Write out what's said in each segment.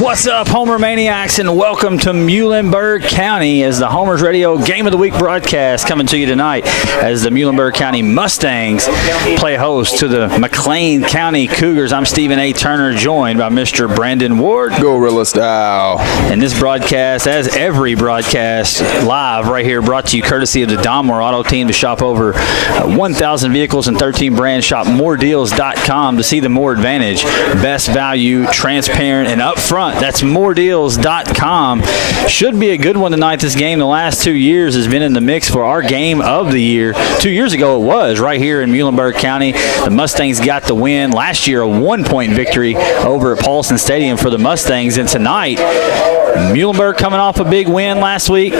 What's up, Homer Maniacs, and welcome to Muhlenberg County as the Homers Radio Game of the Week broadcast coming to you tonight as the Muhlenberg County Mustangs play host to the McLean County Cougars. I'm Stephen A. Turner, joined by Mr. Brandon Ward. Gorilla style. And this broadcast, as every broadcast, live right here, brought to you courtesy of the Domler Auto Team. To shop over 1,000 vehicles and 13 brands, shop moredeals.com to see the more advantage, best value, transparent, and upfront. That's moredeals.com. Should be a good one tonight. This game the last 2 years has been in the mix for our game of the year. 2 years ago it was right here in Muhlenberg County. The Mustangs got the win. Last year a 1-point victory over at Paulson Stadium for the Mustangs. And tonight, Muhlenberg coming off a big win last week.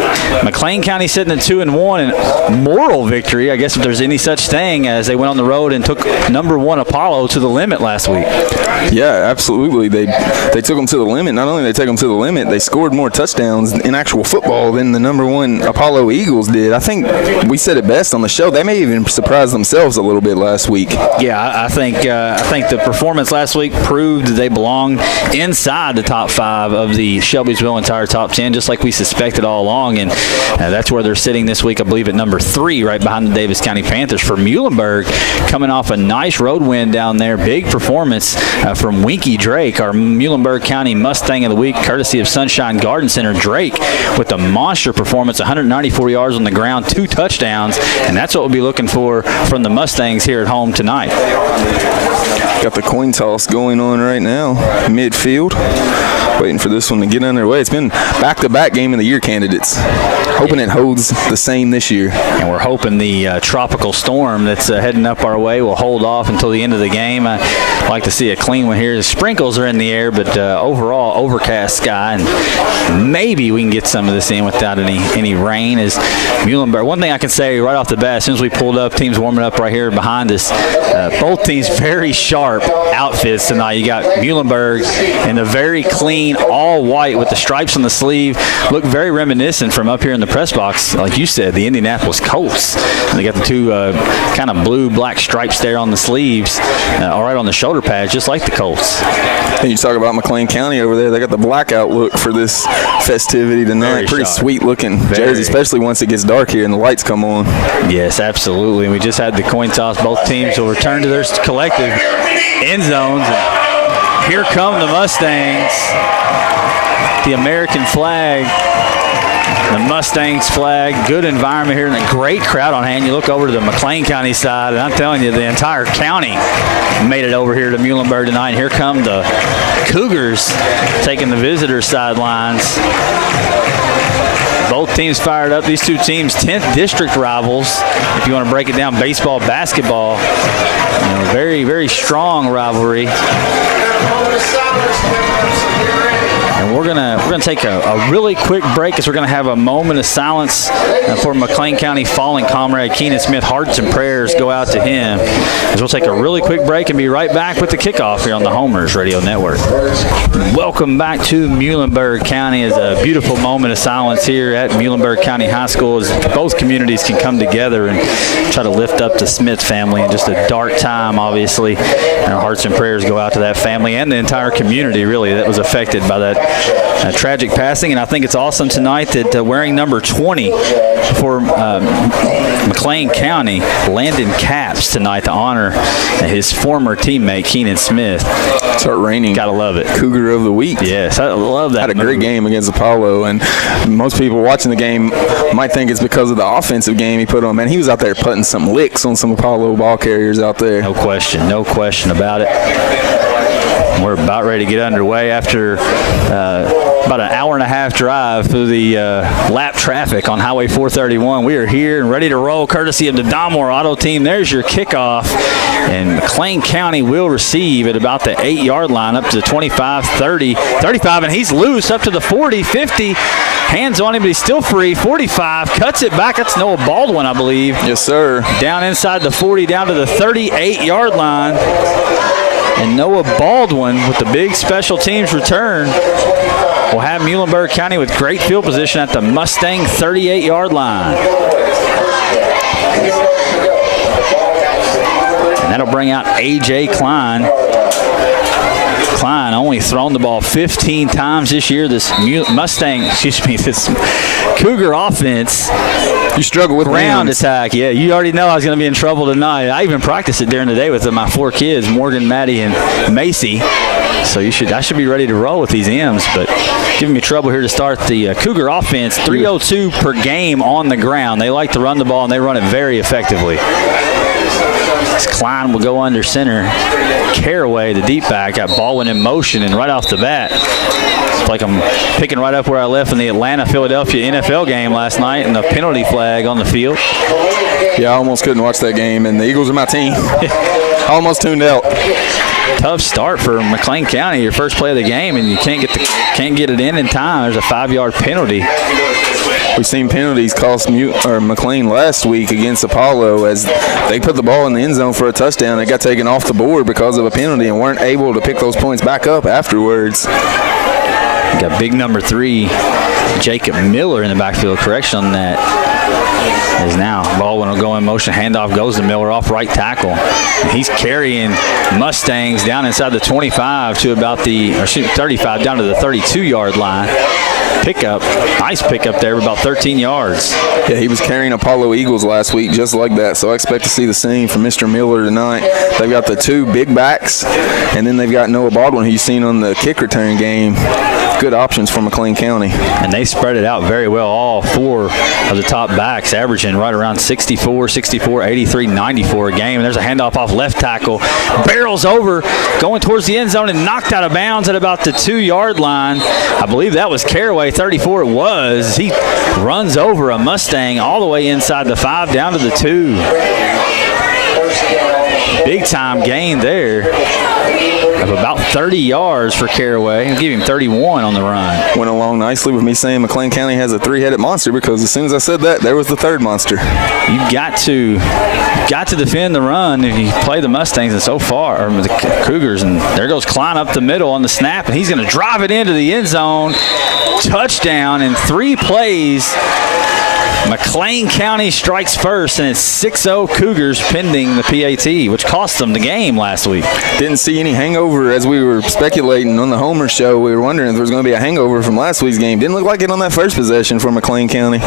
McLean County sitting at 2-1 and moral victory, I guess if there's any such thing, as they went on the road and took number 1 Apollo to the limit last week. Yeah, absolutely. They took them to the limit. Not only did they take them to the limit, they scored more touchdowns in actual football than the number 1 Apollo Eagles did. I think we said it best on the show. They may even surprise themselves a little bit last week. Yeah, I think the performance last week proved that they belong inside the top 5 of the Shelbyville entire top 10, just like we suspected all along. And that's where they're sitting this week, I believe, at number 3, right behind the Davis County Panthers. For Muhlenberg, coming off a nice road win down there, big performance from Winky Drake, our Muhlenberg County Mustang of the Week, courtesy of Sunshine Garden Center. Drake with a monster performance, 194 yards on the ground, 2 touchdowns, and that's what we'll be looking for from the Mustangs here at home tonight. Got the coin toss going on right now, midfield. Waiting for this one to get underway. It's been back-to-back Game of the Year candidates. Hoping it holds the same this year. And we're hoping the tropical storm that's heading up our way will hold off until the end of the game. I'd like to see a clean one here. The sprinkles are in the air, but overall overcast sky, and maybe we can get some of this in without any rain. As Muhlenberg, one thing I can say right off the bat, as soon as we pulled up, teams warming up right here behind us. Both teams very sharp outfits tonight. You got Muhlenberg in a very clean all white with the stripes on the sleeve. Look very reminiscent from up here in the press box, like you said, the Indianapolis Colts. And they got the 2 kind of blue-black stripes there on the sleeves, all right on the shoulder pads, just like the Colts. And you talk about McLean County over there. They got the blackout look for this festivity tonight. Pretty sweet-looking jersey, especially once it gets dark here and the lights come on. Yes, absolutely. And we just had the coin toss. Both teams will return to their collective end zones. And here come the Mustangs. The American flag, the Mustangs flag, good environment here and a great crowd on hand. You look over to the McLean County side, and I'm telling you, the entire county made it over here to Muhlenberg tonight. And here come the Cougars taking the visitor sidelines. Both teams fired up. These 2 teams, 10th district rivals. If you want to break it down, baseball, basketball, very, very strong rivalry. And we're gonna take a really quick break, as we're gonna have a moment of silence for McLean County fallen comrade Keenan Smith. Hearts and prayers go out to him. As we'll take a really quick break and be right back with the kickoff here on the Homers Radio Network. Welcome back to Muhlenberg County. As a beautiful moment of silence here at Muhlenberg County High School, as both communities can come together and try to lift up the Smith family in just a dark time, obviously. And our hearts and prayers go out to that family and the entire community, really, that was affected by that tragic passing. And I think it's awesome tonight that wearing number 20 for McLean County, Landon Capps tonight to honor his former teammate Keenan Smith. Start raining. Gotta love it. Cougar of the Week. Yes, I love that. Had a great game against Apollo, and most people watching the game might think it's because of the offensive game he put on. Man, he was out there putting some licks on some Apollo ball carriers out there. No question about it. We're about ready to get underway after about an hour and a half drive through the lap traffic on Highway 431. We are here and ready to roll, courtesy of the Domler Auto Team. There's your kickoff, and McLean County will receive at about the 8-yard line, up to the 25, 30, 35, and he's loose up to the 40, 50. Hands on him, but he's still free. 45, cuts it back. That's Noah Baldwin, I believe. Yes, sir. Down inside the 40, down to the 38-yard line. And Noah Baldwin, with the big special teams return, will have Muhlenberg County with great field position at the Mustang 38-yard line. And that'll bring out A.J. Klein, Klein only thrown the ball 15 times this year. This this Cougar offense. You struggle with ground attack. Yeah, you already know I was going to be in trouble tonight. I even practiced it during the day with my 4 kids, Morgan, Maddie, and Macy. So I should be ready to roll with these M's, but giving me trouble here to start the Cougar offense. 302 per game on the ground. They like to run the ball, and they run it very effectively. This Klein will go under center. Caraway, the deep back, got Baldwin in motion, and right off the bat, it's like I'm picking right up where I left in the Atlanta-Philadelphia NFL game last night, and the penalty flag on the field. Yeah, I almost couldn't watch that game, and the Eagles are my team. I almost tuned out. Tough start for McLean County, your first play of the game, and you can't get it in time. There's a 5-yard penalty. We've seen penalties cost McLean last week against Apollo as they put the ball in the end zone for a touchdown. It got taken off the board because of a penalty and weren't able to pick those points back up afterwards. Got big number 3, Jacob Miller in the backfield. Correction on that. Is now Baldwin will go in motion. Handoff goes to Miller off right tackle. He's carrying Mustangs down inside the 25 to about the 35 down to the 32-yard line. Pickup, nice pickup there, about 13 yards. Yeah, he was carrying Apollo Eagles last week just like that, so I expect to see the same from Mr. Miller tonight. They've got the 2 big backs, and then they've got Noah Baldwin, who you've seen on the kick return game. Good options for McLean County. And they spread it out very well. All 4 of the top backs averaging right around 64, 83, 94 a game. And there's a handoff off left tackle. Barrels over, going towards the end zone and knocked out of bounds at about the 2-yard line. I believe that was Caraway, 34 it was. He runs over a Mustang all the way inside the 5 down to the 2. Big time gain there of about 30 yards for Caraway. I'll give him 31 on the run. Went along nicely with me saying McLean County has a 3-headed monster, because as soon as I said that, there was the 3rd monster. You got to defend the run if you play the Mustangs, and so far, or the Cougars, and there goes Klein up the middle on the snap, and he's going to drive it into the end zone. Touchdown in 3 plays. McLean County strikes first, and it's 6-0 Cougars pending the PAT, which cost them the game last week. Didn't see any hangover as we were speculating on the Homer show. We were wondering if there was going to be a hangover from last week's game. Didn't look like it on that first possession for McLean County.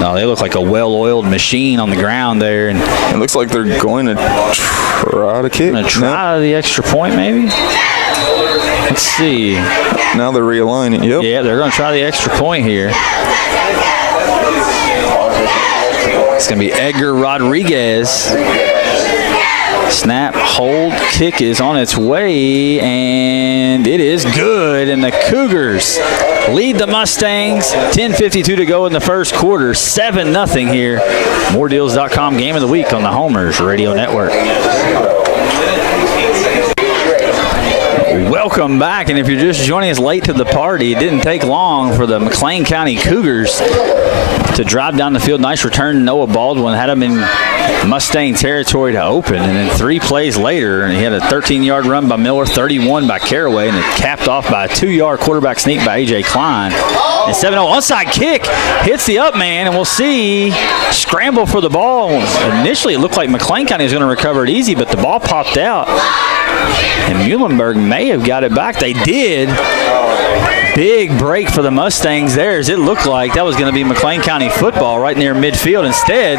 No, they look like a well-oiled machine on the ground there. And it looks like they're going to try to kick. Going to try the extra point, maybe? Let's see. Now they're realigning. Yep. Yeah, they're going to try the extra point here. It's going to be Edgar Rodriguez. Snap, hold, kick is on its way, and it is good. And the Cougars lead the Mustangs. 10:52 to go in the first quarter. 7-0 here. MoreDeals.com Game of the Week on the Homers Radio Network. Welcome back, and if you're just joining us late to the party, it didn't take long for the McLean County Cougars to drive down the field. Nice return to Noah Baldwin. Had him in Mustang territory to open, and then 3 plays later, and he had a 13-yard run by Miller, 31 by Caraway, and it capped off by a 2-yard quarterback sneak by A.J. Klein. And 7-0 onside kick hits the up man, and we'll see scramble for the ball. Initially, it looked like McLean County was going to recover it easy, but the ball popped out, and Muhlenberg may have got it back. They did. Big break for the Mustangs there, as it looked like that was going to be McLean County football right near midfield. Instead,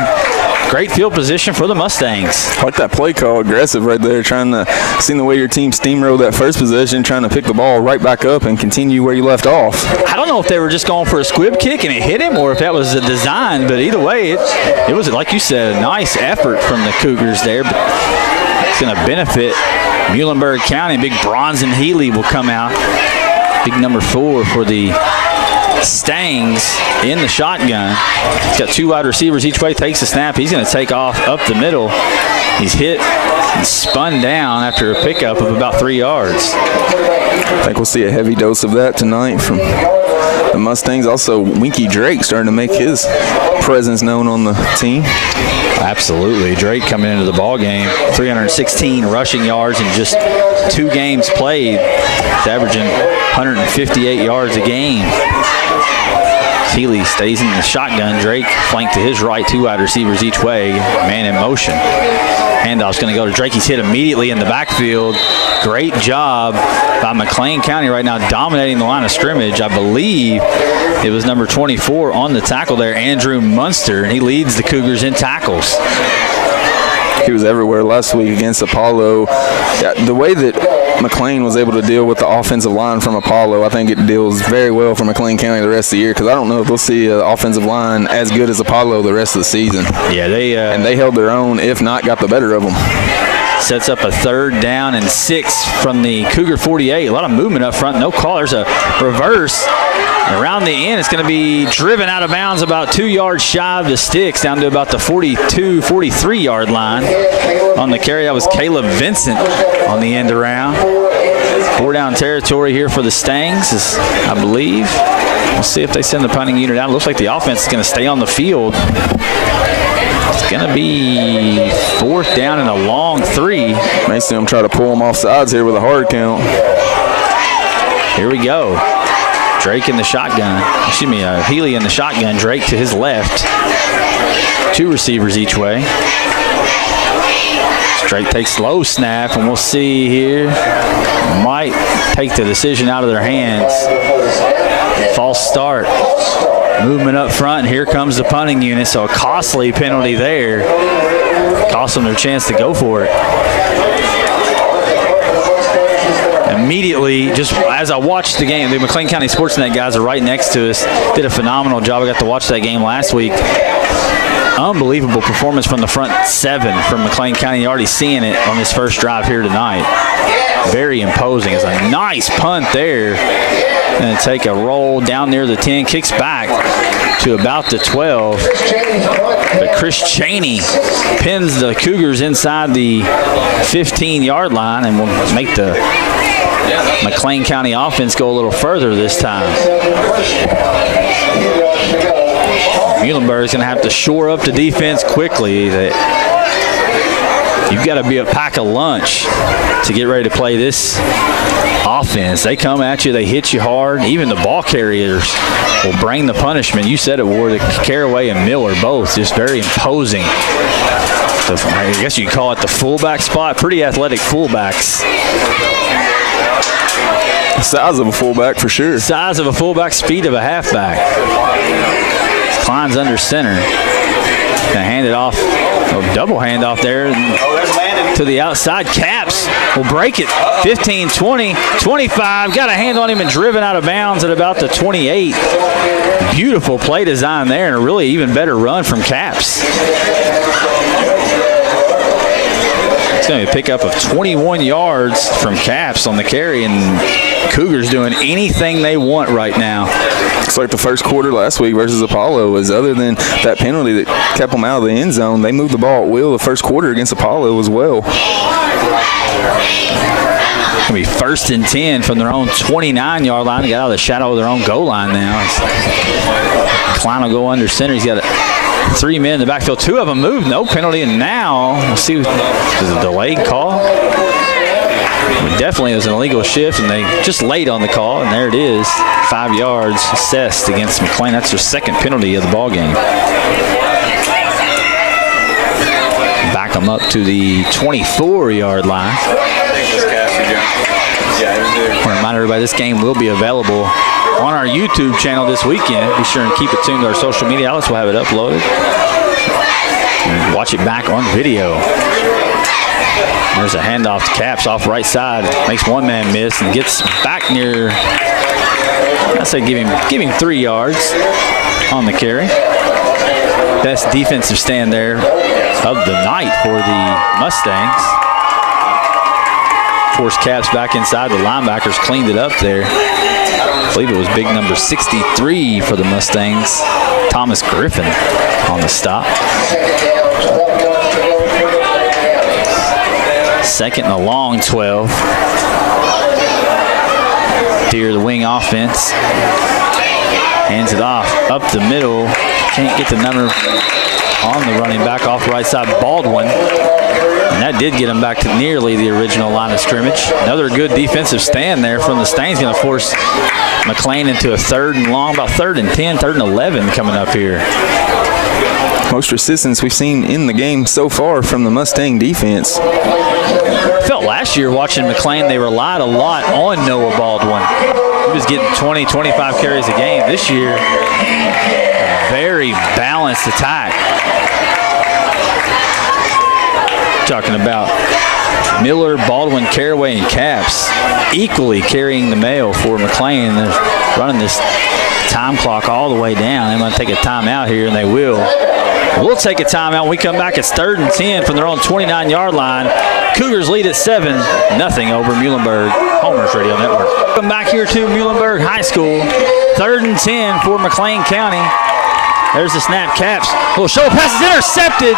great field position for the Mustangs. I like that play call, aggressive right there, trying to see the way your team steamrolled that first possession, trying to pick the ball right back up and continue where you left off. I don't know if they were just going for a squib kick and it hit him, or if that was a design, but either way, it was, like you said, a nice effort from the Cougars there. But it's going to benefit Muhlenberg County. Big Bronson Healy will come out. Big number 4 for the Stangs in the shotgun. He's got 2 wide receivers each way, takes a snap. He's going to take off up the middle. He's hit and spun down after a pickup of about 3 yards. I think we'll see a heavy dose of that tonight from the Mustangs. Also, Winky Drake starting to make his presence known on the team. Absolutely. Drake coming into the ball game, 316 rushing yards in just 2 games played. He's averaging 158 yards a game. Healy stays in the shotgun. Drake flanked to his right, 2 wide receivers each way, man in motion. Handoff's going to go to Drake. He's hit immediately in the backfield. Great job by McLean County right now, dominating the line of scrimmage. I believe it was number 24 on the tackle there, Andrew Munster, and he leads the Cougars in tackles. He was everywhere last week against Apollo. Yeah, the way that McLean was able to deal with the offensive line from Apollo, I think it deals very well for McLean County the rest of the year, because I don't know if we'll see an offensive line as good as Apollo the rest of the season. Yeah, they held their own, if not got the better of them. Sets up a 3rd down and 6 from the Cougar 48. A lot of movement up front. No call. There's a reverse. Around the end, it's going to be driven out of bounds about 2 yards shy of the sticks, down to about the 42, 43-yard line. On the carry, that was Caleb Vincent on the end around. 4-down territory here for the Stangs, I believe. We'll see if they send the punting unit out. It looks like the offense is going to stay on the field. It's going to be 4th down and a long 3. May see them try to pull them off sides here with a hard count. Here we go. Drake in the shotgun. Healy in the shotgun. Drake to his left. 2 receivers each way. Drake takes low snap, and we'll see here. Might take the decision out of their hands. False start. Movement up front, and here comes the punting unit, so a costly penalty there. Cost them their chance to go for it. Immediately, just as I watched the game, the McLean County Sportsnet guys are right next to us. Did a phenomenal job. I got to watch that game last week. Unbelievable performance from the front 7 from McLean County. You're already seeing it on this first drive here tonight. Very imposing. It's a nice punt there. And take a roll down near the 10, kicks back to about the 12. But Chris Cheney pins the Cougars inside the 15-yard line and will make the McLean County offense go a little further this time. Muhlenberg is going to have to shore up the defense quickly. You've got to be a pack of lunch to get ready to play this offense. They come at you, they hit you hard. Even the ball carriers will bring the punishment. You said it, Ward. Caraway and Miller both just very imposing. I guess you could call it the fullback spot. Pretty athletic fullbacks. Size of a fullback for sure. Size of a fullback, speed of a halfback. Klein's under center. Gonna hand it off, double hand off there to the outside. Caps will break it. 15, 20, 25. Got a hand on him and driven out of bounds at about the 28. Beautiful play design there and a really even better run from Caps. It's going to be a pickup of 21 yards from Caps on the carry, and Cougars doing anything they want right now. It's like the first quarter last week versus Apollo was, other than that penalty that kept them out of the end zone, they moved the ball at will the first quarter against Apollo as well. It's going to be 1st and 10 from their own 29-yard line. They got out of the shadow of their own goal line now. Klein will go under center. He's got 3 men in the backfield. 2 of them moved, no penalty, and now we'll see. Is it a delayed call? Definitely it was an illegal shift, and they just laid on the call, and there it is. 5 yards assessed against McLean. That's their 2nd penalty of the ball game. Back them up to the 24-yard line. I want to remind everybody this game will be available on our YouTube channel this weekend. Be sure and keep it tuned to our social media outlets. We'll have it uploaded. And watch it back on video. There's a handoff to Caps off right side. Makes one man miss and gets back near, I say give him 3 yards on the carry. Best defensive stand there of the night for the Mustangs. Forced Caps back inside. The linebackers cleaned it up there. I believe it was big number 63 for the Mustangs, Thomas Griffin, on the stop. 2nd and a long 12. Here the wing offense. Hands it off up the middle. Can't get the number on the running back off the right side, Baldwin. And that did get him back to nearly the original line of scrimmage. Another good defensive stand there from the Stangs, going to force McLean into a 3rd and long, about 3rd and 10, 3rd and 11 coming up here. most resistance we've seen in the game so far from the Mustang defense. I felt last year watching McLean, they relied a lot on Noah Baldwin. He was getting 20, 25 carries a game. This year, a very balanced attack. Talking about Miller, Baldwin, Caraway, and Caps equally carrying the mail for McLean. They're running this time clock all the way down. They're going to take a timeout here, and they will. We'll take a timeout when we come back. It's 3rd and 10 from their own 29-yard line. Cougars lead at 7-0 over Muhlenberg. Homers Radio Network. Come back here to Muhlenberg High School. 3rd and 10 for McLean County. There's the snap. Caps. Little shoulder pass is intercepted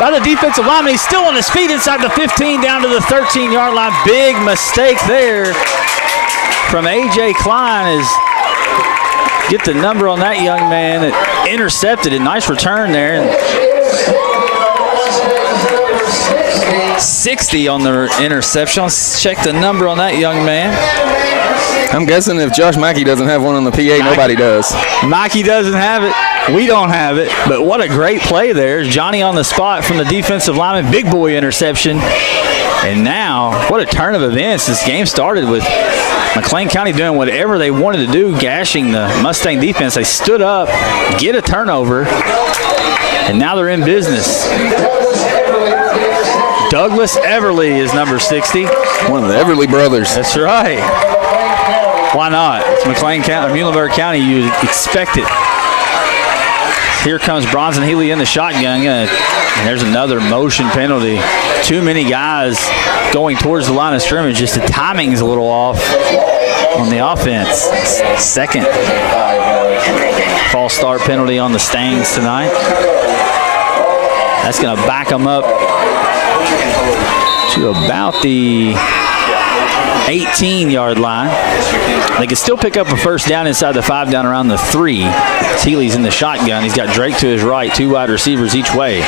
by the defensive lineman. He's still on his feet inside the 15 down to the 13-yard line. Big mistake there from A.J. Klein. Get the number on that young man that intercepted it. Nice return there. 60 on the interception. Let's check the number on that young man. I'm guessing if Josh Mackey doesn't have one on the PA, nobody does. Mackey doesn't have it. We don't have it. But what a great play there. Johnny on the spot from the defensive lineman. Big boy interception. And now, what a turn of events. This game started with McLean County doing whatever they wanted to do, gashing the Mustang defense. They stood up, get a turnover, and now they're in business. Douglas Everly is number 60. One of the Everly brothers. That's right. Why not? It's McLean County, Muhlenberg County. You expect it. Here comes Bronson Healy in the shotgun. And there's another motion penalty. Too many guys going towards the line of scrimmage. Just the timing's a little off on the offense. Second false start penalty on the Stangs tonight. That's going to back them up to about the 18-yard line. They can still pick up a first down inside the 5 down around the 3. Healy's in the shotgun. He's got Drake to his right, 2 wide receivers each way.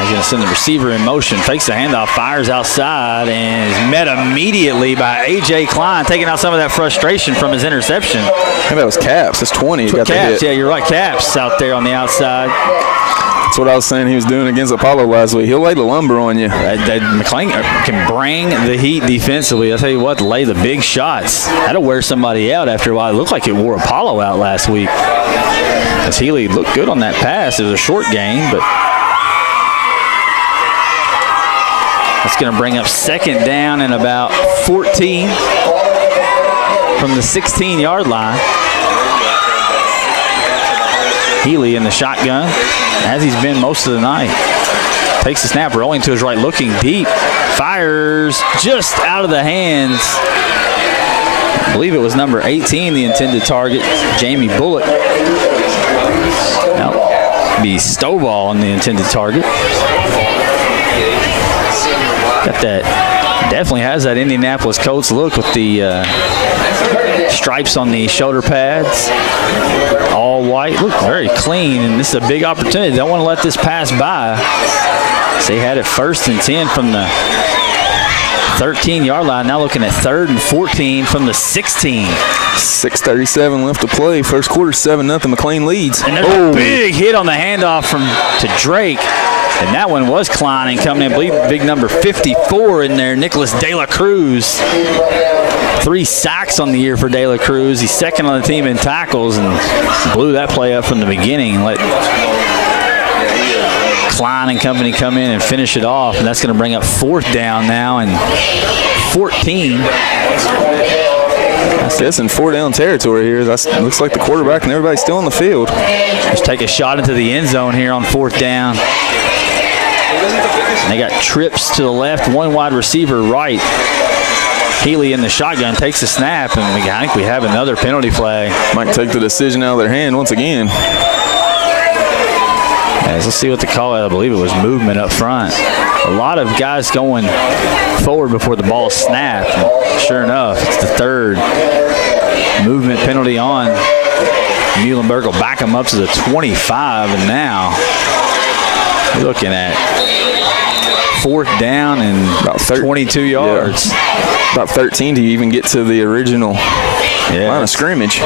He's going to send the receiver in motion, fakes the handoff, fires outside, and is met immediately by A.J. Klein, taking out some of that frustration from his interception. I think that was Caps. That's 20. Got Caps, yeah, you're right. Caps out there on the outside. That's what I was saying he was doing against Apollo last week. He'll lay the lumber on you. McLean can bring the heat defensively. I'll tell you what, lay the big shots. That'll wear somebody out after a while. It looked like it wore Apollo out last week. As Healy looked good on that pass. It was a short game, but that's going to bring up 2nd down and about 14 from the 16-yard line. Healy in the shotgun, as he's been most of the night. Takes the snap, rolling to his right, looking deep. Fires just out of the hands. I believe it was number 18, the intended target, Jamie Bullock. Now, be Stovall on the intended target. Got that, definitely has that Indianapolis Colts look with the stripes on the shoulder pads. All white, look very clean, and this is a big opportunity. Don't want to let this pass by. So they had it 1st and 10 from the 13-yard line. Now looking at 3rd and 14 from the 16. 6:37 left to play. First quarter, 7-0. McLean leads. And there's a big hit on the handoff to Drake. And that one was Klein and coming in, I believe, big number 54 in there, Nicholas De La Cruz. 3 sacks on the year for De La Cruz. He's 2nd on the team in tackles and blew that play up from the beginning. Let Klein and company come in and finish it off. And that's going to bring up 4th down now and 14. That's in 4-down territory here. That looks like the quarterback and everybody's still on the field. Just take a shot into the end zone here on 4th down. And they got trips to the left, 1 wide receiver right. Healy in the shotgun takes the snap, and I think we have another penalty flag. Might take the decision out of their hand once again. Let's see what the call is. I believe it was movement up front. A lot of guys going forward before the ball snapped. And sure enough, it's the 3rd movement penalty on. Muhlenberg will back them up to the 25, and now we're looking at 4th down and about 22 yards. Yeah. About 13 to even get to the original line of scrimmage.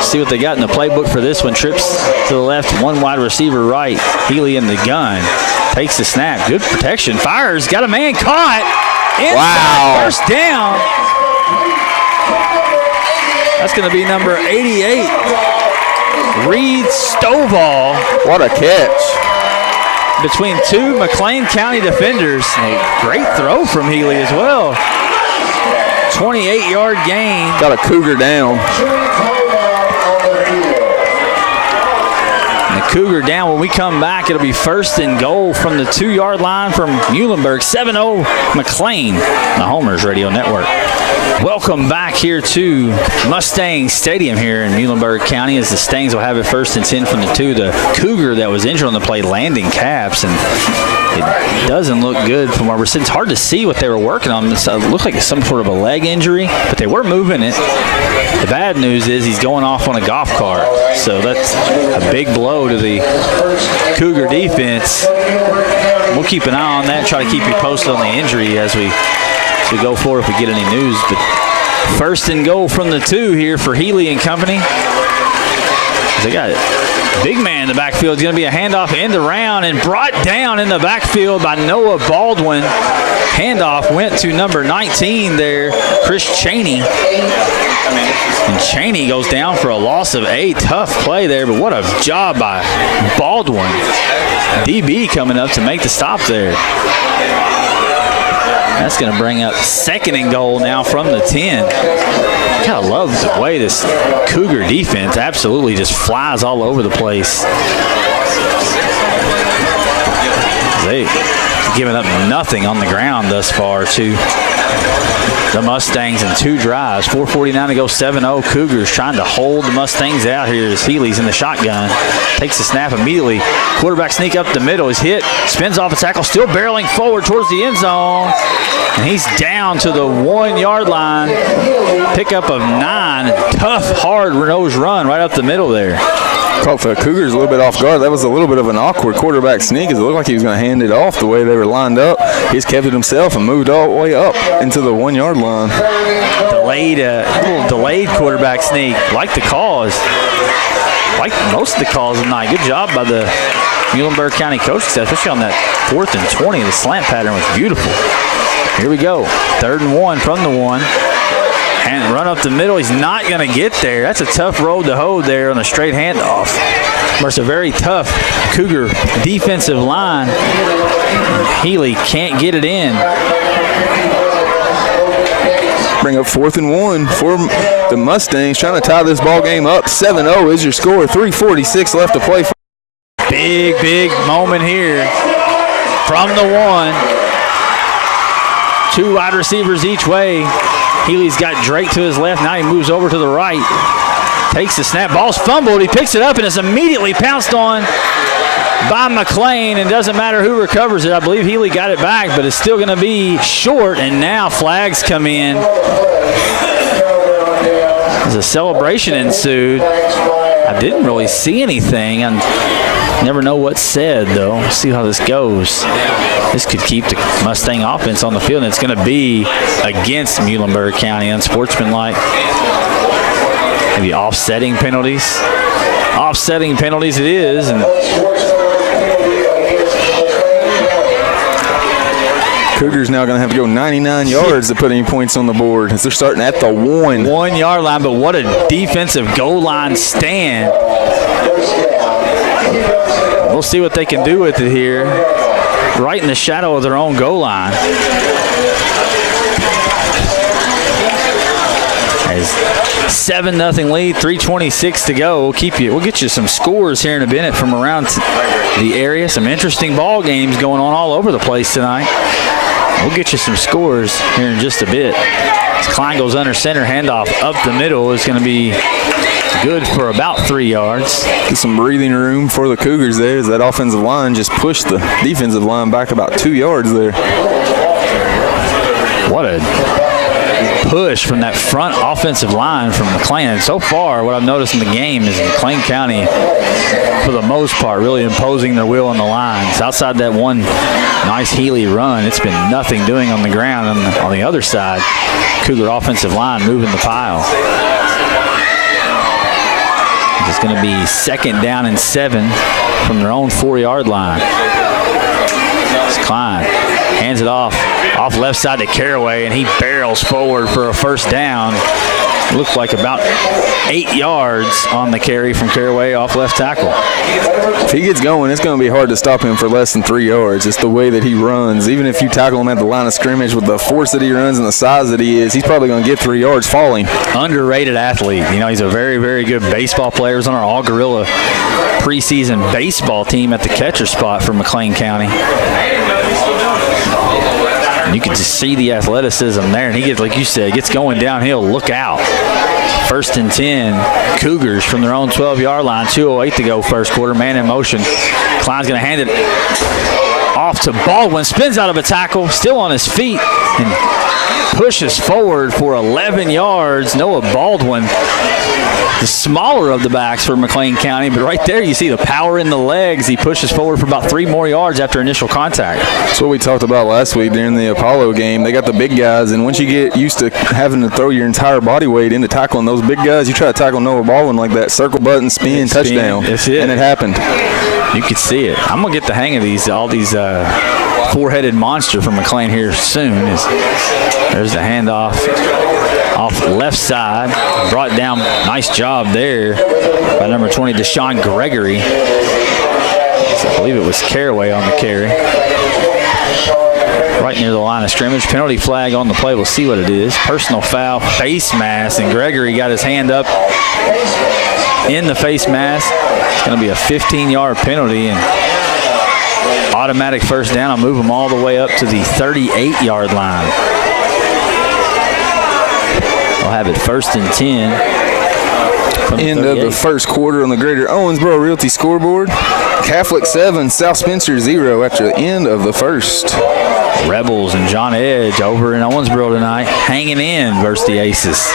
See what they got in the playbook for this one. Trips to the left, one wide receiver right. Healy in the gun. Takes the snap. Good protection. Fires. Got a man caught. Inside. Wow. First down. That's going to be number 88. Reed Stovall. What a catch. Between two McLean County defenders. A great throw from Healy as well. 28-yard gain. Got a Cougar down. And the Cougar down. When we come back, it'll be 1st and goal from the 2-yard line from Muhlenberg. 7-0 McLean, the Homers Radio Network. Welcome back here to Mustang Stadium here in Muhlenberg County as the Stangs will have it 1st and 10 from the 2. The Cougar that was injured on the play landing caps, and it doesn't look good from where we're sitting. It's hard to see what they were working on. It looked like some sort of a leg injury, but they were moving it. The bad news is he's going off on a golf cart, so that's a big blow to the Cougar defense. We'll keep an eye on that, try to keep you posted on the injury as we go forward if we get any news. But 1st and goal from the 2 here for Healy and company. They got it. Big man in the backfield. It's going to be a handoff end around and brought down in the backfield by Noah Baldwin. Handoff went to number 19 there, Chris Cheney. And Cheney goes down for a loss of 8. Tough play there, but what a job by Baldwin. DB coming up to make the stop there. That's going to bring up 2nd and goal now from the 10. Kind of love the way this Cougar defense absolutely just flies all over the place. They've given up nothing on the ground thus far to the Mustangs in 2 drives. 4:49 to go, 7-0. Cougars trying to hold the Mustangs out here as Healy's in the shotgun. Takes the snap immediately. Quarterback sneak up the middle. He's hit. Spins off a tackle. Still barreling forward towards the end zone. And he's down to the 1-yard line. Pickup of 9. Tough, hard nose run right up the middle there. Caught the Cougars a little bit off guard. That was a little bit of an awkward quarterback sneak as it looked like he was going to hand it off the way they were lined up. He's kept it himself and moved all the way up into the 1-yard line. Little delayed quarterback sneak. Like the calls. Like most of the calls tonight. Good job by the Muhlenberg County coaching staff, especially on that 4th and 20. The slant pattern was beautiful. Here we go. 3rd and 1 from the 1. And run up the middle. He's not going to get there. That's a tough road to hoe there on a straight handoff. Versus a very tough Cougar defensive line. Healy can't get it in. Bring up 4th and 1 for the Mustangs, trying to tie this ball game up. 7-0 is your score. 3:46 left to play. Big moment here from the 1. 2 wide receivers each way. Healy's got Drake to his left. Now he moves over to the right. Takes the snap. Ball's fumbled. He picks it up and is immediately pounced on by McLean. And doesn't matter who recovers it. I believe Healy got it back, but it's still going to be short. And now flags come in. As a celebration ensued. I didn't really see anything. I never know what's said, though. We'll see how this goes. This could keep the Mustang offense on the field, and it's going to be against Muhlenberg County, unsportsmanlike. Maybe offsetting penalties. Offsetting penalties it is. And Cougars now going to have to go 99 yards to put any points on the board as they're starting at the 1. 1-yard line, but what a defensive goal line stand. We'll see what they can do with it here. Right in the shadow of their own goal line. As 7-0 lead, 3:26 to go. We'll get you some scores here in a minute from around the area. Some interesting ball games going on all over the place tonight. We'll get you some scores here in just a bit. As Klein goes under center, handoff up the middle is going to be good for about 3 yards. Get some breathing room for the Cougars there as that offensive line just pushed the defensive line back about 2 yards there. What a push from that front offensive line from McLean. And so far, what I've noticed in the game is McLean County, for the most part, really imposing their will on the lines. Outside that one nice Healy run, it's been nothing doing on the ground. On the other side, Cougar offensive line moving the pile. It's going to be 2nd down and 7 from their own 4-yard line. It's Klein hands it off left side to Caraway, and he barrels forward for a 1st down. Looked like about 8 yards on the carry from Caraway off left tackle. If he gets going, it's going to be hard to stop him for less than 3 yards. It's the way that he runs. Even if you tackle him at the line of scrimmage with the force that he runs and the size that he is, he's probably going to get 3 yards falling. Underrated athlete. You know, he's a very, very good baseball player. He's on our all-gorilla preseason baseball team at the catcher spot for McLean County. You can just see the athleticism there, and he gets, like you said, gets going downhill. Look out. 1st and 10, Cougars from their own 12-yard line. 2:08 to go first quarter. Man in motion. Klein's going to hand it off to Baldwin. Spins out of a tackle, still on his feet, and pushes forward for 11 yards. Noah Baldwin, the smaller of the backs for McLean County, but right there you see the power in the legs. He pushes forward for about 3 more yards after initial contact. That's what we talked about last week during the Apollo game. They got the big guys, and once you get used to having to throw your entire body weight into tackling those big guys, you try to tackle Noah Baldwin like that, circle button, spin, touchdown. That's it. And it happened. You could see it. I'm going to get the hang of all these four-headed monster from McLean here soon. There's the handoff off left side. Brought down. Nice job there by number 20, Deshaun Gregory. So I believe it was Caraway on the carry. Right near the line of scrimmage. Penalty flag on the play. We'll see what it is. Personal foul, face mask, and Gregory got his hand up in the face mask. It's going to be a 15-yard penalty and automatic 1st down. I'll move them all the way up to the 38-yard line. We'll have it 1st and 10. End of the first quarter on the Greater Owensboro Realty scoreboard. Catholic 7, South Spencer 0 after the end of the first. Rebels and John Edge over in Owensboro tonight, hanging in versus the Aces.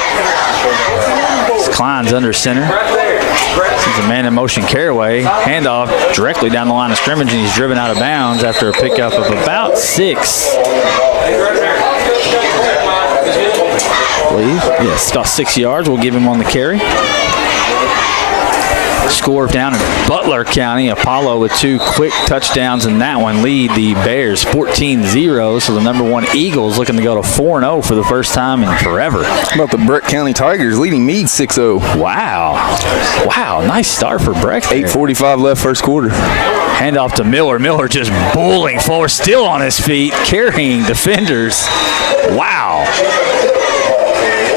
Klein's under center. This is a man in motion Caraway. Handoff directly down the line of scrimmage, and he's driven out of bounds after a pickup of about 6. Yes, about 6 yards. We'll give him on the carry. Score down in Butler County. Apollo with 2 quick touchdowns in that one lead the Bears 14-0. So the number 1 Eagles looking to go to 4-0 for the first time in forever. How about the Breck County Tigers leading Meade 6-0? Wow, nice start for Breck. 8:45 left first quarter. Handoff to Miller. Miller just bulling forward, still on his feet, carrying defenders. Wow.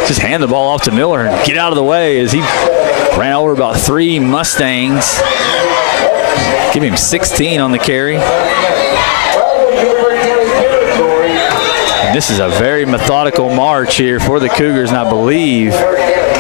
Just hand the ball off to Miller and get out of the way as he ran over about 3 Mustangs. Give him 16 on the carry. And this is a very methodical march here for the Cougars, and I believe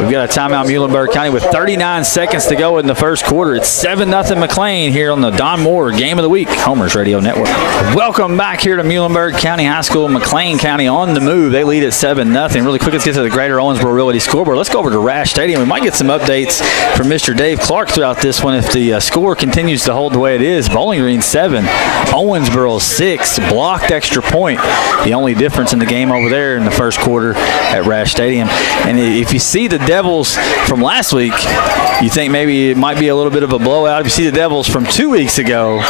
we've got a timeout Muhlenberg County with 39 seconds to go in the first quarter. It's 7-0 McLean here on the Don Moore Game of the Week, Homers Radio Network. Welcome back here to Muhlenberg County High School. McLean County on the move. They lead at 7-0. Really quick, let's get to the Greater Owensboro Realty scoreboard. Let's go over to Rash Stadium. We might get some updates from Mr. Dave Clark throughout this one if the score continues to hold the way it is. Bowling Green 7, Owensboro 6, blocked extra point. The only difference in the game over there in the first quarter at Rash Stadium. And if you see the Devils from last week, you think maybe it might be a little bit of a blowout. If you see the Devils from 2 weeks ago,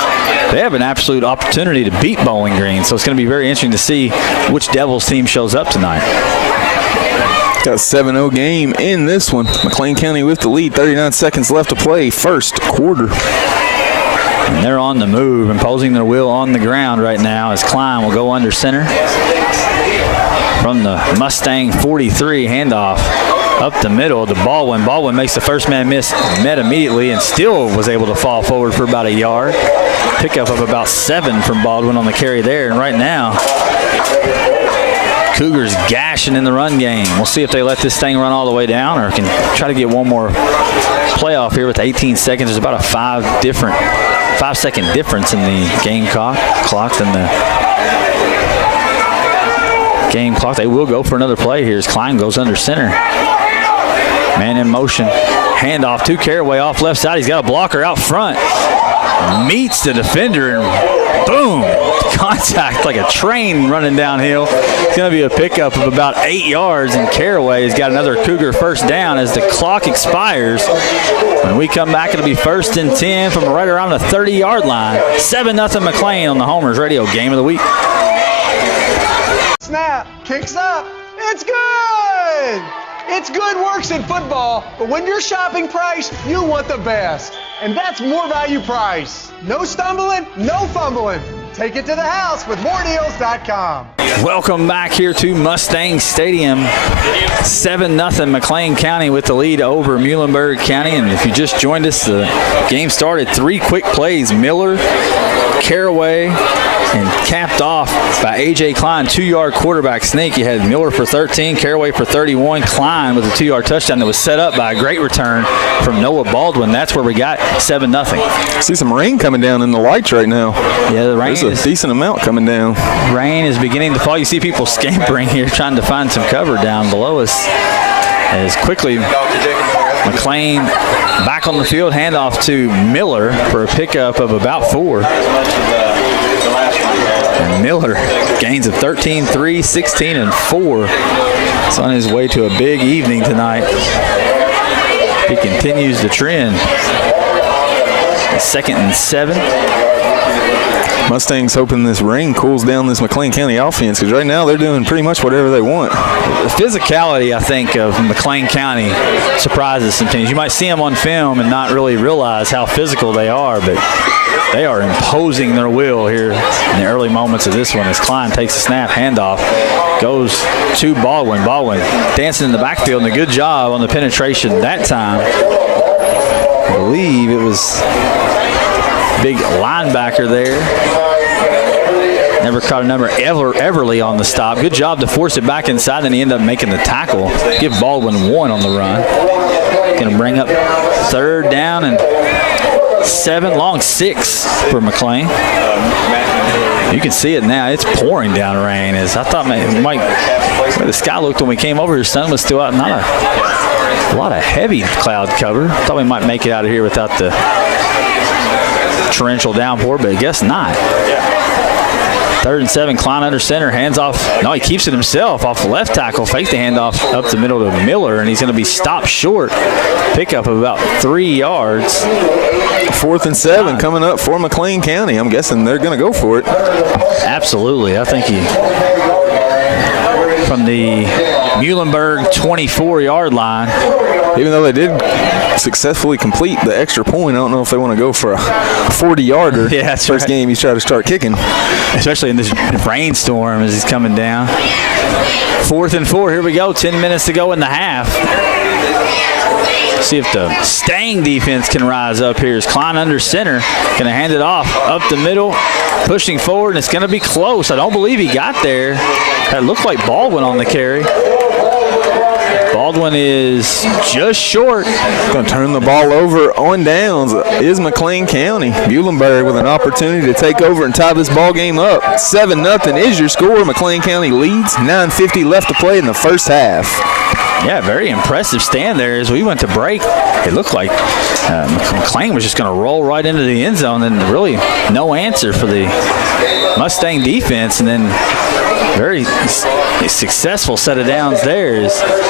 they have an absolute opportunity to beat Bowling Green. So it's going to be very interesting to see which Devils team shows up tonight. Got a 7-0 game in this one. McLean County with the lead. 39 seconds left to play. First quarter. And they're on the move, imposing their will on the ground right now as Klein will go under center. From the Mustang 43, handoff up the middle to Baldwin. Baldwin makes the first man miss, met immediately, and still was able to fall forward for about a yard. Pickup of about 7 from Baldwin on the carry there. And right now, Cougars gashing in the run game. We'll see if they let this thing run all the way down or can try to get one more playoff here with 18 seconds. There's about a 5-second difference in the game clock than the game clock. They will go for another play here as Klein goes under center. Man in motion. Handoff to Caraway off left side. He's got a blocker out front. Meets the defender and boom. contact like a train running downhill. It's going to be a pickup of about 8 yards, and Caraway has got another Cougar first down as the clock expires. When we come back, it'll be 1st and 10 from right around the 30-yard line. 7-0 McLean on the Homers Radio Game of the Week. Snap, kicks up, it's good! It's good works in football, but when you're shopping price, you want the best. And that's More Value Price. No stumbling, no fumbling. Take it to the house with moredeals.com. Welcome back here to Mustang Stadium. 7-0 McLean County with the lead over Muhlenberg County. And if you just joined us, the game started 3 quick plays. Miller, Caraway, and capped off by A.J. Klein, 2-yard quarterback sneak. You had Miller for 13, Caraway for 31, Klein with a 2-yard touchdown that was set up by a great return from Noah Baldwin. That's where we got 7-0. See some rain coming down in the lights right now. Yeah, the rain There's a decent amount coming down. Rain is beginning to fall. You see people scampering here trying to find some cover down below us. As quickly McLean back on the field, handoff to Miller for a pickup of about 4. And Miller gains of 13-3, 16 and 4. He's on his way to a big evening tonight. He continues the trend. 2nd and 7. Mustangs hoping this rain cools down this McLean County offense, because right now they're doing pretty much whatever they want. The physicality, I think, of McLean County surprises some teams. You might see them on film and not really realize how physical they are, but they are imposing their will here in the early moments of this one as Klein takes a snap, handoff, goes to Baldwin. Baldwin dancing in the backfield, and a good job on the penetration that time. I believe it was big linebacker there. Never caught a number. Everly on the stop. Good job to force it back inside, then he ended up making the tackle. Give Baldwin 1 on the run. Going to bring up 3rd down and 7, long 6 for McLean. You can see it now. It's pouring down rain. As I thought, the sky looked when we came over, the sun was still out. Not a lot of heavy cloud cover. Thought we might make it out of here without the torrential downpour, but I guess not. 3rd and 7, Klein under center, hands off. No, he keeps it himself off the left tackle, fakes the handoff up the middle to Miller, and he's going to be stopped short. Pickup of about 3 yards. 4th and 7 coming up for McLean County. I'm guessing they're going to go for it. Absolutely. I think from the Muhlenberg 24-yard line. Even though they did successfully complete the extra point, I don't know if they want to go for a 40-yarder. Yeah, that's First right. game he's trying to start kicking. Especially in this rainstorm as he's coming down. 4th and 4. Here we go. 10 minutes to go in the half. See if the Stang defense can rise up here. As Klein under center, going to hand it off up the middle, pushing forward, and it's going to be close. I don't believe he got there. That looked like Baldwin on the carry. Baldwin is just short. Going to turn the ball over on downs is McLean County. Muhlenberg with an opportunity to take over and tie this ball game up. 7-0 is your score. McLean County leads. 9:50 left to play in the first half. Yeah, very impressive stand there. As we went to break, it looked like McLean was just going to roll right into the end zone, and really no answer for the Mustang defense. And then very successful set of downs there.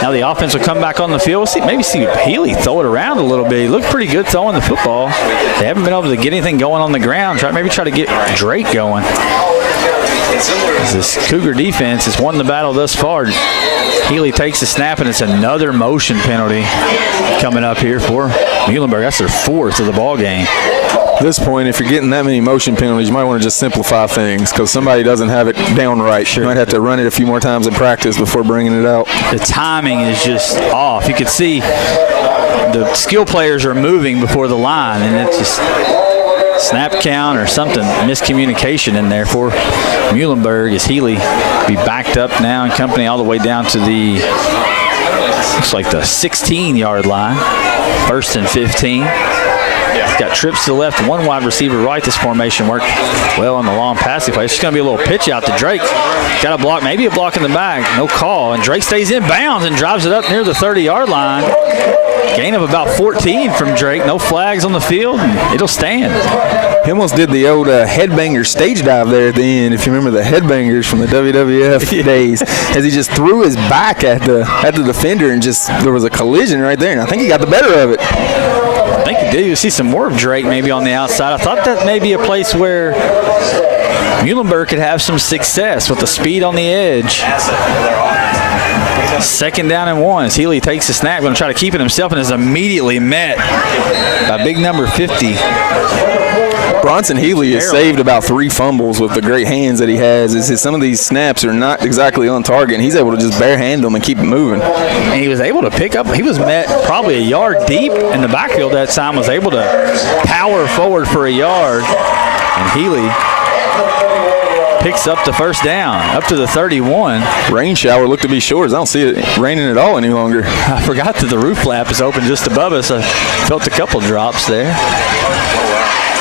Now the offense will come back on the field. Maybe see Healy throw it around a little bit. He looked pretty good throwing the football. They haven't been able to get anything going on the ground. Maybe try to get Drake going. This Cougar defense has won the battle thus far. Healy takes the snap, and it's another motion penalty coming up here for Muhlenberg. That's their 4th of the ball game. At this point, if you're getting that many motion penalties, you might want to just simplify things because somebody doesn't have it down right. Sure. You might have to run it a few more times in practice before bringing it out. The timing is just off. You can see the skill players are moving before the line, and it's just snap count or something, miscommunication in there for Muhlenberg as Healy be backed up now and company all the way down to the, looks like the 16-yard line. 1st and 15. He's got trips to the left, one wide receiver right. This formation worked well on the long passing play. It's just going to be a little pitch out to Drake. Got a block, maybe a block in the back. No call. And Drake stays in bounds and drives it up near the 30-yard line. Gain of about 14 from Drake. No flags on the field. And it'll stand. He almost did the old headbanger stage dive there at the end, if you remember the headbangers from the WWF days, as he just threw his back at the defender and just there was a collision right there, and I think he got the better of it. I think he did. You'll see some more of Drake maybe on the outside. I thought that may be a place where Muhlenberg could have some success with the speed on the edge. 2nd down and 1 as Healy takes the snap, going to try to keep it himself, and is immediately met by big number 50. Bronson Healy has saved about 3 fumbles with the great hands that he has. Some of these snaps are not exactly on target, and he's able to just barehand them and keep it moving. And he was able to pick up. He was met probably a yard deep in the backfield that time, was able to power forward for a yard, and Healy picks up the first down, up to the 31. Rain shower looked to be short. I don't see it raining at all any longer. I forgot that the roof flap is open just above us. I felt a couple drops there.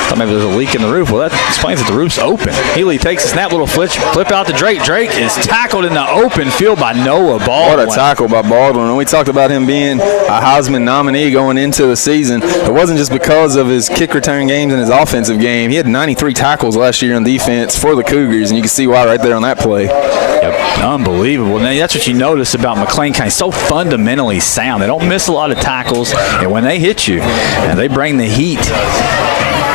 Thought maybe there's a leak in the roof. Well, that explains that the roof's open. Healy takes a snap, little flip out to Drake. Drake is tackled in the open field by Noah Baldwin. What a tackle by Baldwin. And we talked about him being a Heisman nominee going into the season. It wasn't just because of his kick return games and his offensive game. He had 93 tackles last year on defense for the Cougars, and you can see why right there on that play. Yep, unbelievable. Now, that's what you notice about McLean County. So fundamentally sound. They don't miss a lot of tackles, and when they hit you, and they bring the heat.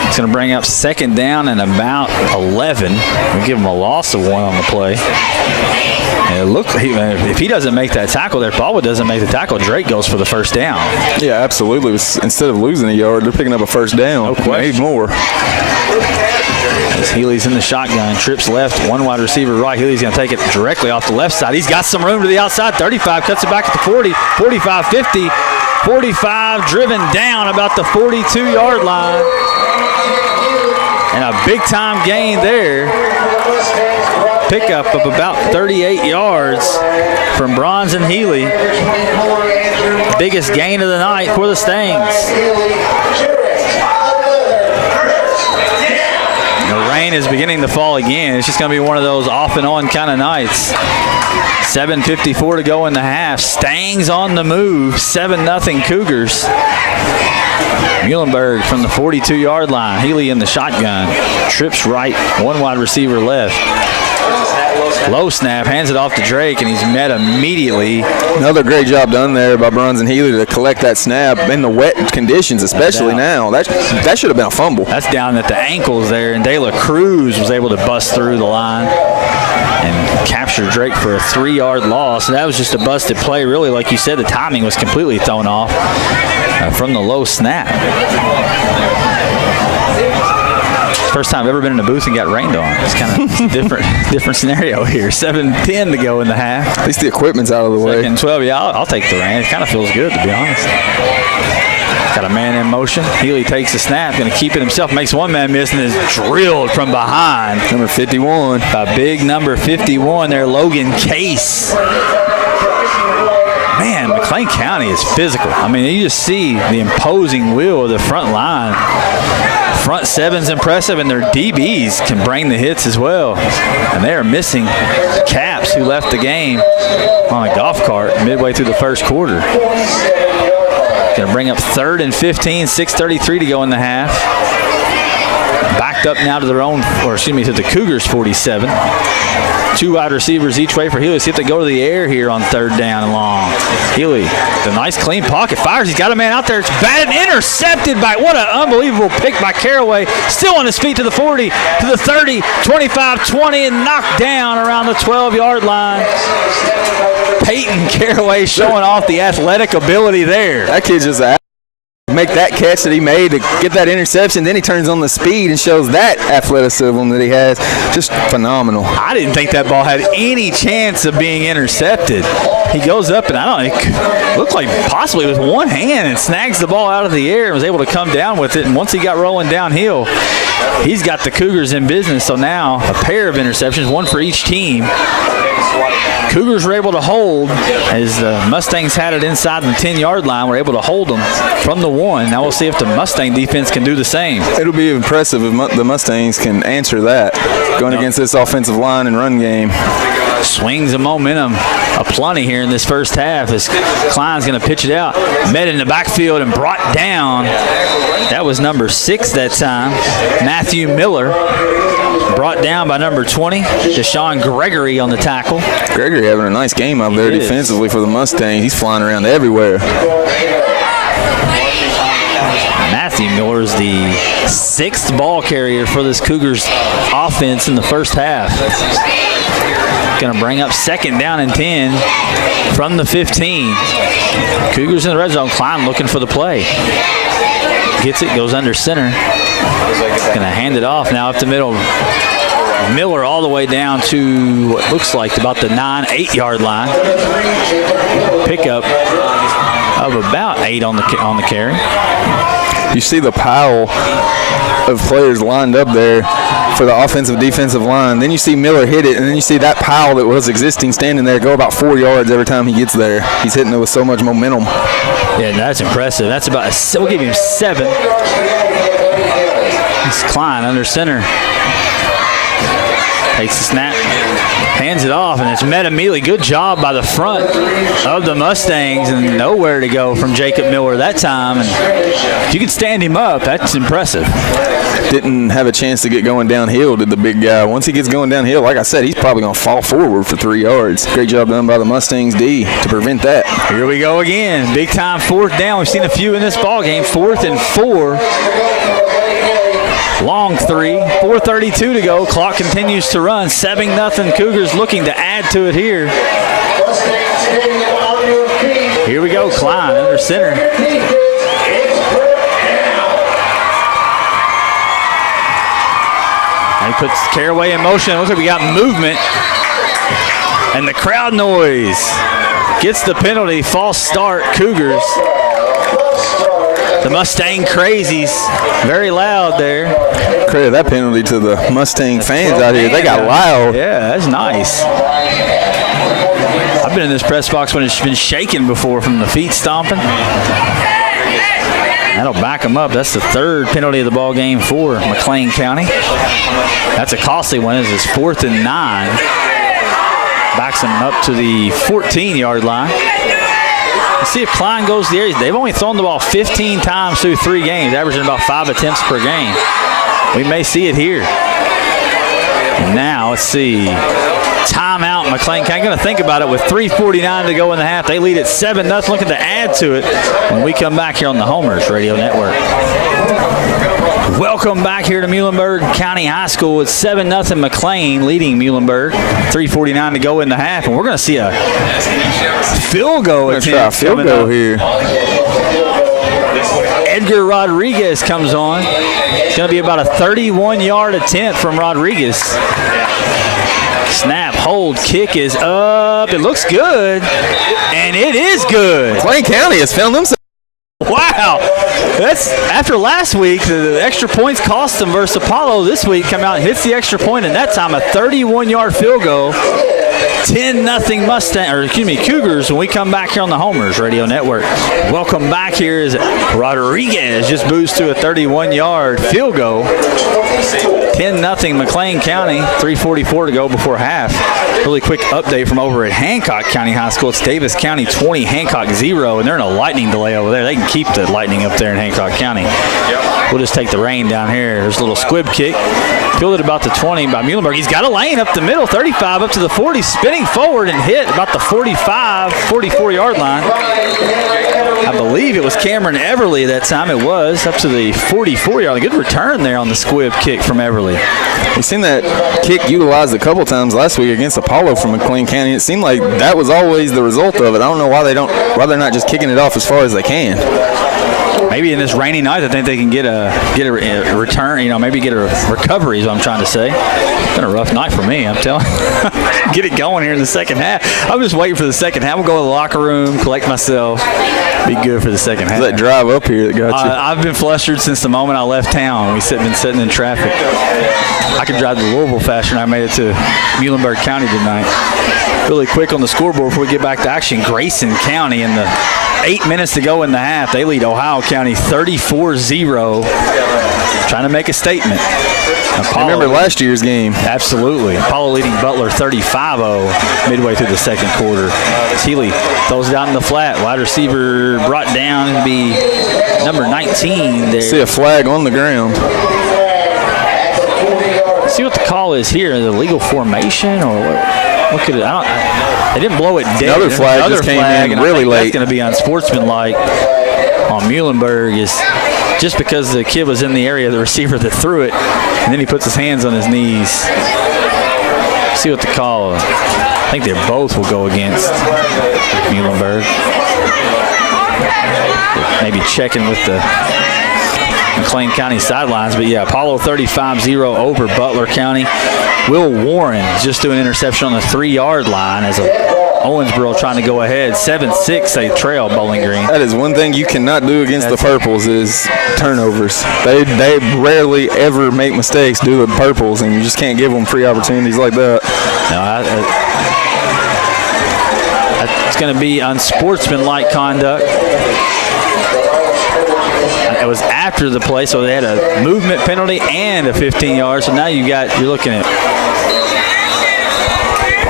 It's going to bring up 2nd down and about 11. We give him a loss of 1 on the play. And it looked, if he doesn't make that tackle there, Baldwin doesn't make the tackle, Drake goes for the first down. Yeah, absolutely. Instead of losing a yard, they're picking up a first down. No question. Maybe more. As Healy's in the shotgun, trips left, 1 wide receiver right. Healy's going to take it directly off the left side. He's got some room to the outside. 35, cuts it back at the 40, 45, 50, 45, driven down about the 42-yard line. And a big-time gain there. Pickup of about 38 yards from Bronson Healy. Biggest gain of the night for the Stangs. The rain is beginning to fall again. It's just going to be one of those off and on kind of nights. 7:54 to go in the half. Stangs on the move. 7-0 Cougars. Muhlenberg from the 42-yard line. Healy in the shotgun. Trips right, 1 wide receiver left. Low snap, hands it off to Drake, and he's met immediately. Another great job done there by Bronson Healy to collect that snap in the wet conditions, especially now. That should have been a fumble. That's down at the ankles there, and De La Cruz was able to bust through the line and capture Drake for a 3-yard loss. And that was just a busted play, really. Like you said, the timing was completely thrown off from the low snap. First time I've ever been in a booth and got rained on. It's kind of a different scenario here. 7:10 to go in the half. At least the equipment's out of the way. 2:12, yeah, I'll take the rain. It kind of feels good, to be honest. Got a man in motion. Healy takes the snap, going to keep it himself, makes one man miss, and is drilled from behind. Number 51. By big number 51 there, Logan Case. Man, McLean County is physical. I mean, you just see the imposing will of the front line. Front seven's impressive, and their DBs can bring the hits as well. And they are missing Caps, who left the game on a golf cart midway through the first quarter. Going to bring up 3rd and 15, 6:33 to go in the half. Backed up now to their own, to the Cougars 47. 2 wide receivers each way for Healy. See if they go to the air here on 3rd down and long. Healy, the nice clean pocket, fires. He's got a man out there. It's batted, intercepted by, what an unbelievable pick by Caraway. Still on his feet to the 40, to the 30, 25, 20, and knocked down around the 12-yard line. Peyton Caraway showing off the athletic ability there. That kid's just make that catch that he made to get that interception, then he turns on the speed and shows that athleticism that he has. Just phenomenal. I didn't think that ball had any chance of being intercepted. He goes up and it looked like possibly with one hand and snags the ball out of the air and was able to come down with it. And once he got rolling downhill, he's got the Cougars in business. So now a pair of interceptions, one for each team. Cougars were able to hold as the Mustangs had it inside the 10-yard line. We're able to hold them from the 1. Now we'll see if the Mustang defense can do the same. It'll be impressive if the Mustangs can answer that going against this offensive line and run game. Swings of momentum aplenty here in this first half as Klein's going to pitch it out. Met in the backfield and brought down. That was number 6 that time, Matthew Miller. Brought down by number 20, Deshaun Gregory on the tackle. Gregory having a nice game out there defensively for the Mustangs. He's flying around everywhere. Matthew Miller is the 6th ball carrier for this Cougars offense in the first half. Going to bring up 2nd down and 10 from the 15. Cougars in the red zone. Klein looking for the play. Gets it, goes under center. Going to hand it off now up the middle. Miller all the way down to what looks like about the 8-yard line. Pickup of about 8 on the carry. You see the pile of players lined up there for the offensive defensive line. Then you see Miller hit it, and then you see that pile that was existing standing there go about 4 yards every time he gets there. He's hitting it with so much momentum. Yeah, that's impressive. That's about we'll give him 7. It's Klein under center. Takes the snap, hands it off, and it's met immediately. Good job by the front of the Mustangs, and nowhere to go from Jacob Miller that time. And if you can stand him up, that's impressive. Didn't have a chance to get going downhill, did the big guy. Once he gets going downhill, like I said, he's probably going to fall forward for 3 yards. Great job done by the Mustangs D to prevent that. Here we go again. Big time 4th down. We've seen a few in this ball game. 4th and 4. Long 3, 4:32 to go. Clock continues to run. 7-0 Cougars looking to add to it here. Here we go. Klein under center. And he puts Caraway in motion. Looks like we got movement. And the crowd noise gets the penalty. False start, Cougars. The Mustang crazies, very loud there. Credit that penalty to the Mustang fans out here. They got loud. Yeah, that's nice. I've been in this press box when it's been shaking before from the feet stomping. That'll back them up. That's the 3rd penalty of the ball game for McLean County. That's a costly one. It's 4th and 9. Backs them up to the 14-yard line. Let's see if Klein goes the area. They've only thrown the ball 15 times through 3 games, averaging about 5 attempts per game. We may see it here. And now, let's see. Timeout, McLean County. Going to think about it with 3:49 to go in the half. They lead at 7-0, looking to add to it when we come back here on the Homers Radio Network. Welcome back here to Muhlenberg County High School. It's 7-0 McLean leading Muhlenberg. 3:49 to go in the half, and we're going to see a field goal attempt. Try a field goal here. Edgar Rodriguez comes on. It's going to be about a 31-yard attempt from Rodriguez. Snap, hold, kick is up. It looks good, and it is good. McLean County has found themselves. Wow. That's after last week, the extra points cost them versus Apollo. This week come out and hits the extra point, and that time a 31-yard field goal. 10-0 Mustang, or excuse me, Cougars when we come back here on the Homers Radio Network. Welcome back here as Rodriguez just boosts to a 31-yard field goal. 10-0 McLean County, 3:44 to go before half. Really quick update from over at Hancock County High School. It's Davis County 20, Hancock 0, and they're in a lightning delay over there. They can keep the lightning up there in Hancock County. We'll just take the rain down here. There's a little squib kick. Fielded about the 20 by Muhlenberg. He's got a lane up the middle, 35 up to the 40, spinning forward and hit about the 45, 44-yard line. I believe it was Cameron Everly that time. It was up to the 44-yard line. Good return there on the squib kick from Everly. We've seen that kick utilized a couple times last week against Apollo from McLean County. It seemed like that was always the result of it. I don't know why they're not just kicking it off as far as they can. Maybe in this rainy night, I think they can get a return, maybe get a recovery is what I'm trying to say. It's been a rough night for me, I'm telling you. Get it going here in the second half. I'm just waiting for the second half. We'll go to the locker room, collect myself, be good for the second half. That drive up here that got you. I've been flustered since the moment I left town. We've been sitting in traffic. I could drive to Louisville faster than I made it to Muhlenberg County tonight. really quick on the scoreboard before we get back to action. Grayson County in the 8 minutes to go in the half. They lead Ohio County 34-0. Trying to make a statement. Remember last year's game? Absolutely. Apollo leading Butler 35-0 midway through the second quarter. Healy throws it out in the flat. Wide receiver brought down to be number 19 there. See a flag on the ground. See what the call is here. The legal formation or what could it? They didn't blow it dead. Another flag just came in really late. That's going to be unsportsmanlike on Muhlenberg. Is just because the kid was in the area, the receiver that threw it, and then he puts his hands on his knees. See what the call. I think they both will go against Muhlenberg. Maybe checking with the McLean County sidelines, but yeah, Apollo 35-0 over Butler County. Will Warren just do an interception on the 3-yard line as Owensboro trying to go ahead. 7-6 they trail Bowling Green. That is one thing you cannot do against the Purples is turnovers. They rarely ever make mistakes, do the Purples, and you just can't give them free opportunities like that. No, it's going to be unsportsmanlike conduct. It was after the play, so they had a movement penalty and a 15-yard. So now you're looking at,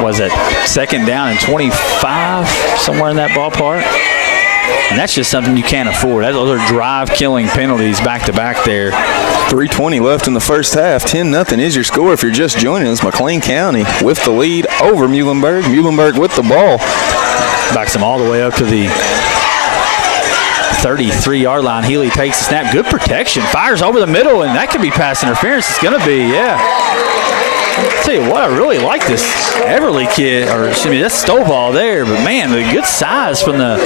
was it second down and 25, somewhere in that ballpark? And that's just something you can't afford. Those are drive-killing penalties back-to-back there. 3:20 left in the first half. 10-0 is your score if you're just joining us. McLean County with the lead over Muhlenberg. Muhlenberg with the ball. Backs them all the way up to the 33-yard line. Healy takes the snap. Good protection. Fires over the middle, and that could be pass interference. It's going to be, yeah. I'll tell you what, I really like this Everly kid, or excuse me, that's Stovall there, but man, the good size from the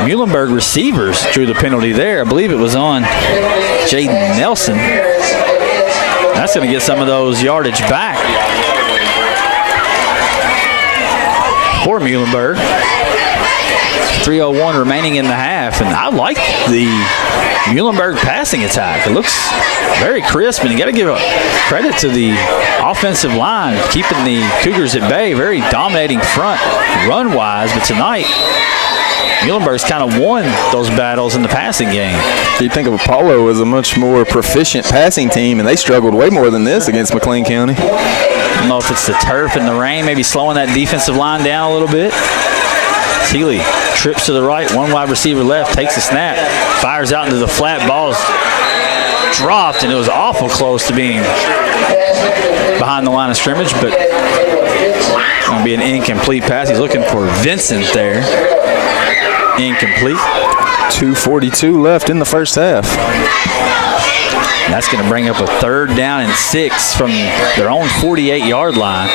Muhlenberg receivers drew the penalty there. I believe it was on Jaden Nelson. That's going to get some of those yardage back for Muhlenberg. 3:01 remaining in the half, and I like the Muhlenberg passing attack. It looks very crisp, and you got to give credit to the offensive line, keeping the Cougars at bay. Very dominating front run-wise, but tonight Muhlenberg's kind of won those battles in the passing game. You think of Apollo as a much more proficient passing team, and they struggled way more than this against McLean County. I don't know if it's the turf and the rain, maybe slowing that defensive line down a little bit. Healy trips to the right, one wide receiver left, takes a snap, fires out into the flat. Ball's dropped, and it was awful close to being behind the line of scrimmage, but it's going to be an incomplete pass. He's looking for Vincent there. Incomplete. 2:42 left in the first half. And that's going to bring up a 3rd down and 6 from their own 48-yard line.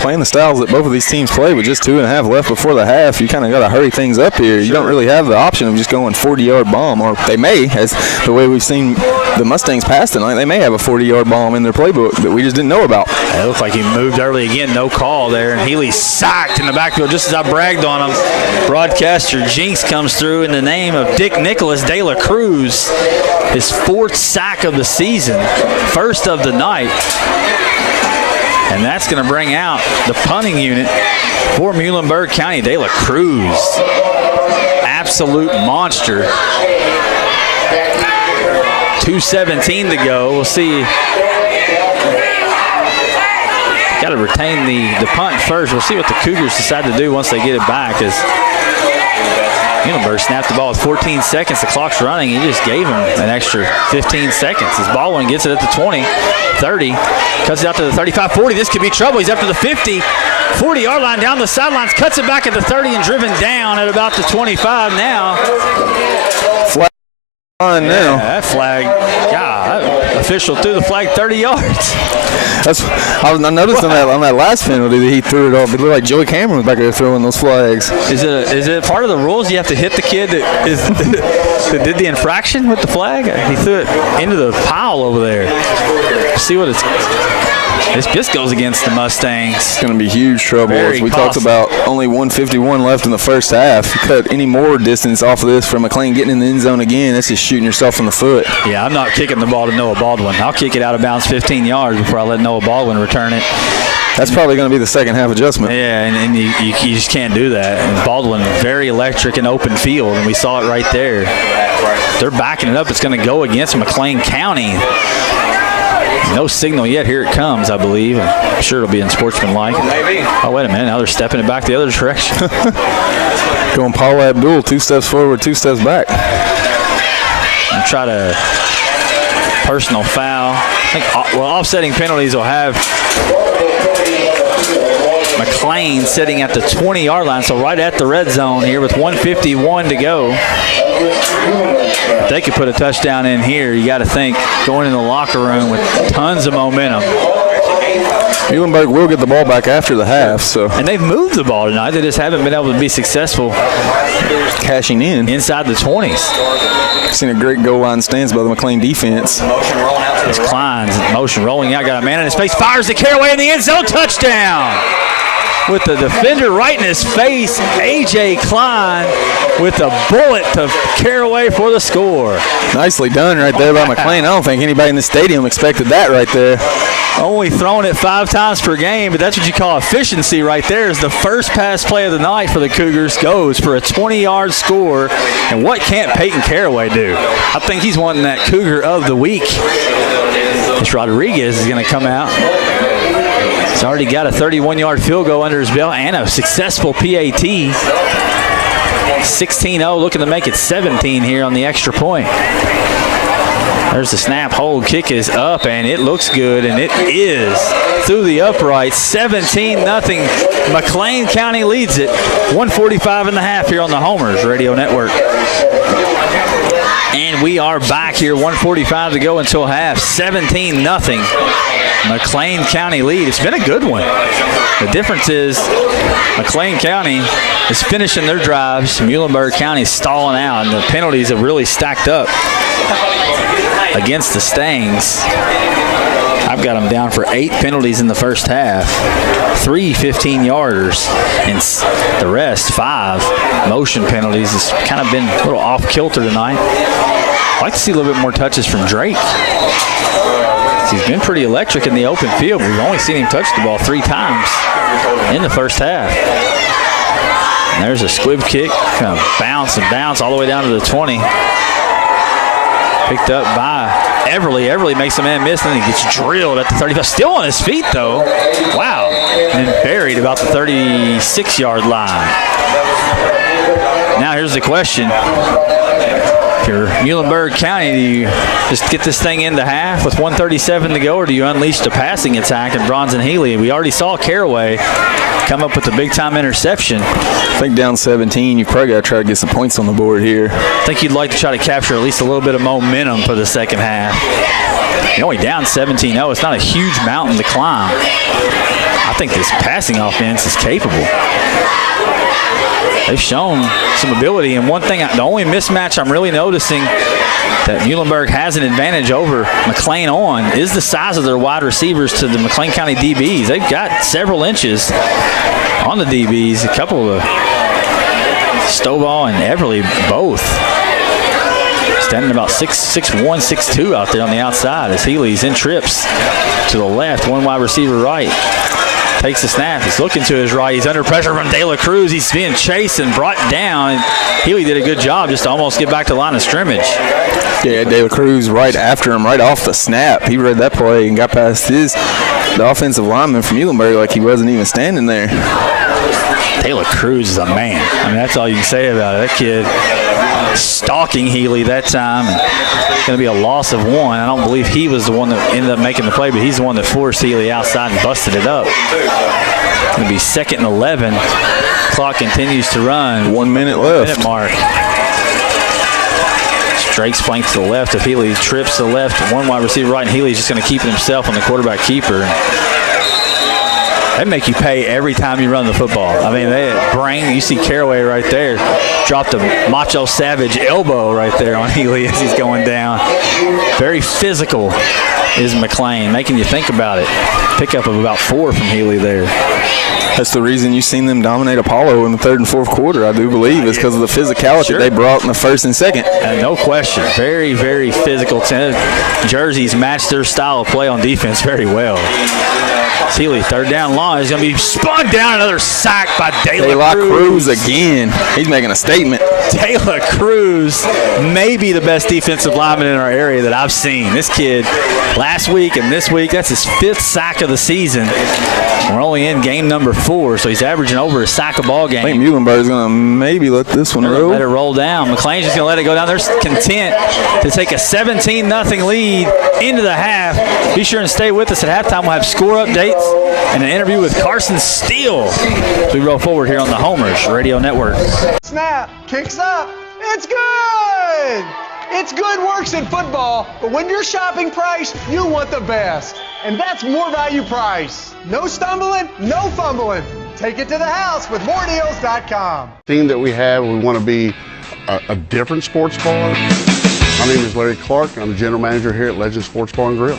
Playing the styles that both of these teams play with just 2.5 left before the half, you kind of got to hurry things up here. You don't really have the option of just going 40-yard bomb, or they may, as the way we've seen the Mustangs pass tonight, they may have a 40-yard bomb in their playbook that we just didn't know about. It looked like he moved early again, no call there, and Healy sacked in the backfield just as I bragged on him. Broadcaster Jinx comes through in the name of Dick Nicholas de la Cruz. His 4th sack of the season, 1st of the night. And that's going to bring out the punting unit for Muhlenberg County. De La Cruz, absolute monster. 2:17 to go. We'll see. Got to retain the punt first. We'll see what the Cougars decide to do once they get it back. As Muhlenberg snapped the ball with 14 seconds. The clock's running. He just gave him an extra 15 seconds. As Baldwin gets it at the 20, 30, cuts it out to the 35, 40. This could be trouble. He's up to the 50, 40-yard line, down the sidelines, cuts it back at the 30 and driven down at about the 25 now. Flag on now. That flag, God, that official threw the flag 30 yards. I noticed on that last penalty that he threw it off. It looked like Joey Cameron was back there throwing those flags. Is it part of the rules you have to hit the kid that did the infraction with the flag? He threw it into the pile over there. See what it's. This goes against the Mustangs. It's going to be huge trouble. As we talked about, only 1:51 left in the first half. You cut any more distance off of this from McLean getting in the end zone again, that's just shooting yourself in the foot. Yeah, I'm not kicking the ball to Noah Baldwin. I'll kick it out of bounds 15 yards before I let Noah Baldwin return it. That's probably going to be the second half adjustment. Yeah, and you just can't do that. And Baldwin, very electric in open field, and we saw it right there. They're backing it up. It's going to go against McLean County. No signal yet. Here it comes, I believe. I'm sure it'll be in sportsmanlike. Oh, wait a minute. Now they're stepping it back the other direction. Going Paul Abdul, 2 steps forward, 2 steps back. And try to personal foul. I think, offsetting penalties will have McLean sitting at the 20-yard line, so right at the red zone here with 1:51 to go. If they could put a touchdown in here, you got to think going in the locker room with tons of momentum. Muhlenberg will get the ball back after the half. And they've moved the ball tonight. They just haven't been able to be successful cashing in inside the 20s. Seen a great goal line stance by the McLean defense. It's Klein's motion rolling out. Got a man in his face. Fires the Caraway in the end zone. Touchdown. With the defender right in his face, A.J. Klein with a bullet to Caraway for the score. Nicely done right there by McLean. I don't think anybody in the stadium expected that right there. Only throwing it 5 times per game, but that's what you call efficiency right there. Is the first pass play of the night for the Cougars goes for a 20-yard score. And what can't Peyton Caraway do? I think he's wanting that Cougar of the week. This Rodriguez is going to come out. He's already got a 31-yard field goal under his belt and a successful PAT. 16-0, looking to make it 17 here on the extra point. There's the snap, hold, kick is up, and it looks good, and it is through the upright. 17-0. McLean County leads it. 1:45 in the half here on the Homers Radio Network. And we are back here, 1:45 to go until half. 17-0. McLean County lead. It's been a good one. The difference is McLean County is finishing their drives. Muhlenberg County is stalling out, and the penalties have really stacked up against the Stangs. I've got them down for 8 penalties in the first half, 3 15-yarders, and the rest 5 motion penalties. It's kind of been a little off-kilter tonight. I'd like to see a little bit more touches from Drake. He's been pretty electric in the open field. We've only seen him touch the ball 3 times in the first half. And there's a squib kick, kind of bounce and bounce all the way down to the 20. Picked up by Everly. Everly makes a man miss, and then he gets drilled at the 35. Still on his feet, though. Wow. And buried about the 36-yard line. Now here's the question. If you're Muhlenberg County, do you just get this thing into half with 1:37 to go, or do you unleash the passing attack in Bronson Healy? We already saw Caraway come up with a big-time interception. I think down 17, you probably got to try to get some points on the board here. I think you'd like to try to capture at least a little bit of momentum for the second half. You're only down 17-0. It's not a huge mountain to climb. I think this passing offense is capable. They've shown some ability, and one thing, the only mismatch I'm really noticing that Muhlenberg has an advantage over McLean on is the size of their wide receivers to the McLean County DBs. They've got several inches on the DBs, a couple of Stovall and Everly both standing about 6'1", 6'2" out there on the outside as Healy's in trips to the left, one wide receiver right. Takes the snap. He's looking to his right. He's under pressure from De La Cruz. He's being chased and brought down. And Healy did a good job just to almost get back to the line of scrimmage. Yeah, De La Cruz right after him, right off the snap. He read that play and got past the offensive lineman from Muhlenberg like he wasn't even standing there. De La Cruz is a man. I mean, that's all you can say about it. That kid stalking Healy that time. And it's going to be a loss of 1. I don't believe he was the one that ended up making the play, but he's the one that forced Healy outside and busted it up. It's going to be 2nd and 11. Clock continues to run. 1 minute left. Minute mark. Drake's flanked to the left. If Healy trips to the left, one wide receiver right, and Healy's just going to keep it himself on the quarterback keeper. They make you pay every time you run the football. I mean, you see Caraway right there. Dropped a Macho Savage elbow right there on Healy as he's going down. Very physical is McLean, making you think about it. Pickup of about 4 from Healy there. That's the reason you've seen them dominate Apollo in the 3rd and 4th quarter, I do believe, is because of the physicality they brought in the 1st and 2nd. No question. Very, very physical. Jerseys match their style of play on defense very well. Seeley, third down long. He's going to be spun down. Another sack by De La Cruz again. He's making a statement. De La Cruz may be the best defensive lineman in our area that I've seen. This kid, last week and this week, that's his 5th sack of the season. We're only in game number 4, so he's averaging over a sack a ball game. I think Muhlenberg is going to maybe let this one roll. Let it roll down. McLean's just going to let it go down. They're content to take a 17-0 lead into the half. Be sure and stay with us at halftime. We'll have score updates and an interview with Carson Steele as we roll forward here on the Homers Radio Network. Snap, kicks up, it's good! It's good works in football, but when you're shopping price, you want the best. And that's More Value Price. No stumbling, no fumbling. Take it to the house with moredeals.com. Theme that we have, we want to be a different sports bar. My name is Larry Clark. I'm the general manager here at Legend Sports Bar and Grill.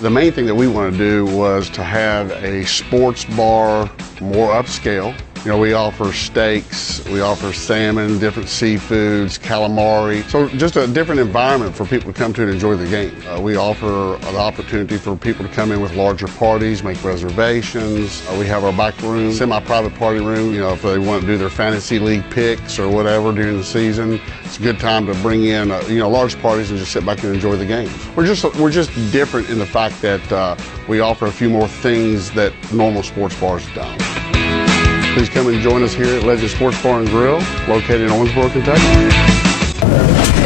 The main thing that we want to do was to have a sports bar more upscale. You know, we offer steaks, we offer salmon, different seafoods, calamari. So just a different environment for people to come to and enjoy the game. We offer the opportunity for people to come in with larger parties, make reservations. We have our back room, semi-private party room. You know, if they want to do their fantasy league picks or whatever during the season, it's a good time to bring in, large parties and just sit back and enjoy the games. We're just different in the fact that we offer a few more things that normal sports bars don't. Please come and join us here at Legend Sports Bar and Grill, located in Owensboro, Kentucky.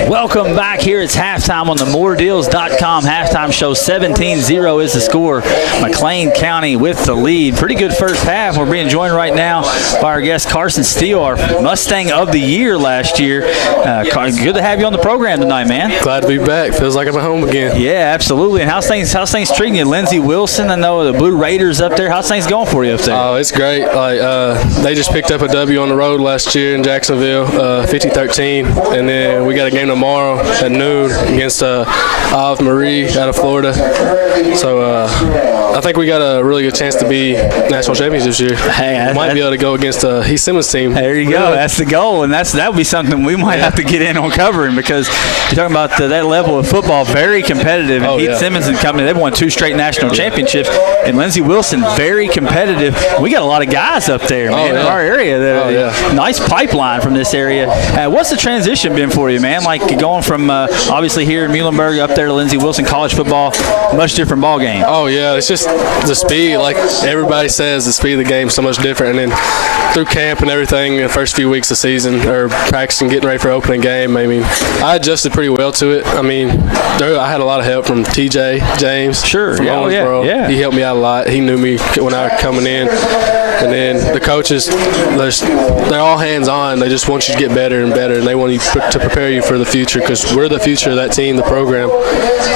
Welcome back here. It's halftime on the moredeals.com halftime show. 17-0 is the score. McLean County with the lead. Pretty good first half. We're being joined right now by our guest Carson Steele, our Mustang of the Year last year. Good to have you on the program tonight, man. Glad to be back. Feels like I'm at home again. Yeah, absolutely. And how's things treating you? Lindsey Wilson, I know the Blue Raiders up there. How's things going for you up there? Oh, it's great. They just picked up a W on the road last year in Jacksonville, 50-13, and then we got a game tomorrow at noon against Ave Marie out of Florida. So I think we got a really good chance to be national champions this year. Hey, might be able to go against Heath Simmons' team. There you go. That's the goal, and that would be something we might have to get in on covering, because you're talking about that level of football, very competitive. And Heath Simmons and company, they've won 2 straight national championships. And Lindsey Wilson, very competitive. We got a lot of guys up there, man, in our area. Nice pipeline from this area. What's the transition been for you, man? Like going from obviously here in Muhlenberg up there to Lindsey Wilson college football, much different ball game. Oh yeah, it's just the speed. Like everybody says, the speed of the game is so much different. And then through camp and everything, the first few weeks of the season or practicing, getting ready for opening game, I mean, I adjusted pretty well to it. I mean, I had a lot of help from TJ James. Sure, from Owensboro. He helped me out a lot. He knew me when I was coming in. And then the coaches, they're all hands-on. They just want you to get better and better, and they want you to prepare you for the future, because we're the future of that team, the program.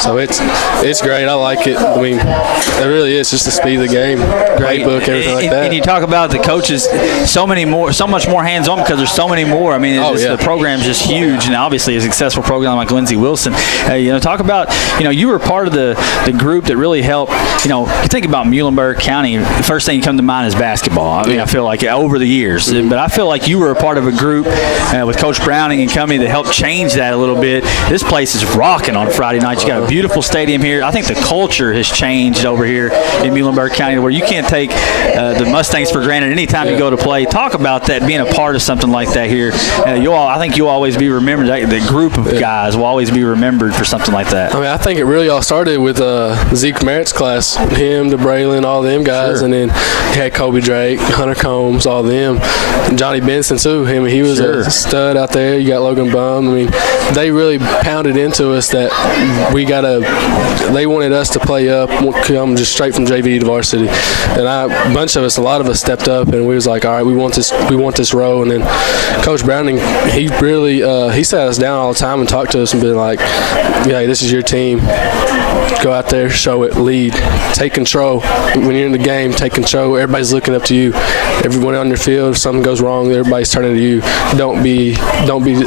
So it's great. I like it. I mean, it really is just the speed of the game, playbook, everything like that. And you talk about the coaches, so much more hands-on, because there's so many more. I mean, the program's just huge, and obviously a successful program like Lindsey Wilson. Talk about, you were part of the group that really helped. You think about Muhlenberg County, the first thing you come to mind is basketball. I mean, I feel like over the years, but I feel like you were a part of a group with Coach Browning and company that helped change that a little bit. This place is rocking on Friday nights. You got a beautiful stadium here. I think the culture has changed over here in Muhlenberg County, where you can't take the Mustangs for granted anytime you go to play. Talk about that, being a part of something like that here. I think you'll always be remembered. The group of guys will always be remembered for something like that. I mean, I think it really all started with Zeke Merritt's class, him, DeBraylin, all them guys, and then you had Kobe Drake, Hunter Combs, all them. And Johnny Benson too. He was a stud out there. You got Logan Bum. I mean, they really pounded into us that they wanted us to play up, come just straight from JV to varsity. And a lot of us stepped up, and we was like, all right, we want this row. And then Coach Browning, he really he sat us down all the time and talked to us and been like, yeah, this is your team. Go out there, show it, lead, take control. When you're in the game, take control. Everybody's looking up to you. Everyone on your field, if something goes wrong, everybody's turning to you. Don't be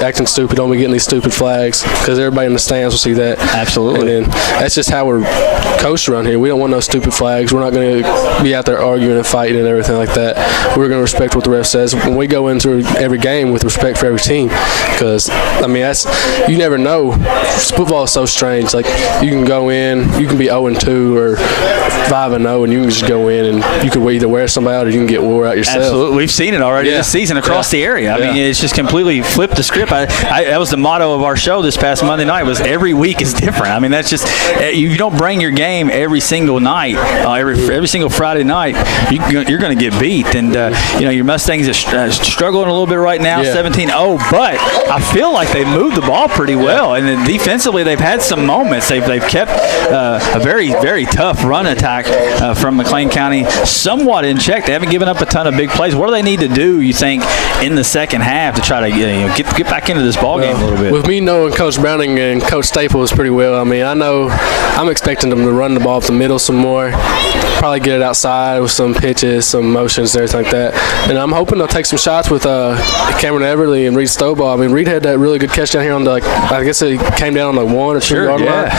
acting stupid. Don't be getting these stupid stupid flags because everybody in the stands will see that. Absolutely. And then that's just how we're coached around here. We don't want no stupid flags. We're not going to be out there arguing and fighting and everything like that. We're going to respect what the ref says when we go into every game with respect for every team, because I mean you never know. Football is so strange. Like you can go in, you can be 0-2 or 5-0, and you can just go in and you could either wear somebody or you can get wore out yourself. Absolutely, we've seen it already this season across the area. I mean, it's just completely flipped the script. That was the motto of our show this past Monday night. Was every week is different. I mean, that's just you don't bring your game every single night, every single Friday night. You're going to get beat, and your Mustangs are struggling a little bit right now, 17-0. But I feel like they moved the ball pretty well, and then defensively they've had some moments. They've kept a very, very tough run attack from McLean County somewhat in check. They haven't given up a ton of big plays. What do they need to do, you think, in the second half to try to get back into this ball game a little bit? With me knowing Coach Browning and Coach Staples pretty well, I mean, I know I'm expecting them to run the ball up the middle some more, probably get it outside with some pitches, some motions, and everything like that. And I'm hoping they'll take some shots with Cameron Everly and Reed Stovall. I mean, Reed had that really good catch down here on the, I guess it came down on the 1 or 2 yard line.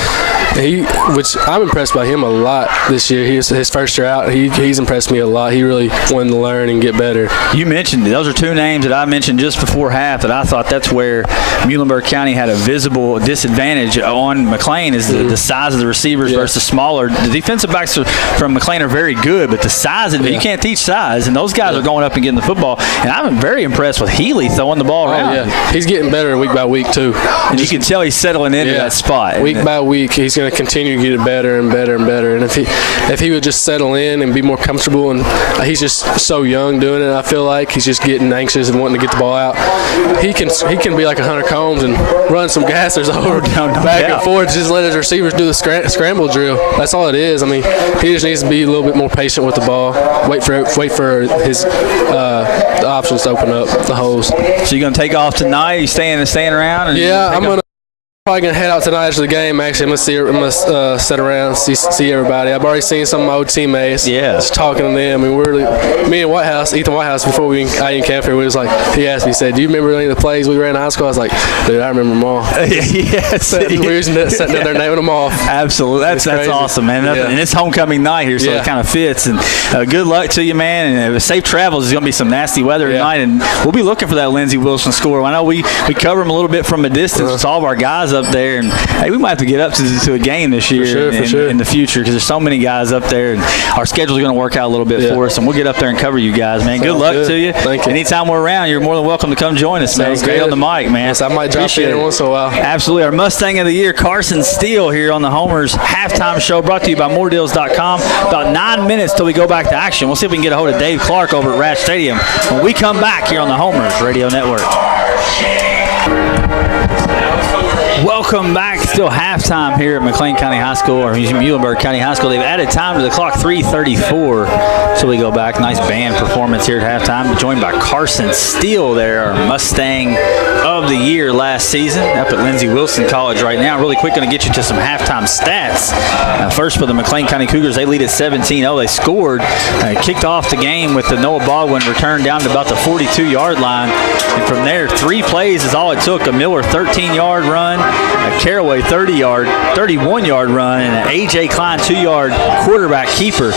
Which I'm impressed by him a lot this year. His first year out, he's impressed me a lot. He really wanted to learn and get better. You mentioned those are two names that I mentioned just before half that I thought that's where Muhlenberg County had a visible disadvantage on McLean is the size of the receivers versus smaller. The defensive backs from McLean are very good, but the size of it, you can't teach size, and those guys are going up and getting the football. And I'm very impressed with Healy throwing the ball around. He's getting better week by week too. And you can tell he's settling into that spot. Week by week, he's going to continue to get it better and better and better. And if he would just settle in and be more comfortable, and he's just so young doing it, I feel like he's just getting anxious and wanting to get the ball out. He can be like Hunter Combs and run some gassers over back and forth. Just let his receivers do the scramble drill. That's all it is. I mean, he just needs to be a little bit more patient with the ball. Wait for his the options to open up the holes. So you're gonna take off tonight? You staying around? I'm probably gonna head out tonight after the game. Actually, I'm gonna sit around, see everybody. I've already seen some of my old teammates. Just talking to them. I mean, me and Ethan Whitehouse, before we got in camp here, we was like, he asked me, he said, "Do you remember any of the plays we ran in high school?" I was like, "Dude, I remember them all." We were sitting down there naming them off. Absolutely, that's awesome, man. And it's homecoming night here, so it kind of fits. And good luck to you, man. And safe travels. There's gonna be some nasty weather tonight, and we'll be looking for that Lindsey Wilson score. I know we cover him a little bit from a distance with all of our guys up there, and hey, we might have to get up to a game this year in the future because there's so many guys up there, and our schedule's going to work out a little bit for us, and we'll get up there and cover you guys, man. Good luck to you. Thank you. Anytime we're around, you're more than welcome to come join us, man. Great on the mic, man. Yes, I might drop in once in a while. Absolutely. Our Mustang of the Year, Carson Steele, here on the Homers Halftime Show, brought to you by moredeals.com. About 9 minutes till we go back to action. We'll see if we can get a hold of Dave Clark over at Ratch Stadium when we come back here on the Homers Radio Network. Welcome back. Still halftime here at McLean County High School, or Muhlenberg County High School. They've added time to the clock, 3:34. So we go back. Nice band performance here at halftime. Joined by Carson Steele there, our Mustang of the Year last season, up at Lindsey Wilson College right now. Really quick, going to get you to some halftime stats. First for the McLean County Cougars, they lead at 17-0. They scored, kicked off the game with the Noah Baldwin return down to about the 42-yard line. And from there, 3 plays is all it took. A Miller 13-yard run, a Caraway 31-yard run, and an A.J. Klein 2-yard quarterback keeper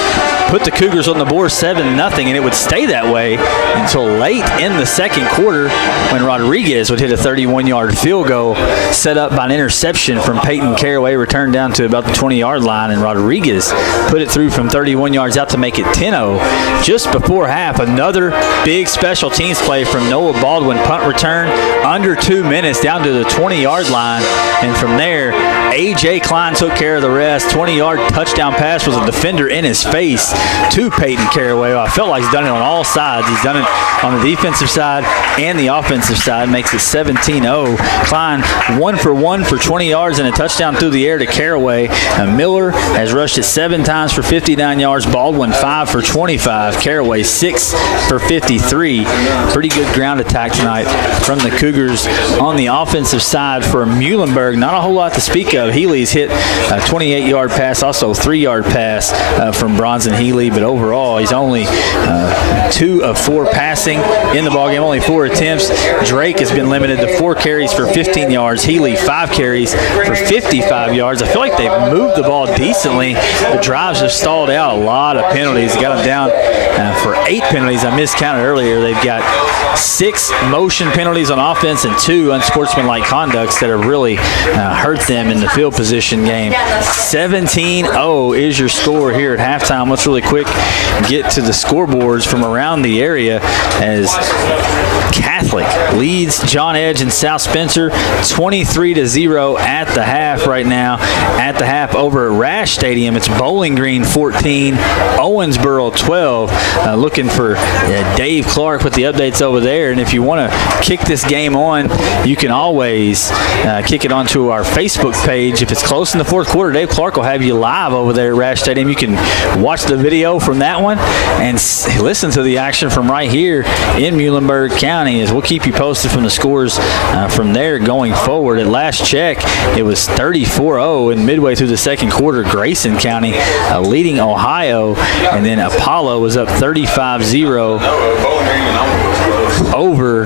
put the Cougars on the board 7-0, and it would stay that way until late in the second quarter when Rodriguez would hit a 31-yard field goal set up by an interception from Peyton Caraway, returned down to about the 20-yard line, and Rodriguez put it through from 31 yards out to make it 10-0. Just before half, another big special teams play from Noah Baldwin, punt return under 2 minutes down to the 20-yard line, and from there, A.J. Klein took care of the rest. 20-yard touchdown pass was a defender in his face to Peyton Caraway. I felt like he's done it on all sides. He's done it on the defensive side and the offensive side. Makes it 17-0. Klein 1 for 1 for 20 yards and a touchdown through the air to Caraway. Miller has rushed it 7 times for 59 yards. Baldwin 5 for 25. Caraway 6 for 53. Pretty good ground attack tonight from the Cougars on the offensive side for Muhlenberg Muhlenberg, not a whole lot to speak of. Healy's hit a 28-yard pass, also 3-yard pass from Bronson Healy, but overall he's only 2 of 4 passing in the ballgame, only 4 attempts. Drake has been limited to 4 carries for 15 yards. Healy 5 carries for 55 yards. I feel like they've moved the ball decently. The drives have stalled out. A lot of penalties. Got them down for 8 penalties. I miscounted earlier. They've got 6 motion penalties on offense and 2 unsportsmanlike conducts that have really hurt them in the field position game. 17-0 is your score here at halftime. Let's really quick get to the scoreboards from around the area as Catholic leads John Edge and South Spencer 23-0 at the half right now. At the half over at Rash Stadium, it's Bowling Green 14, Owensboro 12. Looking for Dave Clark with the updates over there. And if you want to kick this game on, you can always kick it onto our Facebook page. If it's close in the fourth quarter, Dave Clark will have you live over there at Rash Stadium. You can watch the video from that one and listen to the action from right here in Muhlenberg County, as we'll keep you posted from the scores from there going forward. At last check, it was 34-0, and midway through the second quarter, Grayson County leading Ohio, and then Apollo was up 35-0 over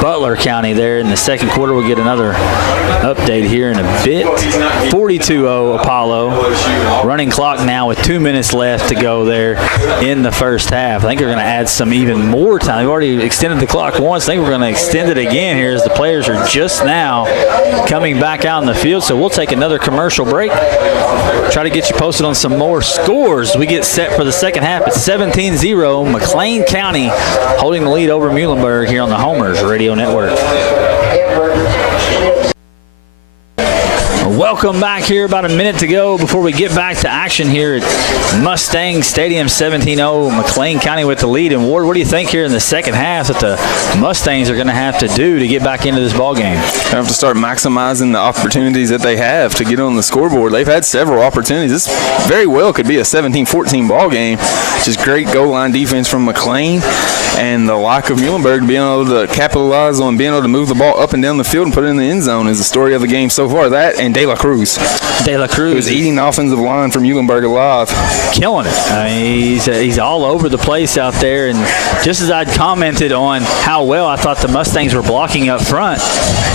Butler County there in the second quarter. We'll get another update here in a bit. 42-0 Apollo. Running clock now with 2 minutes left to go there in the first half. I think they're going to add some even more time. They've already extended the clock once. I think we're going to extend it again here as the players are just now coming back out in the field. So we'll take another commercial break. Try to get you posted on some more scores. We get set for the second half. It's 17-0. McLean County holding the lead over Muhlenberg here on the Homers Radio Network. Welcome back here. About a minute to go before we get back to action here at Mustang Stadium. 17-0, McLean County with the lead. And Ward, what do you think here in the second half that the Mustangs are going to have to do to get back into this ball game? They have to start maximizing the opportunities that they have to get on the scoreboard. They've had several opportunities. This very well could be a 17-14 ball game. Just great goal line defense from McLean, and the lack of Muhlenberg being able to capitalize on being able to move the ball up and down the field and put it in the end zone is the story of the game so far. That and De La Cruz. Who's eating the offensive line from Muhlenberg alive. Killing it. I mean, he's all over the place out there. And just as I'd commented on how well I thought the Mustangs were blocking up front,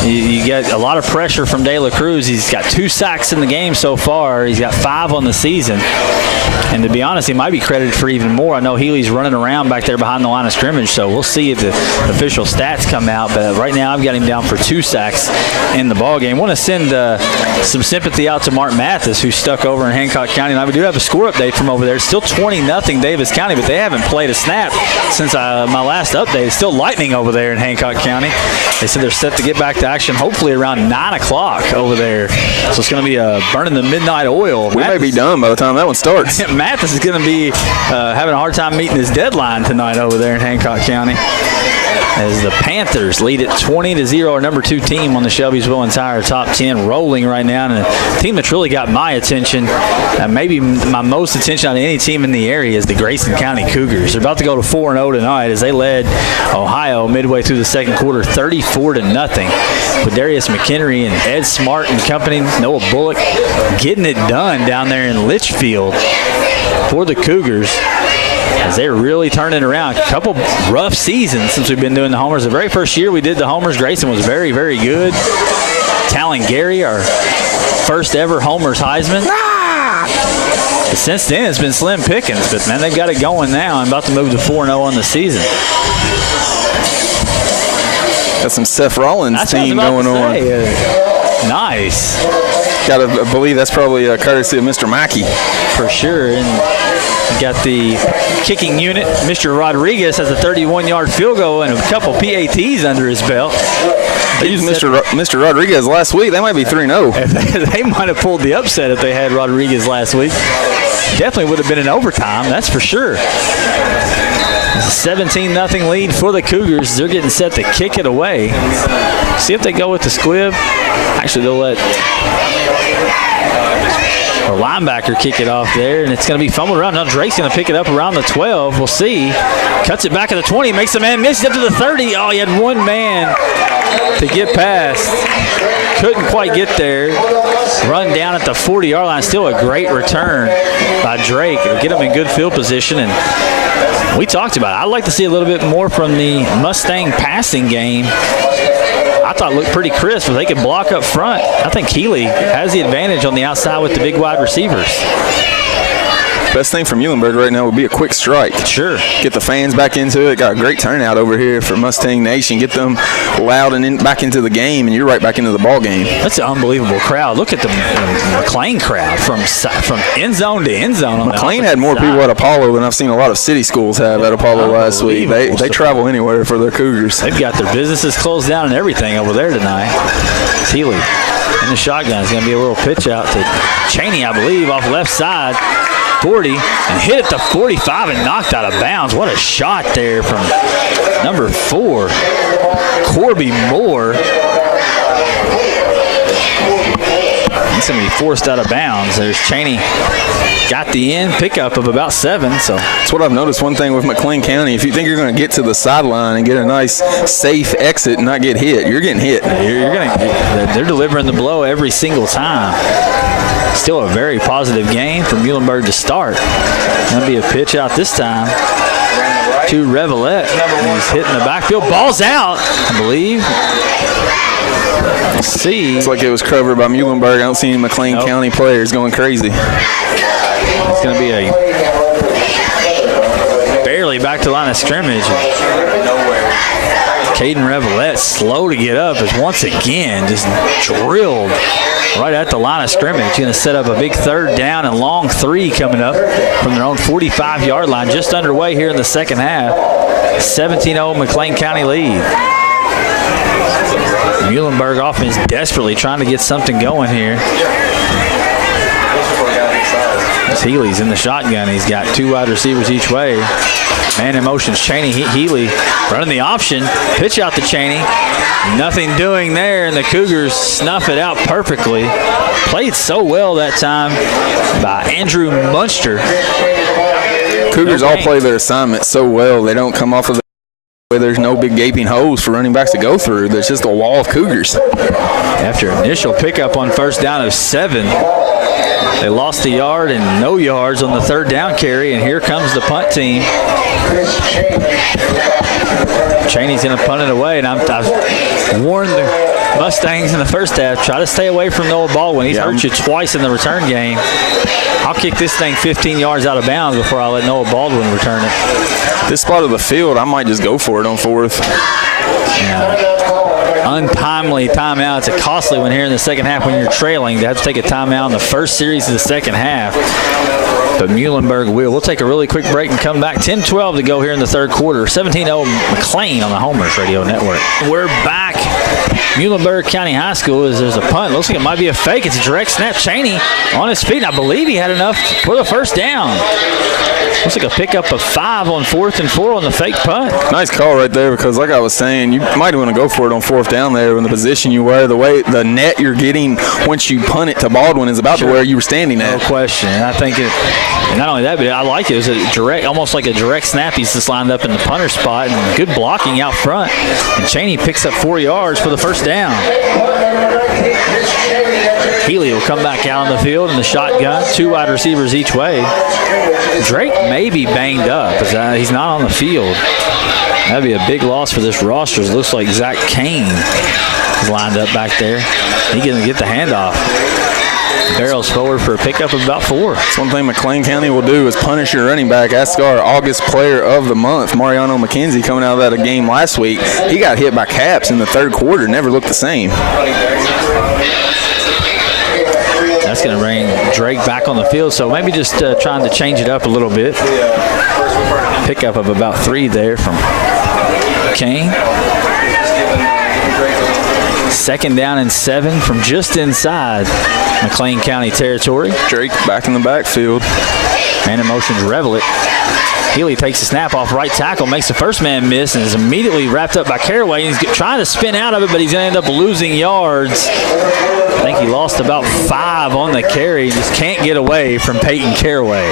you get a lot of pressure from De La Cruz. He's got 2 sacks in the game so far. He's got 5 on the season. And to be honest, he might be credited for even more. I know Healy's running around back there behind the line of scrimmage, so we'll see if the official stats come out. But right now I've got him down for 2 sacks in the ballgame. I want to send some sympathy out to Mark Mathis, who's stuck over in Hancock County. Now, we do have a score update from over there. It's still 20-0 Davis County, but they haven't played a snap since my last update. It's still lightning over there in Hancock County. They said they're set to get back to action hopefully around 9 o'clock over there. So it's going to be burning the midnight oil. We may be done by the time that one starts. Mathis is going to be having a hard time meeting his deadline tonight over there in Hancock County, as the Panthers lead it 20-0, our number 2 team on the Shelbyville entire top 10, rolling right now. And a team that's really got my attention, maybe my most attention on any team in the area, is the Grayson County Cougars. They're about to go to 4-0 tonight as they led Ohio midway through the second quarter 34-0. With Darius McHenry and Ed Smart and company, Noah Bullock getting it done down there in Litchfield for the Cougars, as they're really turning around. A couple rough seasons since we've been doing the homers. The very first year we did the homers, Grayson was very, very good. Talon Gary, our first ever homers Heisman. But since then, it's been slim pickings. But, man, they've got it going now and about to move to 4-0 on the season. Got some Seth Rollins team going on. Nice. Got to believe that's probably a courtesy of Mr. Mackey. For sure. And you got the kicking unit. Mr. Rodriguez has a 31-yard field goal and a couple PATs under his belt. They used Mr. Rodriguez last week. They might be 3-0. They might have pulled the upset if they had Rodriguez last week. Definitely would have been in overtime, that's for sure. It's a 17-0 lead for the Cougars. They're getting set to kick it away. See if they go with the squib. Actually, they'll let the linebacker kick it off there, and it's going to be fumbled around. Now Drake's going to pick it up around the 12. We'll see. Cuts it back at the 20, makes the man miss it up to the 30. Oh, he had one man to get past. couldn't quite get there. Run down at the 40-yard line. Still a great return by Drake. It'll get him in good field position. And we talked about it. I'd like to see a little bit more from the Mustang passing game. I thought it looked pretty crisp. If they could block up front, I think Healy has the advantage on the outside with the big wide receivers. Best thing for Muhlenberg right now would be a quick strike. Sure. Get the fans back into it. Got a great turnout over here for Mustang Nation. Get them loud and back into the game, and you're right back into the ball game. That's an unbelievable crowd. Look at the McLean crowd from end zone to end zone. McLean had more people at Apollo than I've seen a lot of city schools have at Apollo last week. They travel anywhere for their Cougars. They've got their businesses closed down and everything over there tonight. It's Healy in the shotgun. It's going to be a little pitch out to Cheney, I believe, off left side. 40 and hit at the 45 and knocked out of bounds. What a shot there from number 4, Corby Moore. He's going to be forced out of bounds. There's Cheney. Got the end pickup of about 7. So that's what I've noticed. One thing with McLean County, if you think you're going to get to the sideline and get a nice, safe exit and not get hit, you're getting hit. They're delivering the blow every single time. Still a very positive game for Muhlenberg to start. Going to be a pitch out this time to Revelette. He's hitting the backfield. Ball's out, I believe. Let's see. It's like it was covered by Muhlenberg. I don't see any McLean County players going crazy. It's going to be a barely back to the line of scrimmage. Caden Revelette, slow to get up, is once again just drilled right at the line of scrimmage. Going to set up a big 3rd down and long 3 coming up from their own 45-yard line. Just underway here in the second half. 17-0 McLean County lead. Muhlenberg offense desperately trying to get something going here. As Healy's in the shotgun. He's got 2 wide receivers each way. Man in motion's Cheney. Healy running the option. Pitch out to Cheney. Nothing doing there, and the Cougars snuff it out perfectly. Played so well that time by Andrew Munster. Cougars all play their assignment so well. They don't come off of the where there's no big gaping holes for running backs to go through. There's just a wall of Cougars. After initial pickup on 1st down of 7, they lost a yard and no yards on the 3rd down carry, and here comes the punt team. Cheney's going to punt it away, and I've warned the Mustangs in the first half, try to stay away from Noah Baldwin. He's hurt you twice in the return game. I'll kick this thing 15 yards out of bounds before I let Noah Baldwin return it. This spot of the field, I might just go for it on 4th. Yeah. Untimely timeout. It's a costly one here in the second half when you're trailing. They have to take a timeout in the first series of the second half. But Muhlenberg will. We'll take a really quick break and come back. 10-12 to go here in the 3rd quarter. 17-0 McLean on the Homers Radio Network. We're back. Muhlenberg County High School is there's a punt. Looks like it might be a fake. It's a direct snap. Cheney on his feet. And I believe he had enough for the 1st down. Looks like a pickup of 5 on 4th and 4 on the fake punt. Nice call right there, because like I was saying, you might want to go for it on 4th down there in the position you were. The way the net you're getting once you punt it to Baldwin is about to where you were standing at. No question. And I think not only that, but I like it. It was a direct, almost like a direct snap. He's just lined up in the punter spot and good blocking out front. And Cheney picks up 4 yards for the 1st down. Healy will come back out on the field in the shotgun. 2 wide receivers each way. Drake may be banged up as he's not on the field. That'd be a big loss for this roster. It looks like Zach Kane is lined up back there. He's going to get the handoff. Barrels forward for a pickup of about 4. That's one thing McLean County will do is punish your running back. Ask our August player of the month, Mariano McKenzie, coming out of that game last week. He got hit by caps in the 3rd quarter. Never looked the same. That's going to bring Drake back on the field, so maybe just trying to change it up a little bit. Pickup of about 3 there from Kane. 2nd down and 7 from just inside McLean County territory. Drake back in the backfield. Man in motion's Revelette. Healy takes the snap off right tackle, makes the first man miss, and is immediately wrapped up by Caraway. He's trying to spin out of it, but he's going to end up losing yards. I think he lost about 5 on the carry. Just can't get away from Peyton Caraway.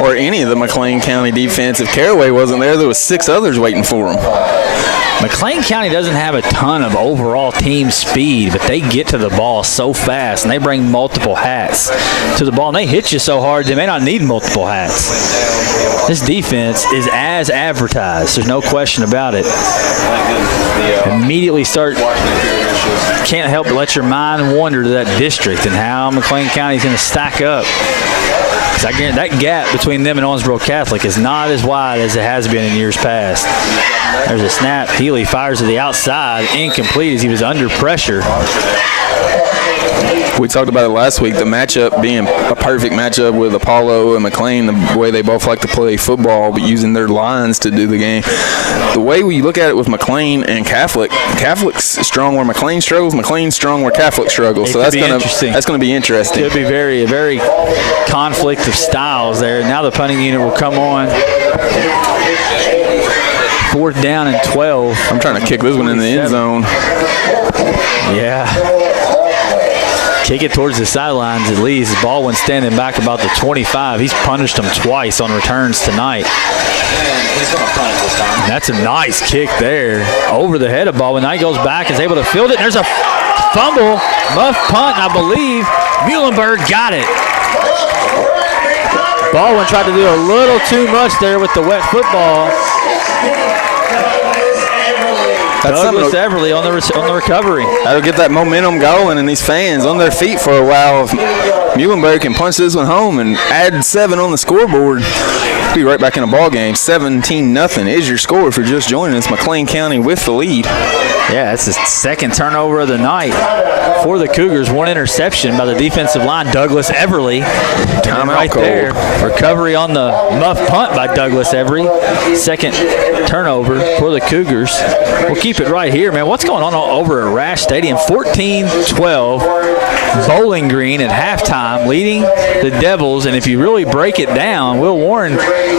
Or any of the McLean County defense. If Caraway wasn't there, there was 6 others waiting for him. McLean County doesn't have a ton of overall team speed, but they get to the ball so fast, and they bring multiple hats to the ball, and they hit you so hard they may not need multiple hats. This defense is as advertised. There's no question about it. Immediately can't help but let your mind wander to that district and how McLean County is going to stack up. I guarantee that gap between them and Owensboro Catholic is not as wide as it has been in years past. There's a snap. Healy fires to the outside, incomplete as he was under pressure. We talked about it last week, the matchup being a perfect matchup with Apollo and McLean, the way they both like to play football, but using their lines to do the game. The way we look at it with McLean and Catholic, Catholic's strong where McLean struggles, McLean's strong where Catholic struggles. So that's going to be interesting. Could be a very conflict of styles there. Now the punting unit will come on. 4th down and 12. I'm trying to kick this one in the end zone. Yeah. Kick it towards the sidelines at least. Baldwin standing back about the 25. He's punished him twice on returns tonight. And that's a nice kick there over the head of Baldwin. Now he goes back, is able to field it. There's a fumble, muff punt, and I believe Muhlenberg got it. Baldwin tried to do a little too much there with the wet football. Douglas Everly on the recovery. That'll get that momentum going and these fans on their feet for a while. If Muhlenberg can punch this one home and add 7 on the scoreboard, be right back in a ball game. 17-0 is your score if you're just joining us. McLean County with the lead. Yeah, it's the second turnover of the night for the Cougars. 1 interception by the defensive line, Douglas Everly. Timeout right call. there. Recovery on the muff punt by Douglas Everly. Second turnover for the Cougars. We'll keep it right here, man. What's going on over at Rash Stadium? 14-12. Bowling Green at halftime leading the Devils. And if you really break it down, Will Warren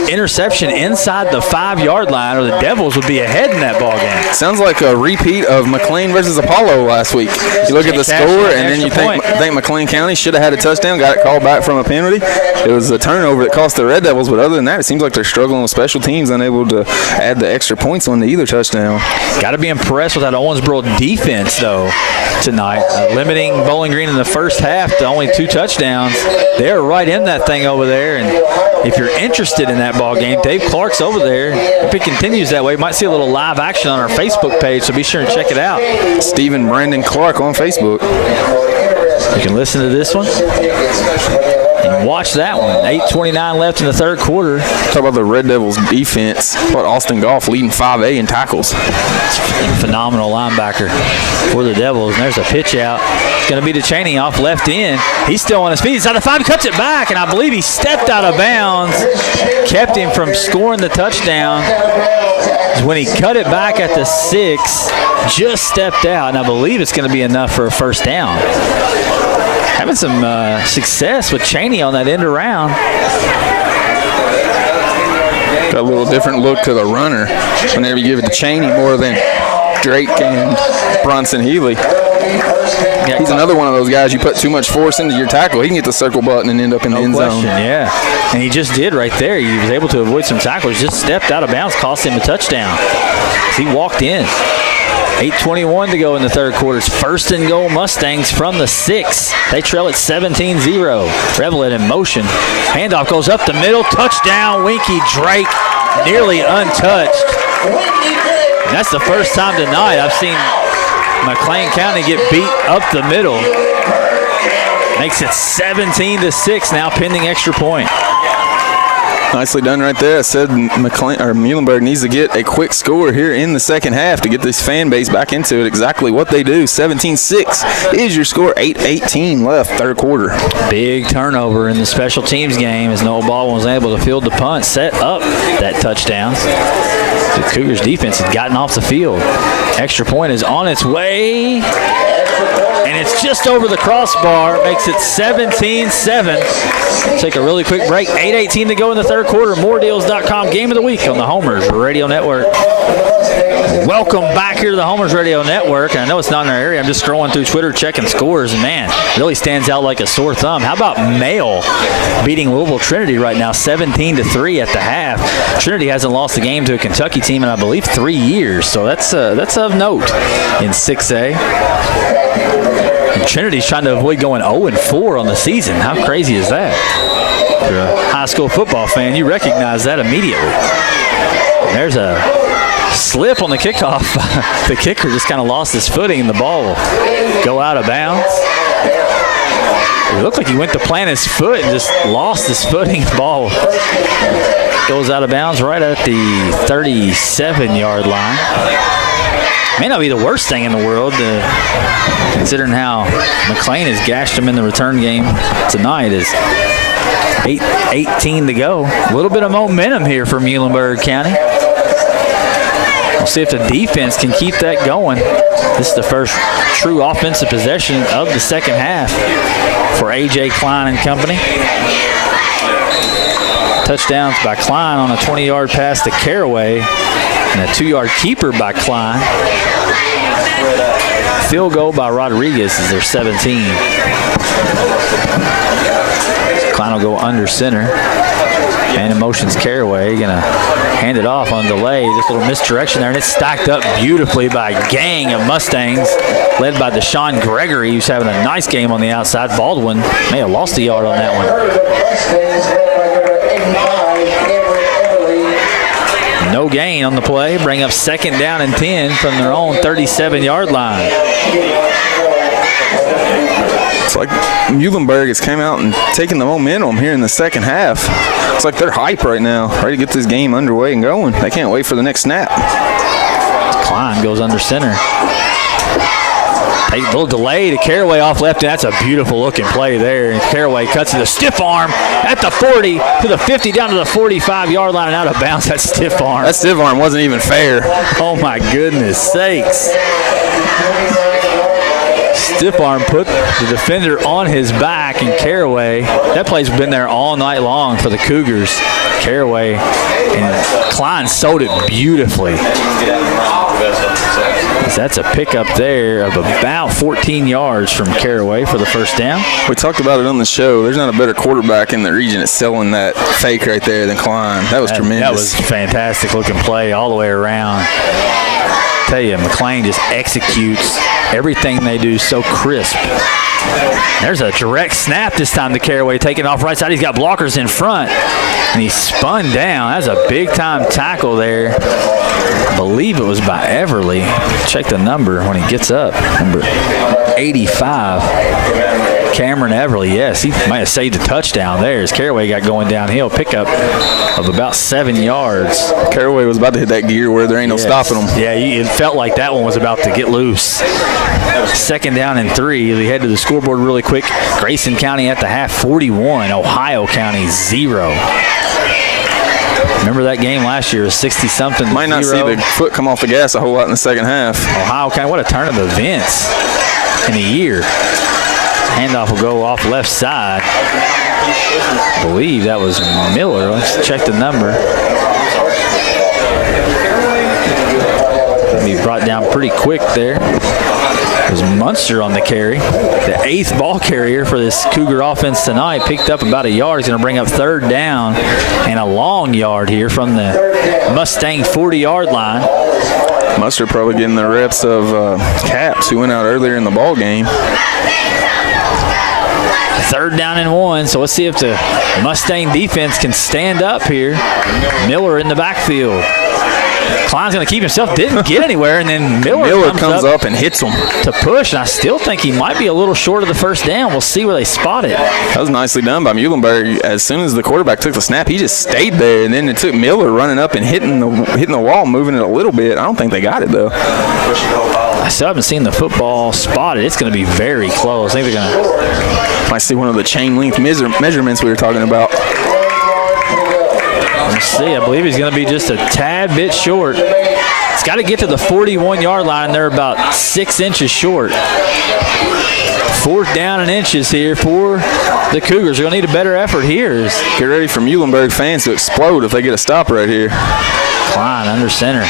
interception inside the 5-yard line, or the Devils would be ahead in that ball game. Sounds like a repeat of McLean versus Apollo last week. You look at the score, and then you think McLean County should have had a touchdown, got it called back from a penalty. It was a turnover that cost the Red Devils, but other than that, it seems like they're struggling with special teams, unable to add the extra points on to either touchdown. Got to be impressed with that Owensboro defense, though, tonight. Limiting Bowling Green in the first half to only 2 touchdowns. They're right in that thing over there, and if you're interested in that ball game, Dave Clark's over there. If it continues that way, you might see a little live action on our Facebook page, so be sure and check it out. Stephen Brandon Clark on Facebook. You can listen to this one and watch that one. 8:29 left in the third quarter. Talk about the Red Devils defense. What Austin Goff leading 5A in tackles. Phenomenal linebacker for the Devils. And there's a pitch out. It's going to be to Cheney off left end. He's still on his feet. Inside the 5, cuts it back, and I believe he stepped out of bounds. Kept him from scoring the touchdown. When he cut it back at the 6, just stepped out, and I believe it's going to be enough for a first down. Having some success with Cheney on that end around. Got a little different look to the runner whenever you give it to Cheney more than Drake and Bronson Healy. He's another one of those guys, you put too much force into your tackle, he can get the circle button and end up in the end zone. Yeah, and he just did right there. He was able to avoid some tackles, just stepped out of bounds, cost him a touchdown. He walked in. 8:21 to go in the third quarter. It's 1st and goal Mustangs from the 6. They trail at 17-0. Revelant in motion. Handoff goes up the middle. Touchdown, Winky Drake, nearly untouched. And that's the first time tonight I've seen McLean County get beat up the middle. Makes it 17-6 now, pending extra point. Nicely done right there. I said Muhlenberg needs to get a quick score here in the second half to get this fan base back into it. Exactly what they do. 17-6 is your score. 8:18 left, third quarter. Big turnover in the special teams game as Noah Baldwin was able to field the punt, set up that touchdown. The Cougars defense had gotten off the field. Extra point is on its way. and it's just over the crossbar. Makes it 17-7. Take a really quick break. 8:18 to go in the third quarter. MoreDeals.com Game of the Week on the Homers Radio Network. Welcome back here to the Homers Radio Network. And I know it's not in our area. I'm just scrolling through Twitter, checking scores, and man, really stands out like a sore thumb. How about Mail beating Louisville Trinity right now, 17-3 at the half? Trinity hasn't lost a game to a Kentucky team in, I believe, 3 years. So that's of note in 6A. And Trinity's trying to avoid going 0-4 on the season. How crazy is that? If you're a high school football fan, you recognize that immediately. And there's a slip on the kickoff. The kicker just kind of lost his footing, and the ball will go out of bounds. It looked like he went to plant his foot and just lost his footing. The ball goes out of bounds right at the 37-yard line. May not be the worst thing in the world, considering how McLean has gashed him in the return game tonight. Is 8:18 to go. A little bit of momentum here for Muhlenberg County. We'll see if the defense can keep that going. This is the first true offensive possession of the second half for A.J. Klein and company. Touchdowns by Klein on a 20-yard pass to Caraway and a 2-yard keeper by Klein. Field goal by Rodriguez is their 17. Klein will go under center. Man in motion's Caraway, gonna hand it off on delay. Just a little misdirection there, and it's stacked up beautifully by a gang of Mustangs led by Deshaun Gregory, who's having a nice game on the outside. Baldwin may have lost a yard on that one. No gain on the play. Bring up 2nd down and 10 from their own 37-yard line. It's like Muhlenberg has came out and taken the momentum here in the second half. It's like they're hype right now, ready to get this game underway and going. They can't wait for the next snap. Klein goes under center. A little delay to Caraway off left, and that's a beautiful looking play there. And Caraway cuts to the stiff arm at the 40 to the 50 down to the 45-yard line and out of bounds. That stiff arm. That stiff arm wasn't even fair. Oh my goodness sakes. Stiff arm put the defender on his back, and Caraway, that play's been there all night long for the Cougars. Caraway and Klein sold it beautifully. That's a pickup there of about 14 yards from Caraway for the first down. We talked about it on the show. There's not a better quarterback in the region at selling that fake right there than Klein. That was tremendous. That was a fantastic looking play all the way around. Tell you, McLean just executes everything they do so crisp. There's a direct snap this time to Caraway, taking off right side. He's got blockers in front, and he spun down. That's a big-time tackle there. I believe it was by Everly. Check the number when he gets up. Number 85. Cameron Everly, yes, he might have saved a touchdown there as Caraway got going downhill. Pickup of about 7 yards. Caraway was about to hit that gear where there ain't no stopping him. Yeah, it felt like that one was about to get loose. 2nd down and 3. We head to the scoreboard really quick. Grayson County at the half, 41. Ohio County, 0. Remember that game last year, 60-something. Might not see the foot come off the gas a whole lot in the second half. Ohio County, what a turn of events in a year. Handoff will go off left side. I believe that was Miller. Let's check the number. Be brought down pretty quick there. It was Munster on the carry. The 8th ball carrier for this Cougar offense tonight. Picked up about a yard. He's going to bring up 3rd down and a long yard here from the Mustang 40-yard line. Munster probably getting the reps of Caps, who went out earlier in the ball game. 3rd down and 1. So let's see if the Mustang defense can stand up here. Miller in the backfield. Klein's going to keep himself. Didn't get anywhere, and then Miller comes up and hits him to push. And I still think he might be a little short of the first down. We'll see where they spot it. That was nicely done by Muhlenberg. As soon as the quarterback took the snap, he just stayed there, and then it took Miller running up and hitting the wall, moving it a little bit. I don't think they got it though. I still haven't seen the football spotted. It's going to be very close. I think they're going to might see one of the chain length measurements we were talking about. Let's see. I believe he's going to be just a tad bit short. It's got to get to the 41-yard line. They're about 6 inches short. 4th down and inches here for the Cougars. They're going to need a better effort here. Get ready for Muhlenberg fans to explode if they get a stop right here. Klein under center.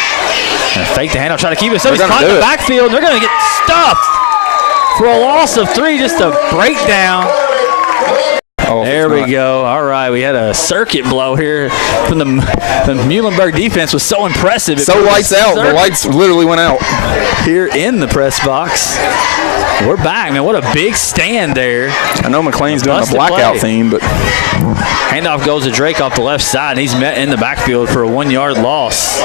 Gonna fake the handoff, try to keep it. So he's They're caught gonna in the do it. backfield. They're going to get stuffed for a loss of 3. Just a breakdown. Oh, There it's we not. go. All right, we had a circuit blow here from the Muhlenberg defense was so impressive. It So put a lights out. The circuit lights literally went out. here in the press box. We're back, man. What a big stand there. I know McLean's doing a Busted blackout play. theme, but Handoff goes to Drake off the left side, and he's met in the backfield for a 1-yard loss.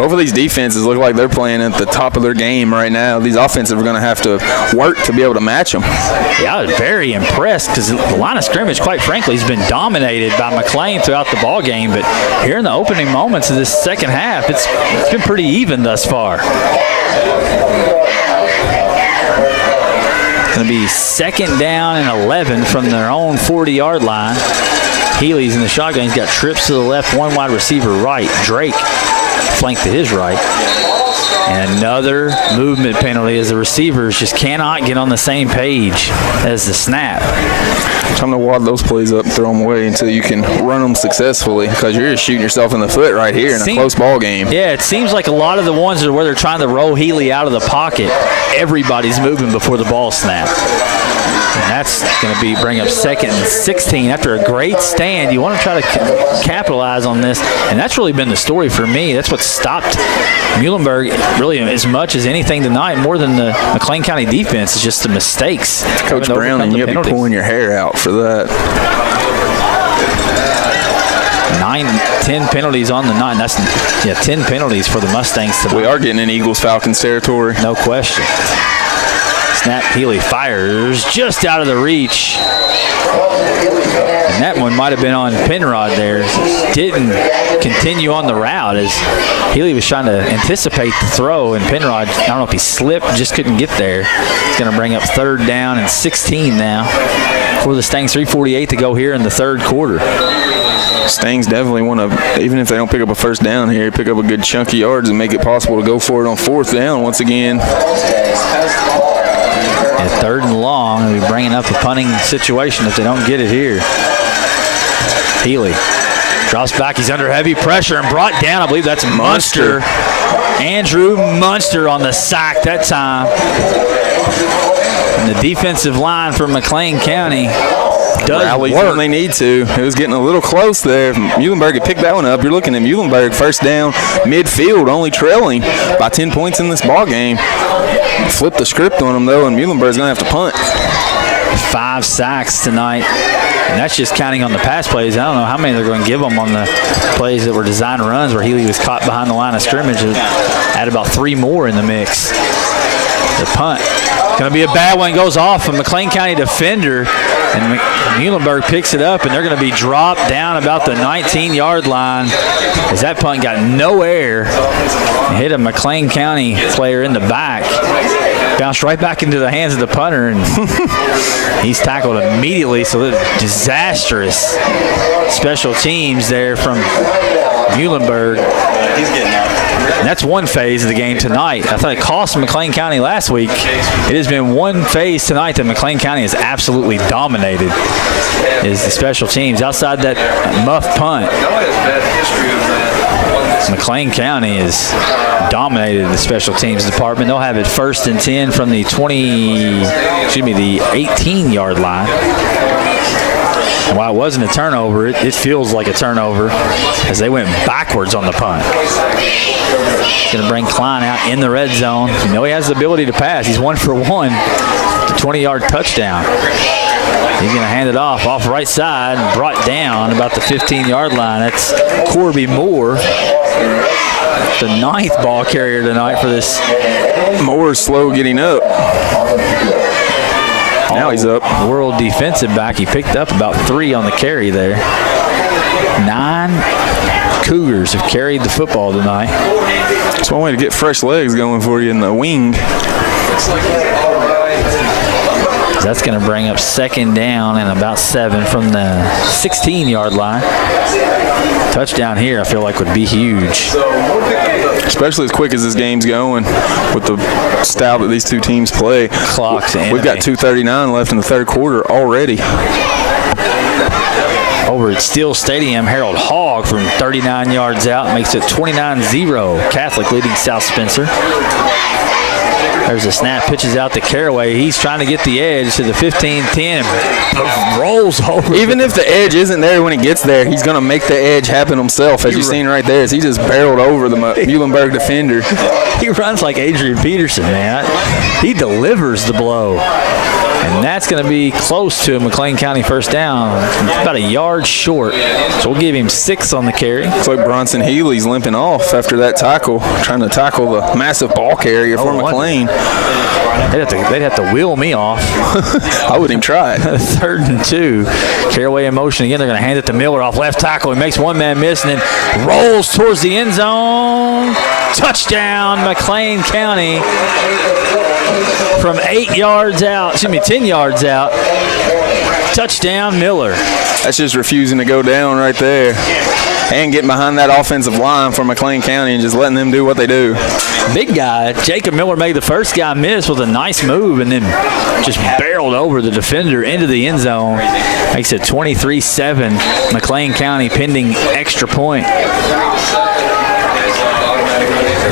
both of these defenses look like they're playing at the top of their game right now. These offensive are going to have to work to be able to match them. Yeah, I was very impressed because the line of scrimmage, quite frankly, has been dominated by McLean throughout the ball game. But here in the opening moments of this second half, it's been pretty even thus far. Going to be 2nd down and 11 from their own 40-yard line. Healy's in the shotgun. He's got trips to the left, 1 wide receiver right. Drake flanked to his right. And another movement penalty as the receivers just cannot get on the same page as the snap. Time to wad those plays up, throw them away until you can run them successfully, because you're just shooting yourself in the foot right here in a close ball game. Yeah, it seems like a lot of the ones where they're trying to roll Healy out of the pocket, everybody's moving before the ball snap. And that's going to bring up 2nd and 16 after a great stand. You want to try to capitalize on this, and that's really been the story for me. That's what stopped Muhlenberg really as much as anything tonight, more than the McLean County defense. Is just the mistakes. Coach Brown, and you got to be pulling your hair out for that. 10 penalties on the night. That's 10 penalties for the Mustangs tonight. We are getting in Eagles-Falcons territory. No question. Snap, Healy fires just out of the reach. And that one might have been on Penrod there. Didn't continue on the route as Healy was trying to anticipate the throw, and Penrod, I don't know if he slipped, just couldn't get there. It's going to bring up 3rd down and 16 now for the Stangs. 3:48 to go here in the 3rd quarter. Stangs definitely want to, even if they don't pick up a 1st down here, pick up a good chunk of yards and make it possible to go for it on 4th down once again. And 3rd and long, they'll be bringing up a punting situation if they don't get it here. Healy drops back. He's under heavy pressure and brought down. I believe that's Munster. Andrew Munster on the sack that time. And the defensive line for McLean County does Rallies work. when they need to. It was getting a little close there. Muhlenberg had picked that one up. You're looking at Muhlenberg 1st down, midfield, only trailing by 10 points in this ball game. Flip the script on them, though, and Muhlenberg's going to have to punt. 5 sacks tonight. And that's just counting on the pass plays. I don't know how many they're going to give them on the plays that were design runs where Healy was caught behind the line of scrimmage. Add about 3 more in the mix. The punt. Going to be a bad one. Goes off a McLean County defender. And Muhlenberg picks it up, and they're going to be dropped down about the 19-yard line as that punt got no air and hit a McLean County player in the back. Bounced right back into the hands of the punter, and he's tackled immediately. So disastrous special teams there from Muhlenberg. And that's one phase of the game tonight. I thought it cost McLean County last week. It has been one phase tonight that McLean County has absolutely dominated, is the special teams. Outside that muff punt, McLean County has dominated the special teams department. They'll have it 1st and 10 from the the 18-yard line. And while it wasn't a turnover, it feels like a turnover as they went backwards on the punt. Going to bring Klein out in the red zone. You know he has the ability to pass. He's 1 for 1. The 20-yard touchdown. He's going to hand it off right side and brought down about the 15-yard line. That's Corby Moore, the 9th ball carrier tonight for this. Moore's slow getting up. Now he's up. World defensive back. He picked up about 3 on the carry there. 9 Cougars have carried the football tonight. That's one way to get fresh legs going for you in the wing. That's going to bring up 2nd down and about 7 from the 16-yard line. Touchdown here, I feel like, would be huge. Especially as quick as this game's going with the style that these two teams play. Clock's We've got 2:39 left in the third quarter already. Over at Steel Stadium, Harold Hogg from 39 yards out makes it 29-0. Catholic leading South Spencer. There's a snap, pitches out to Caraway. He's trying to get the edge to the 15-10 and rolls over. Even if the edge isn't there when he gets there, he's going to make the edge happen himself, as you've seen right there. As he just barreled over the Muhlenberg defender. He runs like Adrian Peterson, man. He delivers the blow. And that's going to be close to a McLean County first down. About a yard short. So we'll give him 6 on the carry. Looks like Bronson Healy's limping off after that tackle, trying to tackle the massive ball carrier for McLean. They'd have to wheel me off. I wouldn't even try it. 3rd and 2. Caraway in motion again. They're going to hand it to Miller off left tackle. He makes one man miss and then rolls towards the end zone. Touchdown, McLean County. From 10 yards out. Touchdown, Miller. That's just refusing to go down right there. And getting behind that offensive line for McLean County and just letting them do what they do. Big guy, Jacob Miller made the first guy miss with a nice move and then just barreled over the defender into the end zone. Makes it 23-7. McLean County pending extra point.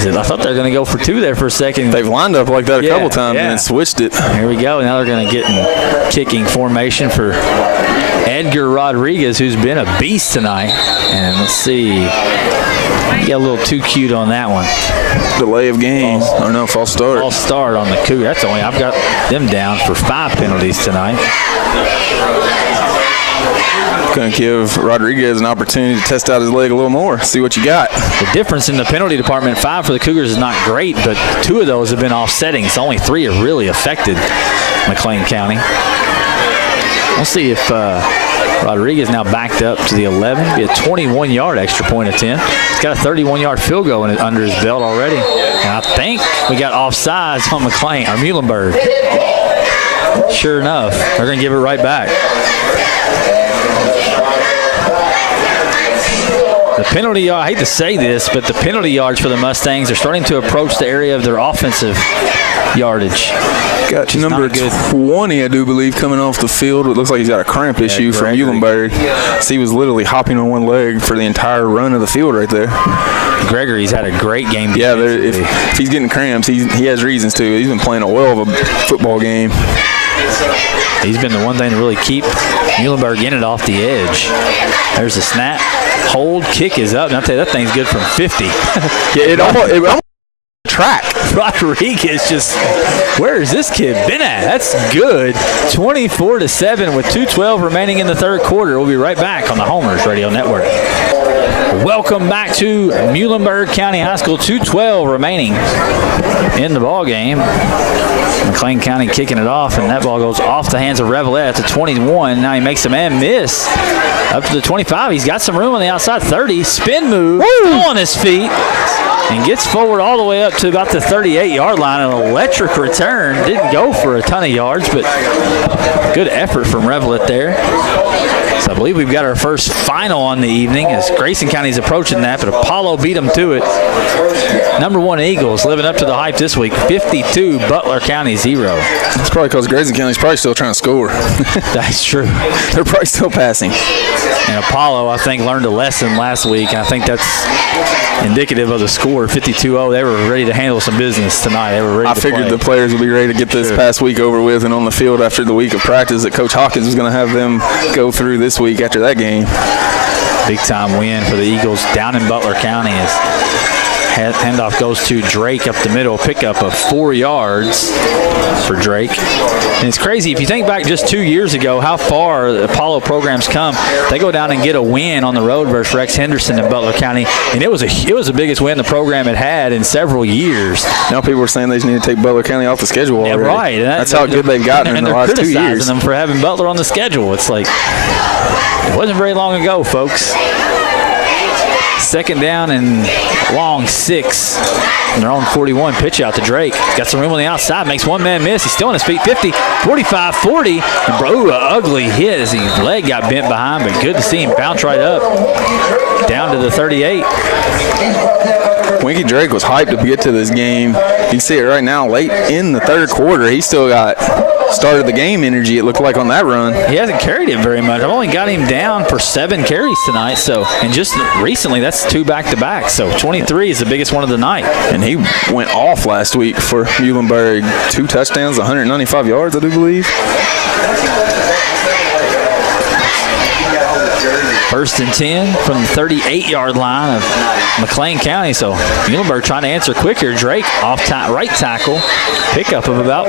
I thought they were going to go for 2 there for a second. They've lined up like that a couple times and then switched it. Here we go. Now they're going to get in kicking formation for Edgar Rodriguez, who's been a beast tonight. And let's see. Get a little too cute on that one. Delay of game. False start. False start on the Cougar. That's only, I've got them down for 5 penalties tonight. Going to give Rodriguez an opportunity to test out his leg a little more, see what you got. The difference in the penalty department, 5 for the Cougars is not great, but 2 of those have been offsetting, so only 3 have really affected McLean County. We'll see if Rodriguez now backed up to the 11. Be a 21-yard extra point attempt. He's got a 31-yard field goal under his belt already. And I think we got offsides on McLean, or Muhlenberg. Sure enough, they're going to give it right back. The penalty, I hate to say this, but the penalty yards for the Mustangs are starting to approach the area of their offensive yardage. Got number 20, I do believe, coming off the field. It looks like he's got a cramp issue from Muhlenberg. So he was literally hopping on one leg for the entire run of the field right there. Gregory's had a great game. Yeah, if he's getting cramps, he has reasons to. He's been playing a well of a football game. He's been the one thing to really keep Muhlenberg in it off the edge. There's the snap. Hold, kick is up. And I'll tell you, that thing's good from 50. Yeah, it almost track. Rodriguez just, where has this kid been at? That's good. 24-7 with 2:12 remaining in the third quarter. We'll be right back on the Homers Radio Network. Welcome back to Muhlenberg County High School. 2:12 remaining in the ball game. McLean County kicking it off, and that ball goes off the hands of Revelette to 21. Now he makes a man miss up to the 25. He's got some room on the outside. 30, spin move, on his feet, and gets forward all the way up to about the 38-yard line. An electric return. Didn't go for a ton of yards, but good effort from Revelette there. So I believe we've got our first final on the evening as Grayson County's approaching that, but Apollo beat them to it. Number 1 Eagles living up to the hype this week. 52, Butler County 0. That's probably because Grayson County's probably still trying to score. That's true. They're probably still passing. And Apollo, I think, learned a lesson last week, and I think that's indicative of the score. 52-0. They were ready to handle some business tonight. They were ready to figured play. The players would be ready to get this past week over with and on the field after the week of practice that Coach Hawkins was going to have them go through this week after that game. Big time win for the Eagles down in Butler County as handoff goes to Drake up the middle, pickup of 4 yards for Drake. And it's crazy if you think back just 2 years ago how far the Apollo programs come. They go down and get a win on the road versus Rex Henderson in Butler County, and it was the biggest win the program had in several years. Now people are saying they just need to take Butler County off the schedule already. Yeah, right. That's how good they've gotten in the last 2 years. And they're criticizing them for having Butler on the schedule. It's like, it wasn't very long ago, folks. Second down and long 6 from their own 41. Pitch out to Drake. Got some room on the outside. Makes one man miss. He's still on his feet. 50, 45, 40. And bro, an ugly hit as his leg got bent behind, but good to see him bounce right up. Down to the 38. Winky Drake was hyped to get to this game. You can see it right now late in the third quarter. He still got started the game energy, it looked like, on that run. He hasn't carried it very much. I've only got him down for 7 carries tonight. So, and just recently, that's 2 back-to-back. So 23 is the biggest one of the night. And he went off last week for Muhlenberg. 2 touchdowns, 195 yards, I do believe. First and 10 from the 38-yard line of McLean County. So Muhlenberg trying to answer quick here. Drake off right tackle. Pickup of about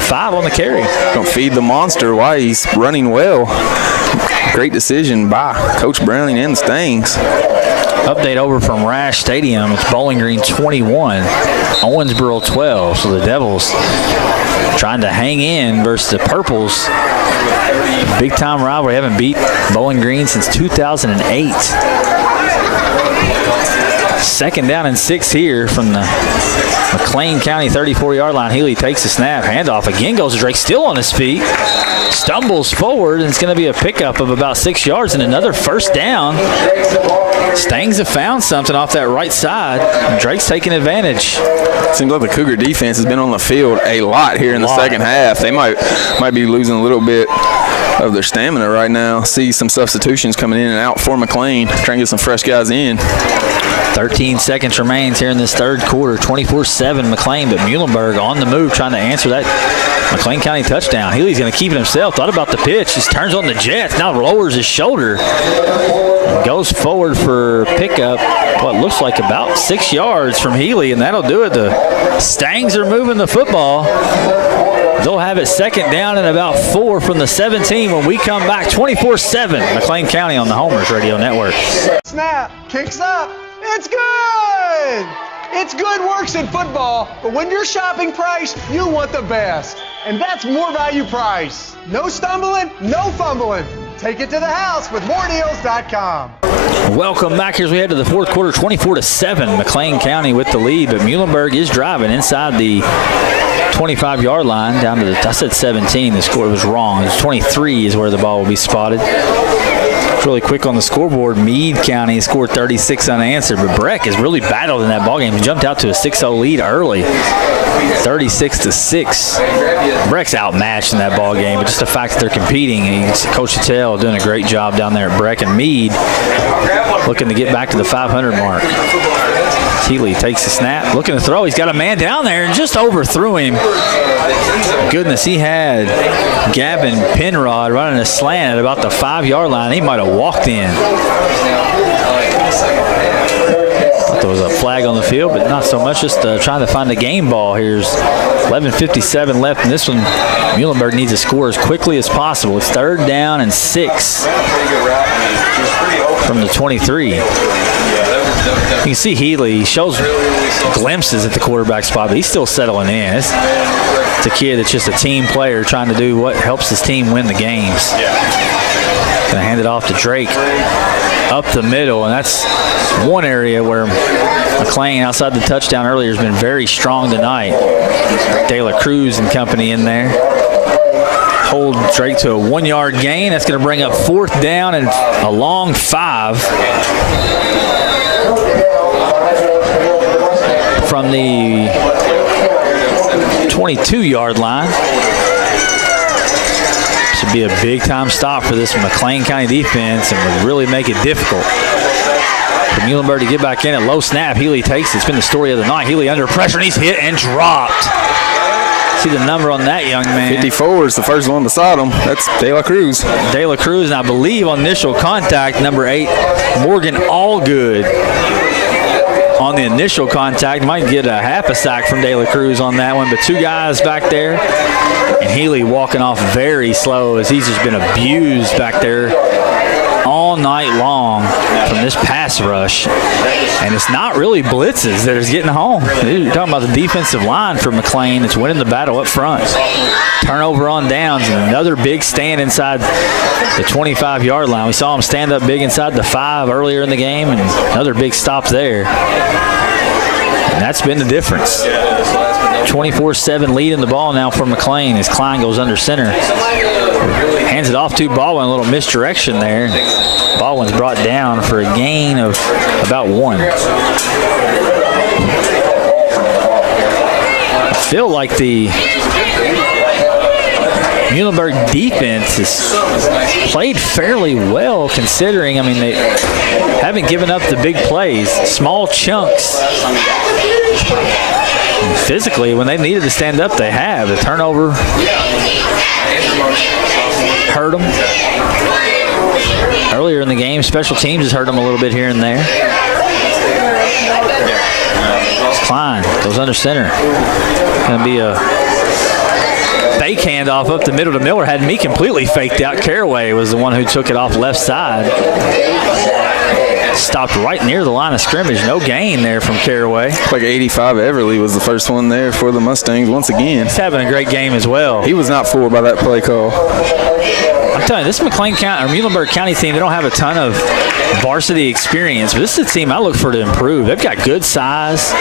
5 on the carry. Gonna feed the monster while he's running well. Great decision by Coach Browning and the Stangs. Update over from Rash Stadium. It's Bowling Green 21, Owensboro 12. So the Devils trying to hang in versus the Purples. Big time rivalry. Haven't beat Bowling Green since 2008. Second down and 6 here from the McLean County 34-yard line. Healy takes the snap. Handoff again goes to Drake, still on his feet. Stumbles forward, and it's going to be a pickup of about 6 yards and another first down. Stangs have found something off that right side, and Drake's taking advantage. Seems like the Cougar defense has been on the field a lot here in the second half. They might be losing a little bit of their stamina right now. See some substitutions coming in and out for McLean. Trying to get some fresh guys in. 13 seconds remains here in this third quarter. 24-7 McLean, but Muhlenberg on the move trying to answer that McLean County touchdown. Healy's going to keep it himself. Thought about the pitch. Just turns on the jets. Now lowers his shoulder. Goes forward for pickup. What looks like about 6 yards from Healy, and that'll do it. The Stangs are moving the football. They'll have it second down and about 4 from the 17 when we come back. 24-7 McLean County on the Homers Radio Network. Snap, kicks up. It's good! It's good works in football, but when you're shopping price, you want the best. And that's More Value Price. No stumbling, no fumbling. Take it to the house with moredeals.com. Welcome back here as we head to the fourth quarter. 24-7 McLean County with the lead, but Muhlenberg is driving inside the 25-yard line down to the, I said 17, the score was wrong. It's 23 is where the ball will be spotted. Really quick on the scoreboard, Meade County scored 36 unanswered, but Breck has really battled in that ballgame. He jumped out to a 6-0 lead early, 36-6. Breck's outmatched in that ballgame, but just the fact that they're competing, Coach Chattel doing a great job down there at Breck, and Meade looking to get back to the 500 mark. Healy takes the snap, looking to throw. He's got a man down there and just overthrew him. Goodness, he had Gavin Penrod running a slant at about the 5-yard line. He might have walked in. Thought there was a flag on the field, but not so much. Just trying to find the game ball. Here's 11:57 left in this one. Muhlenberg needs to score as quickly as possible. It's third down and 6 from the 23. You can see Healy shows glimpses at the quarterback spot, but he's still settling in. It's a kid that's just a team player trying to do what helps his team win the games. Gonna hand it off to Drake up the middle, and that's one area where McLean, outside the touchdown earlier, has been very strong tonight. De La Cruz and company in there. Hold Drake to a 1-yard gain. That's going to bring up fourth down and a long 5. From the 22-yard line. Should be a big-time stop for this McLean County defense and would really make it difficult for Muhlenberg to get back in at low snap. Healy takes it. It's been the story of the night. Healy under pressure, and he's hit and dropped. See the number on that young man. 54 is the first one beside him. That's De La Cruz. De La Cruz, and I believe on initial contact, number 8, Morgan Allgood. On the initial contact, might get a half a sack from De La Cruz on that one, but 2 guys back there, and Healy walking off very slow as he's just been abused back there on all night long from this pass rush. And it's not really blitzes that is getting home. You're talking about the defensive line for McLean that's winning the battle up front. Turnover on downs and another big stand inside the 25-yard line. We saw him stand up big inside the 5 earlier in the game, and another big stop there. And that's been the difference. 24-7 lead in the ball now for McLean as Klein goes under center. Hands it off to Baldwin, a little misdirection there. Baldwin's brought down for a gain of about 1. I feel like the Muhlenberg defense has played fairly well considering, I mean, they haven't given up the big plays. Small chunks. And physically, when they needed to stand up, they have. The turnover hurt them. Earlier in the game, special teams has hurt them a little bit here and there. Klein goes under center. Going to be a fake handoff up the middle to Miller. Had me completely faked out. Caraway was the one who took it off left side. Stopped right near the line of scrimmage. No gain there from Caraway. Like 85 Everly was the first one there for the Mustangs once again. He's having a great game as well. He was not fooled by that play call. I'm telling you, this McLean County or Muhlenberg County team, they don't have a ton of varsity experience, but this is a team I look for to improve. They've got good size.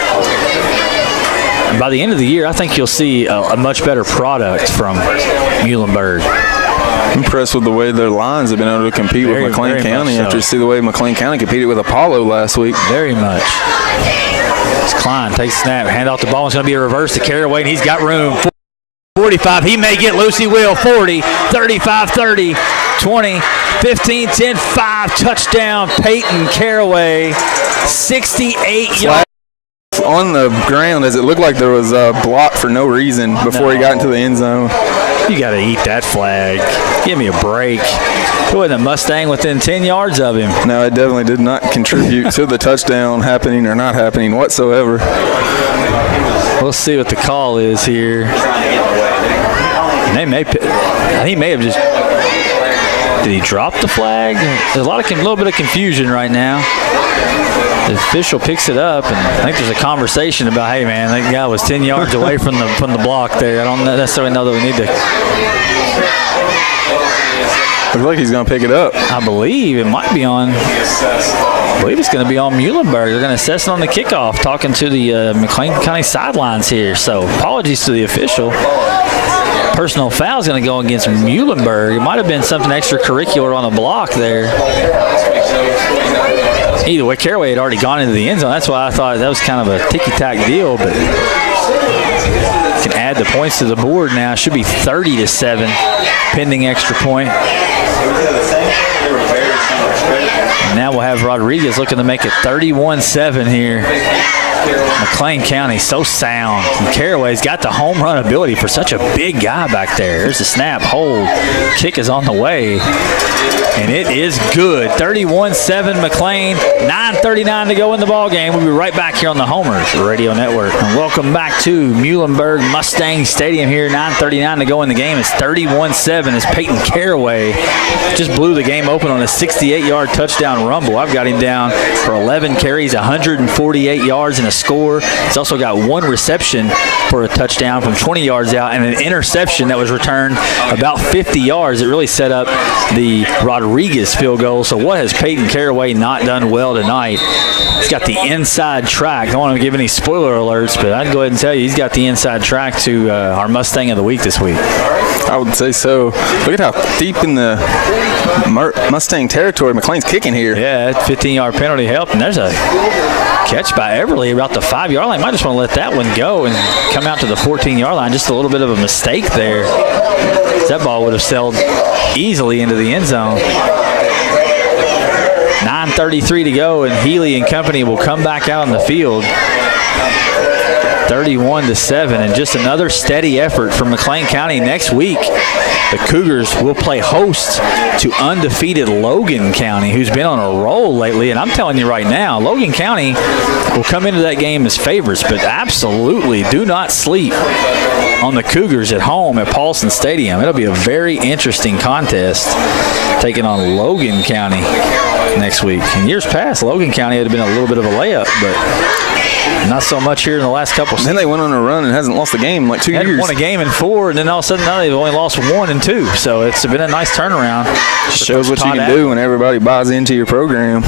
And by the end of the year, I think you'll see a much better product from Muhlenberg. Impressed with the way their lines have been able to compete with McLean County after you see the way McLean County competed with Apollo last week. Very much. As Klein takes a snap, hand off the ball. It's going to be a reverse to Caraway, and he's got room. 45. He may get loose. He will. 40, 35, 30, 20, 15, 10, 5. Touchdown, Peyton Caraway. 68 yards. On the ground, as it looked like there was a block for no reason before he got into the end zone. You got to eat that flag. Give me a break. It wasn't a Mustang within 10 yards of him. No, it definitely did not contribute to the touchdown happening or not happening whatsoever. We'll see what the call is here. And he may have just. Did he drop the flag? There's a little bit of confusion right now. The official picks it up, and I think there's a conversation about, hey man, that guy was 10 yards away from the block there. I don't necessarily know that we need to. Looks like he's going to pick it up. I believe it might be on. I believe it's going to be on Muhlenberg. They're going to assess it on the kickoff, talking to the McLean County sidelines here. So apologies to the official. Personal foul is going to go against Muhlenberg. It might have been something extracurricular on the block there. Either way, Caraway had already gone into the end zone. That's why I thought that was kind of a ticky-tack deal, but can add the points to the board now. Should be 30-7, pending extra point. And now we'll have Rodriguez looking to make it 31-7 here. McLean County so sound. And Caraway's got the home run ability for such a big guy back there. There's a snap, hold, kick is on the way. And it is good. 31-7 McLean. 9:39 to go in the ball game. We'll be right back here on the Homers Radio Network. And welcome back to Muhlenberg Mustang Stadium here. 9:39 to go in the game. It's 31-7 as Peyton Caraway just blew the game open on a 68-yard touchdown rumble. I've got him down for 11 carries, 148 yards, and a score. He's also got one reception for a touchdown from 20 yards out and an interception that was returned about 50 yards. It really set up the Rodriguez field goal. So what has Peyton Caraway not done well tonight? He's got the inside track. I don't want to give any spoiler alerts, but I'd go ahead and tell you he's got the inside track to our Mustang of the Week this week. I would say so. Look at how deep in the Mustang territory McLean's kicking here. Yeah, that 15-yard penalty helped, and there's a catch by Everly about the 5-yard line. Might just want to let that one go and come out to the 14-yard line. Just a little bit of a mistake there. That ball would have sailed easily into the end zone. 9:33 to go, and Healy and company will come back out on the field. 31-7, and just another steady effort from McLean County. Next week, the Cougars will play host to undefeated Logan County, who's been on a roll lately. And I'm telling you right now, Logan County will come into that game as favorites, but absolutely do not sleep on the Cougars at home at Paulson Stadium. It'll be a very interesting contest taking on Logan County next week. In years past, Logan County had been a little bit of a layup, but not so much here in the last couple seasons. Then they went on a run and hasn't lost a game in like 2 years. Hadn't won a game in 4, and then all of a sudden now they've only lost 1 and 2. So it's been a nice turnaround. Shows what you can do when everybody buys into your program.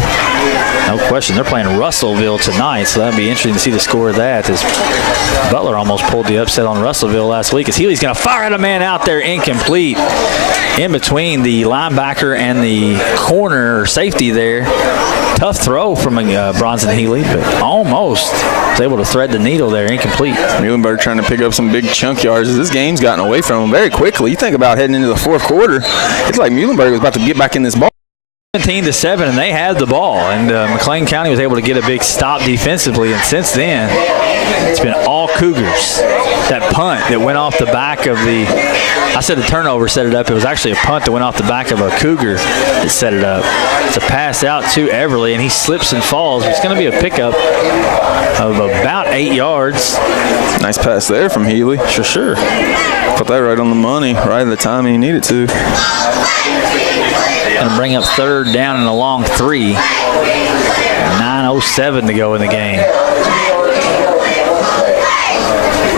No question. They're playing Russellville tonight, so that'd be interesting to see the score of that. As Butler almost pulled the upset on Russellville last week. As Healy's going to fire at a man out there, incomplete, in between the linebacker and the corner or safety there. Tough throw from Bronson Healy, but almost was able to thread the needle there, incomplete. Muhlenberg trying to pick up some big chunk yards as this game's gotten away from them very quickly. You think about heading into the fourth quarter, it's like Muhlenberg was about to get back in this ball. 17-7, and they had the ball, and McLean County was able to get a big stop defensively, and since then it's been all Cougars. That punt that went off the back of I said the turnover set it up. It was actually a punt that went off the back of a Cougar that set it up. It's a pass out to Everly, and he slips and falls. It's going to be a pickup of about 8 yards. Nice pass there from Healy. Sure. Put that right on the money, right at the time he needed to. Going to bring up third down and a long 3. 9:07 to go in the game.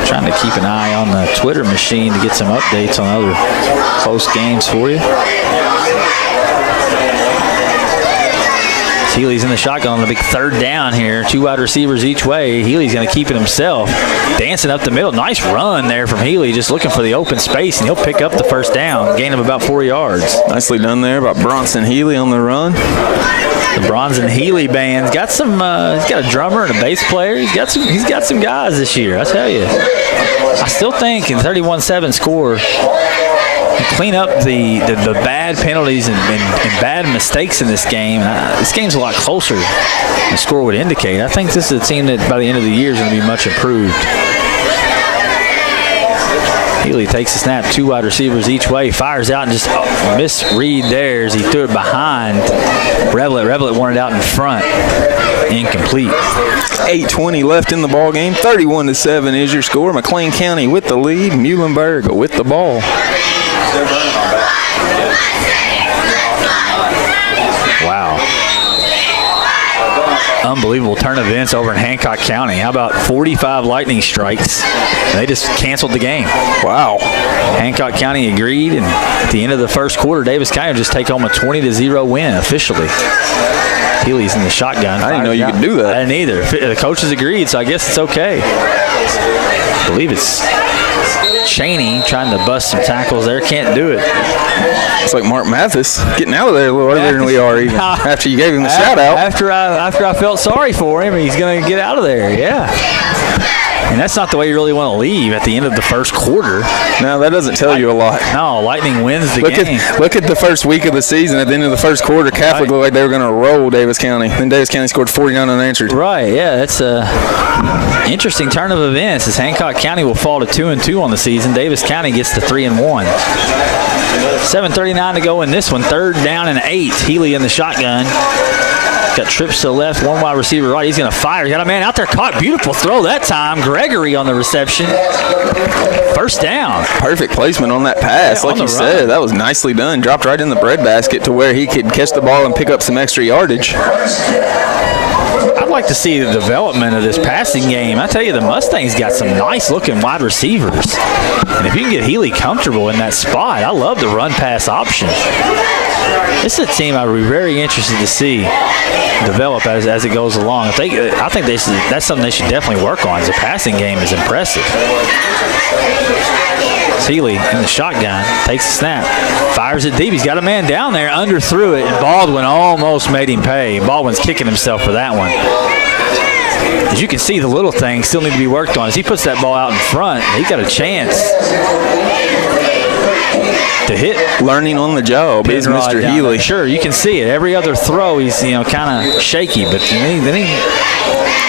Trying to keep an eye on the Twitter machine to get some updates on other close games for you. Healy's in the shotgun on a big third down here. 2 wide receivers each way. Healy's going to keep it himself. Dancing up the middle. Nice run there from Healy, just looking for the open space, and he'll pick up the first down. Gain of about 4 yards. Nicely done there by Bronson Healy on the run. The Bronson Healy band's got some. He's got a drummer and a bass player. He's got some guys this year. I tell you. I still think in 31-7 score, clean up the bad penalties and bad mistakes in this game. This game's a lot closer than the score would indicate. I think this is a team that by the end of the year is going to be much improved. Healy takes a snap, 2 wide receivers each way, fires out, and just misread there as he threw it behind Revelet. Revelet wanted out in front. Incomplete. 8:20 left in the ball game. 31-7 is your score. McLean County with the lead. Muhlenberg with the ball. Wow. Unbelievable turn of events over in Hancock County. How about 45 lightning strikes? They just canceled the game. Wow. Hancock County agreed, and at the end of the first quarter, Davis County will just take home a 20-0 win officially. Healy's in the shotgun. I didn't know you could do that. I didn't either. The coaches agreed, so I guess it's okay. I believe it's Cheney trying to bust some tackles there. Can't do it. It's like Mark Mathis getting out of there a little earlier than we are, even after you gave him the shout out. After I felt sorry for him, he's going to get out of there. Yeah. And that's not the way you really want to leave at the end of the first quarter. No, that doesn't tell you a lot. No, Lightning wins the game. Look at the first week of the season. At the end of the first quarter, Catholic looked like they were going to roll Davis County. Then Davis County scored 49 unanswered. Right, yeah, that's a interesting turn of events as Hancock County will fall to 2-2 on the season. Davis County gets to 3-1. 7:39 to go in this one. 3rd down and 8. Healy in the shotgun. Got trips to the left, 1 wide receiver right. He's going to fire. He got a man out there caught. Beautiful throw that time. Gregory on the reception. First down. Perfect placement on that pass. Yeah, like you said, that was nicely done. Dropped right in the breadbasket to where he could catch the ball and pick up some extra yardage. I'd like to see the development of this passing game. I tell you, the Mustangs got some nice-looking wide receivers. And if you can get Healy comfortable in that spot, I love the run-pass option. This is a team I'd be very interested to see develop as it goes along. I think that's something they should definitely work on. As the passing game is impressive. Healy in the shotgun, takes a snap, fires it deep. He's got a man down there, underthrew it, and Baldwin almost made him pay. Baldwin's kicking himself for that one. As you can see, the little things still need to be worked on. As he puts that ball out in front, he's got a chance to hit. Learning on the job is Mr. Healy. Sure, you can see it. Every other throw, he's kind of shaky, but then he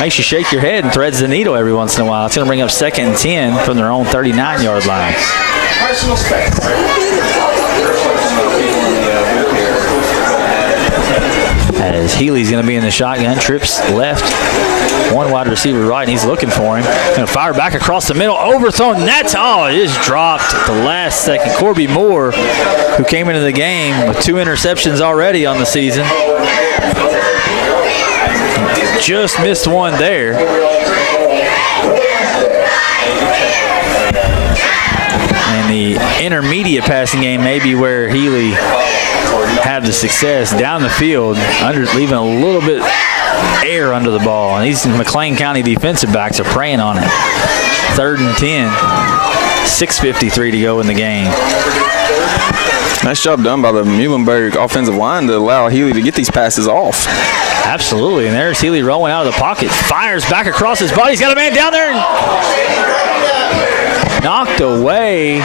makes you shake your head and threads the needle every once in a while. It's going to bring up 2nd and 10 from their own 39-yard line. As Healy's going to be in the shotgun. Trips left. One wide receiver right, and he's looking for him. Going to fire back across the middle. Overthrown. That's it just dropped at the last second. Corby Moore, who came into the game with 2 interceptions already on the season, just missed one there. And the intermediate passing game may be where Healy had the success down the field, leaving a little bit air under the ball. And these McLean County defensive backs are preying on it. 3rd and 10. 6:53 to go in the game. Nice job done by the Muhlenberg offensive line to allow Healy to get these passes off. Absolutely, and there's Healy rolling out of the pocket. Fires back across his body. He's got a man down there. Knocked away.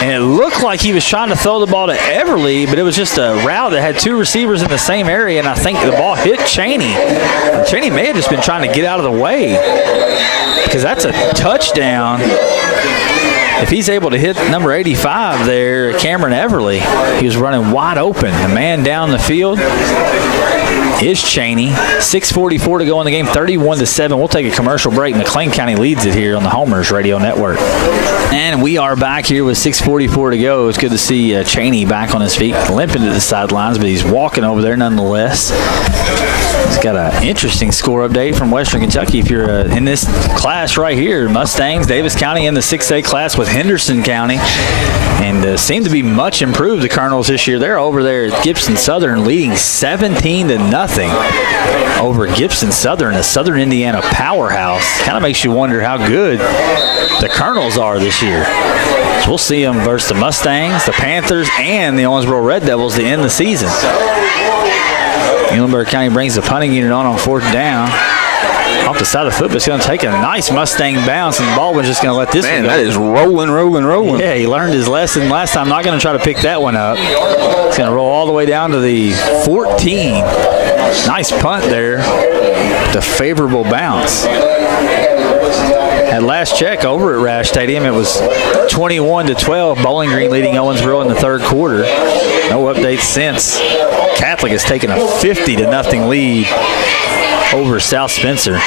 And it looked like he was trying to throw the ball to Everly, but it was just a route that had 2 receivers in the same area, and I think the ball hit Cheney. And Cheney may have just been trying to get out of the way, because that's a touchdown. If he's able to hit number 85 there, Cameron Everly, he was running wide open. The man down the field is Cheney. 6:44 to go in the game, 31-7. We'll take a commercial break. McLean County leads it here on the Homers Radio Network. And we are back here with 6:44 to go. It's good to see Cheney back on his feet, limping to the sidelines, but he's walking over there nonetheless. He's got an interesting score update from Western Kentucky. If you're in this class right here, Mustangs, Davis County in the 6A class with Henderson County, and seem to be much improved, the Colonels, this year. They're over there at Gibson Southern leading 17-0 over Gibson Southern, a Southern Indiana powerhouse. Kind of makes you wonder how good the Colonels are this year. So we'll see them versus the Mustangs, the Panthers, and the Owensboro Red Devils to end the season. Muhlenberg County brings the punting unit on 4th down. Off the side of the foot, but it's going to take a nice Mustang bounce, and Baldwin's just going to let this one go. That is rolling. Yeah, he learned his lesson last time. Not going to try to pick that one up. It's going to roll all the way down to the 14. Nice punt there. The favorable bounce. At last check over at Rash Stadium, it was 21-12. Bowling Green leading Owensboro in the 3rd quarter. No updates since. Catholic has taken a 50-0 lead over South Spencer.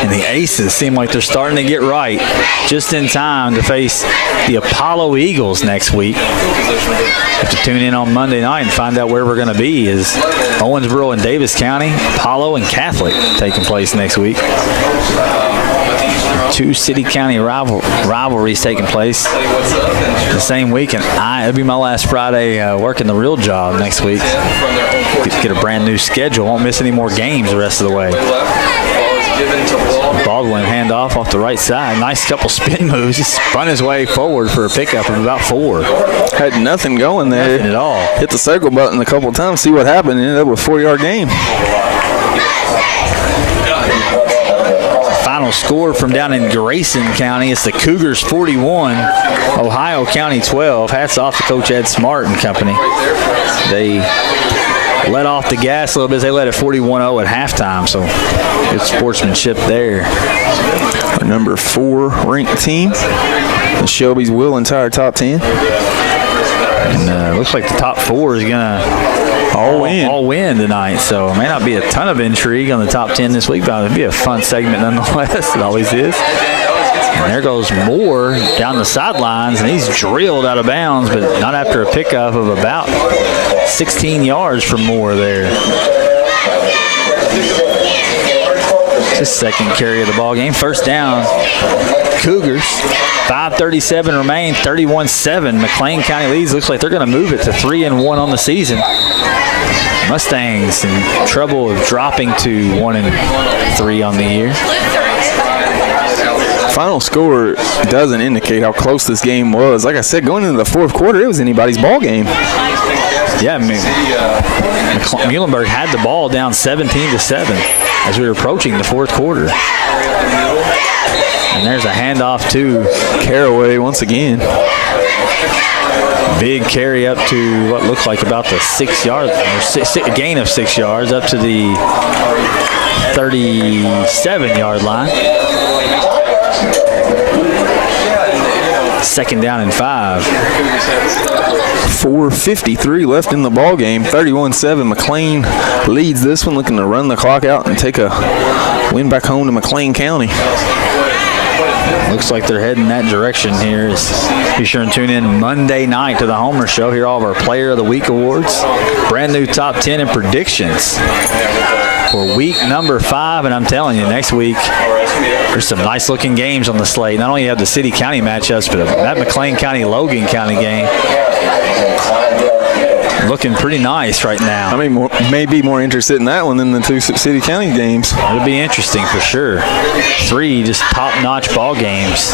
And the Aces seem like they're starting to get right just in time to face the Apollo Eagles next week. Have to tune in on Monday night and find out where we're going to be, as Owensboro and Davis County, Apollo and Catholic taking place next week. 2 city-county rivalries taking place the same week, and it'll be my last Friday working the real job next week. Get a brand new schedule. Won't miss any more games the rest of the way. Baldwin handoff off the right side. Nice couple spin moves. He spun his way forward for a pickup of about 4. Had nothing going there. Nothing at all. Hit the circle button a couple of times, see what happened, and ended up with a 4-yard game. Final score from down in Grayson County. It's the Cougars 41, Ohio County 12. Hats off to Coach Ed Smart and company. They let off the gas a little bit. They led at 41-0 at halftime, so good sportsmanship there. Our number 4 ranked team, the Shelby's will entire top 10. And looks like the top 4 is going to all win tonight, so it may not be a ton of intrigue on the top 10 this week, but it'll be a fun segment nonetheless. It always is. And there goes Moore down the sidelines, and he's drilled out of bounds, but not after a pickup of about 16 yards from Moore there. It's his 2nd carry of the ball game. 1st down, Cougars. 5:37 remain, 31-7. McLean County leads. Looks like they're going to move it to 3-1 on the season. Mustangs in trouble of dropping to 1-3 on the year. Final score doesn't indicate how close this game was. Like I said, going into the 4th quarter, it was anybody's ball game. Yeah, I mean, Muhlenberg had the ball down 17-7 as we were approaching the 4th quarter. And there's a handoff to Caraway once again. Big carry up to what looked like about the 6-yard, or gain of 6 yards up to the 37-yard line. 2nd down and 5. 4:53 left in the ball game. 31-7. McLean leads this one, looking to run the clock out and take a win back home to McLean County. Looks like they're heading that direction here. Be sure and tune in Monday night to the Homer Show. Hear all of our Player of the Week awards, brand new top 10 and predictions for week number 5. And I'm telling you, next week there's some nice looking games on the slate. Not only have the city-county matchups, but that McLean County-Logan County game looking pretty nice right now. I mean, may be more interested in that one than the 2 city-county games. It'll be interesting for sure. 3 just top-notch ball games.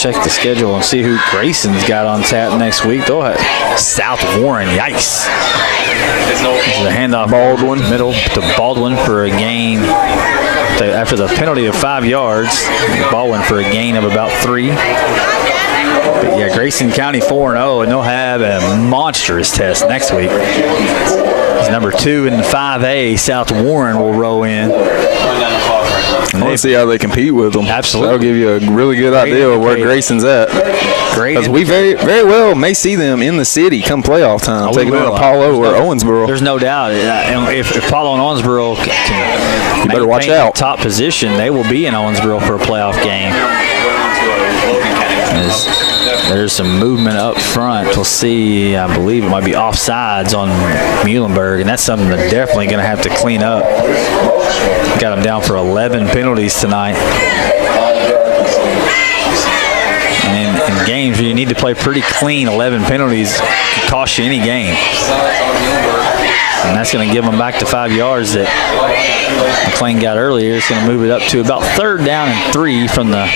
Check the schedule and see who Grayson's got on tap next week. They'll have South Warren. Yikes. The handoff Baldwin, middle to Baldwin for a gain. After the penalty of 5 yards, Baldwin for a gain of about 3. But yeah, Grayson County 4-0, and they'll have a monstrous test next week. It's number 2 in the 5A. South Warren will roll in. I want to see how they compete with them. Absolutely. That'll give you a really good idea of where Grayson's at. Great. Because we very, very well may see them in the city come playoff time, taking on Apollo or Owensboro. There's no doubt. And if Apollo and Owensboro can you better watch out. Top position, they will be in Owensboro for a playoff game. There's some movement up front. We'll see. I believe it might be offsides on Muhlenberg, and that's something they're definitely going to have to clean up. Got them down for 11 penalties tonight. And in games where you need to play pretty clean, 11 penalties can cost you any game. And that's going to give them back to 5 yards that McLean got earlier. It's going to move it up to about 3rd down and 3 from the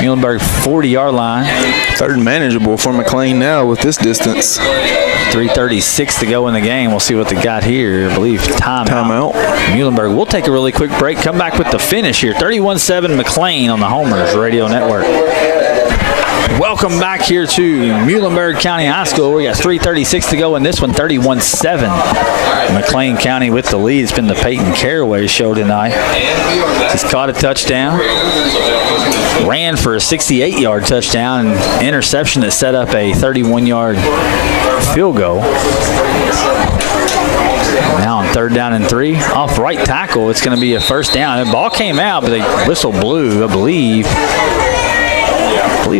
Muhlenberg 40-yard line. 3rd and manageable for McLean now with this distance. 3:36 to go in the game. We'll see what they got here. I believe timeout. Muhlenberg. We'll take a really quick break. Come back with the finish here. 31-7 McLean on the Homers Radio Network. Welcome back here to Muhlenberg County High School. We got 3:36 to go in this one, 31-7. McLean County with the lead. It's been the Peyton Caraway show tonight. He's caught a touchdown. Ran for a 68-yard touchdown and interception that set up a 31-yard field goal. Now on 3rd down and 3, off right tackle, it's going to be a 1st down. The ball came out, but the whistle blew, I believe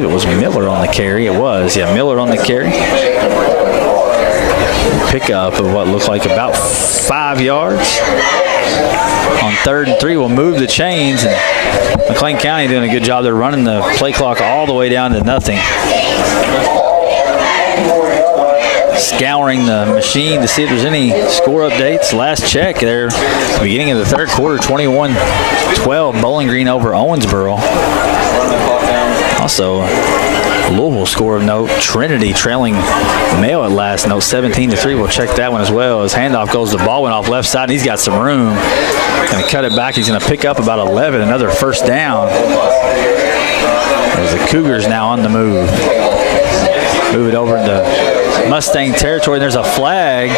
it was Miller on the carry. It was, yeah, Miller on the carry. Pickup of what looked like about 5 yards. On 3rd and 3, we'll move the chains, and McLean County doing a good job. They're running the play clock all the way down to nothing. Scouring the machine to see if there's any score updates. Last check there, beginning of the 3rd quarter, 21-12, Bowling Green over Owensboro. Also, Louisville score of note, Trinity trailing Mayo at last note, 17-3. We'll check that one as well. His handoff goes, the ball went off left side, and he's got some room. Going to cut it back. He's going to pick up about 11, another 1st down. As the Cougars now on the move. Move it over into Mustang territory. There's a flag.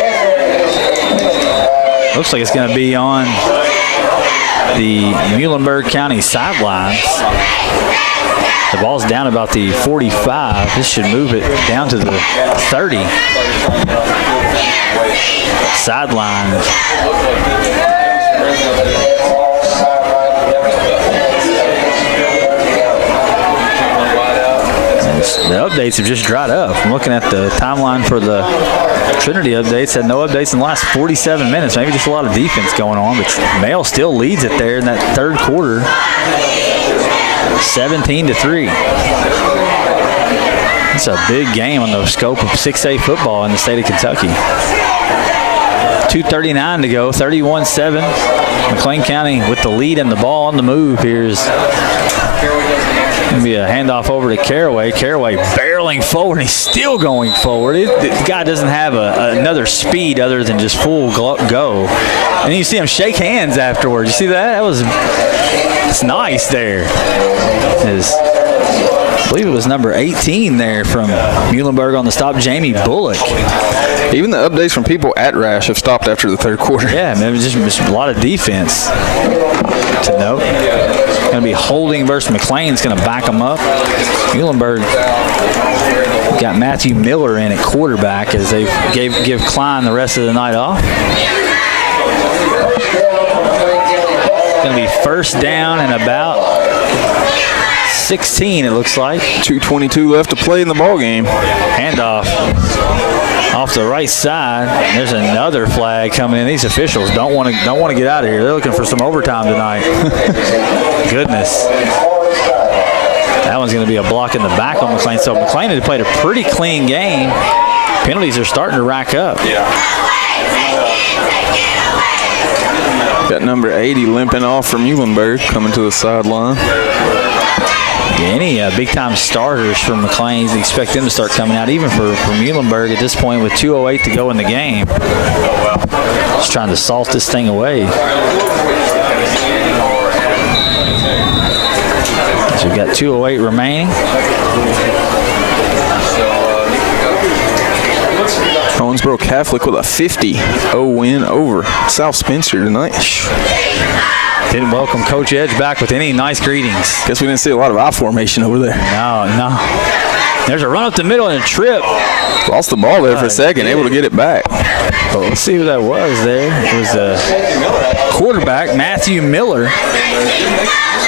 Looks like it's going to be on the Muhlenberg County sidelines. The ball's down about the 45. This should move it down to the 30. Sideline. The updates have just dried up. I'm looking at the timeline for the Trinity updates. Had no updates in the last 47 minutes. Maybe just a lot of defense going on, but Mayo still leads it there in that 3rd quarter. 17-3. It's a big game on the scope of 6A football in the state of Kentucky. 2:39 to go, 31-7. McLean County with the lead and the ball on the move. Here's going to be a handoff over to Caraway. Caraway barreling forward, and he's still going forward. The guy doesn't have another speed other than just full go. And you see him shake hands afterwards. You see that? It's nice there. I believe it was number 18 there from Muhlenberg on the stop, Jamie Bullock. Even the updates from people at Rash have stopped after the 3rd quarter. Yeah, man, just a lot of defense to note. Going to be holding versus McLean's going to back them up. Muhlenberg Got Matthew Miller in at quarterback as they give Klein the rest of the night off. Going to be first down and about 16, it looks like. 2:22 left to play in the ball game. Handoff off the right side. There's another flag coming in. These officials don't want to get out of here. They're looking for some overtime tonight. Goodness. That one's going to be a block in the back on McLean. So McLean had played a pretty clean game. Penalties are starting to rack up. Got number 80 limping off from Muhlenberg, coming to the sideline. Any big-time starters from McLean, you expect them to start coming out, even for Muhlenberg at this point with 2:08 to go in the game. Just trying to salt this thing away. So we've got 2:08 remaining. Owensboro Catholic with a 50-0 win over South Spencer tonight. Didn't welcome Coach Edge back with any nice greetings. Guess we didn't see a lot of I formation over there. No. There's a run up the middle and a trip. Lost the ball there for a second, able to get it back. But let's see who that was there. It was the quarterback, Matthew Miller.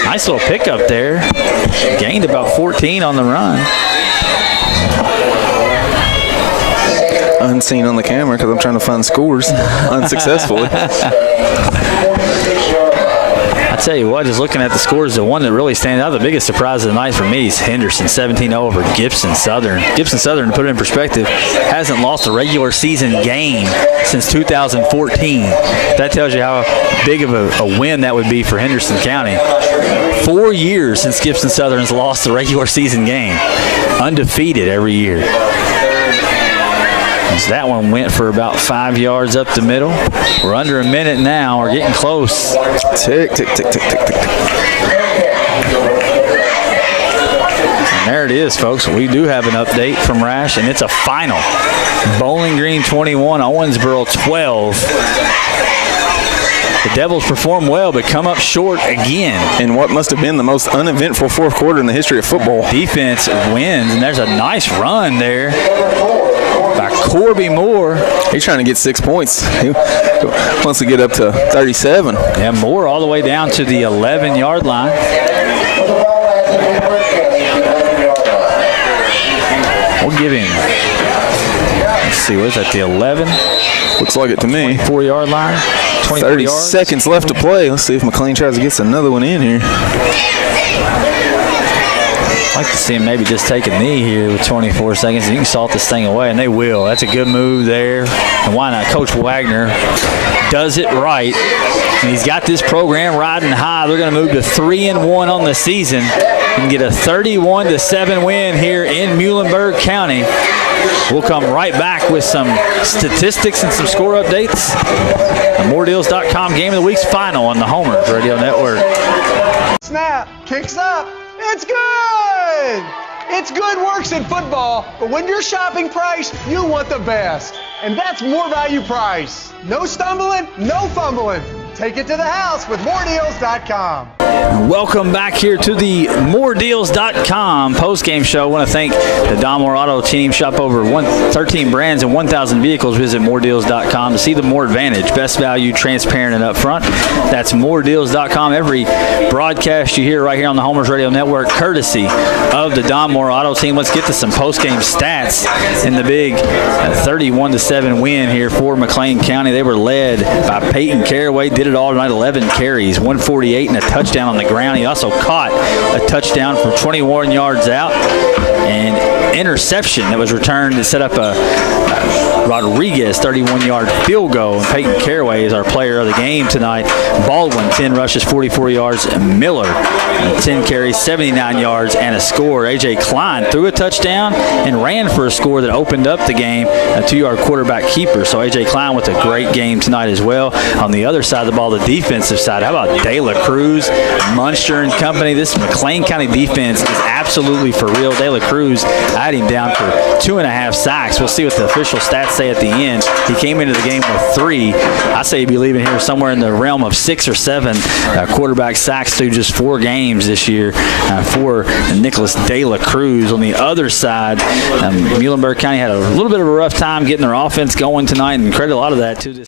Nice little pickup there. Gained about 14 on the run. Unseen on the camera because I'm trying to find scores unsuccessfully. I tell you what, just looking at the scores, the one that really stands out, the biggest surprise of the night for me is Henderson, 17-0 over Gibson Southern. Gibson Southern, to put it in perspective, hasn't lost a regular season game since 2014. That tells you how big of a win that would be for Henderson County. 4 years since Gibson Southern's lost the regular season game. Undefeated every year. That one went for about 5 yards up the middle. We're under a minute now. We're getting close. Tick, tick, tick, tick, tick, tick. And there it is, folks. We do have an update from Rash, and it's a final. Bowling Green 21, Owensboro 12. The Devils perform well, but come up short again. In what must have been the most uneventful fourth quarter in the history of football. Defense wins, and there's a nice run there by Corby Moore. He's trying to get 6 points. He wants to get up to 37. Yeah, Moore all the way down to the 11-yard line. We'll give him, let's see, what's that, the 11? Looks like it to me. 4-yard line. 30 seconds left to play. Let's see if McLean tries to get another one in here. I'd like to see him maybe just take a knee here with 24 seconds. And you can salt this thing away, and they will. That's a good move there. And why not? Coach Wagner does it right. And he's got this program riding high. They're going to move to 3-1 on the season and get a 31-7 win here in Muhlenberg County. We'll come right back with some statistics and some score updates. The MoreDeals.com Game of the Week's final on the Homers Radio Network. Snap, kicks up, it's good! It's good works in football, but when you're shopping price, you want the best. And that's More Value Price. No stumbling, no fumbling. Take it to the house with MoreDeals.com. Welcome back here to the MoreDeals.com post-game show. I want to thank the Donmore Auto team. Shop over 13 brands and 1,000 vehicles. Visit MoreDeals.com to see the More Advantage. Best value, transparent, and upfront. That's MoreDeals.com. Every broadcast you hear right here on the Homers Radio Network, courtesy of the Donmore Auto team. Let's get to some post-game stats in the big 31-7 win here for McLean County. They were led by Peyton Caraway. Did it all tonight, 11 carries, 148 and a touchdown on the ground. He also caught a touchdown from 21 yards out. And interception that was returned to set up a Rodriguez 31-yard field goal. And Peyton Caraway is our player of the game tonight. Baldwin, 10 rushes, 44 yards. And Miller, 10 carries, 79 yards, and a score. A.J. Klein threw a touchdown and ran for a score that opened up the game, a 2-yard quarterback keeper. So A.J. Klein with a great game tonight as well. On the other side of the ball, the defensive side, how about De La Cruz, Munster and company? This McLean County defense is absolutely for real. De La Cruz, I had him down for 2.5 sacks. We'll see what the official stats say at the end, he came into the game with 3. I say he'd be leaving here somewhere in the realm of 6 or 7 quarterback sacks through just 4 games this year for Nicholas De La Cruz. On the other side, Muhlenberg County had a little bit of a rough time getting their offense going tonight, and credit a lot of that to this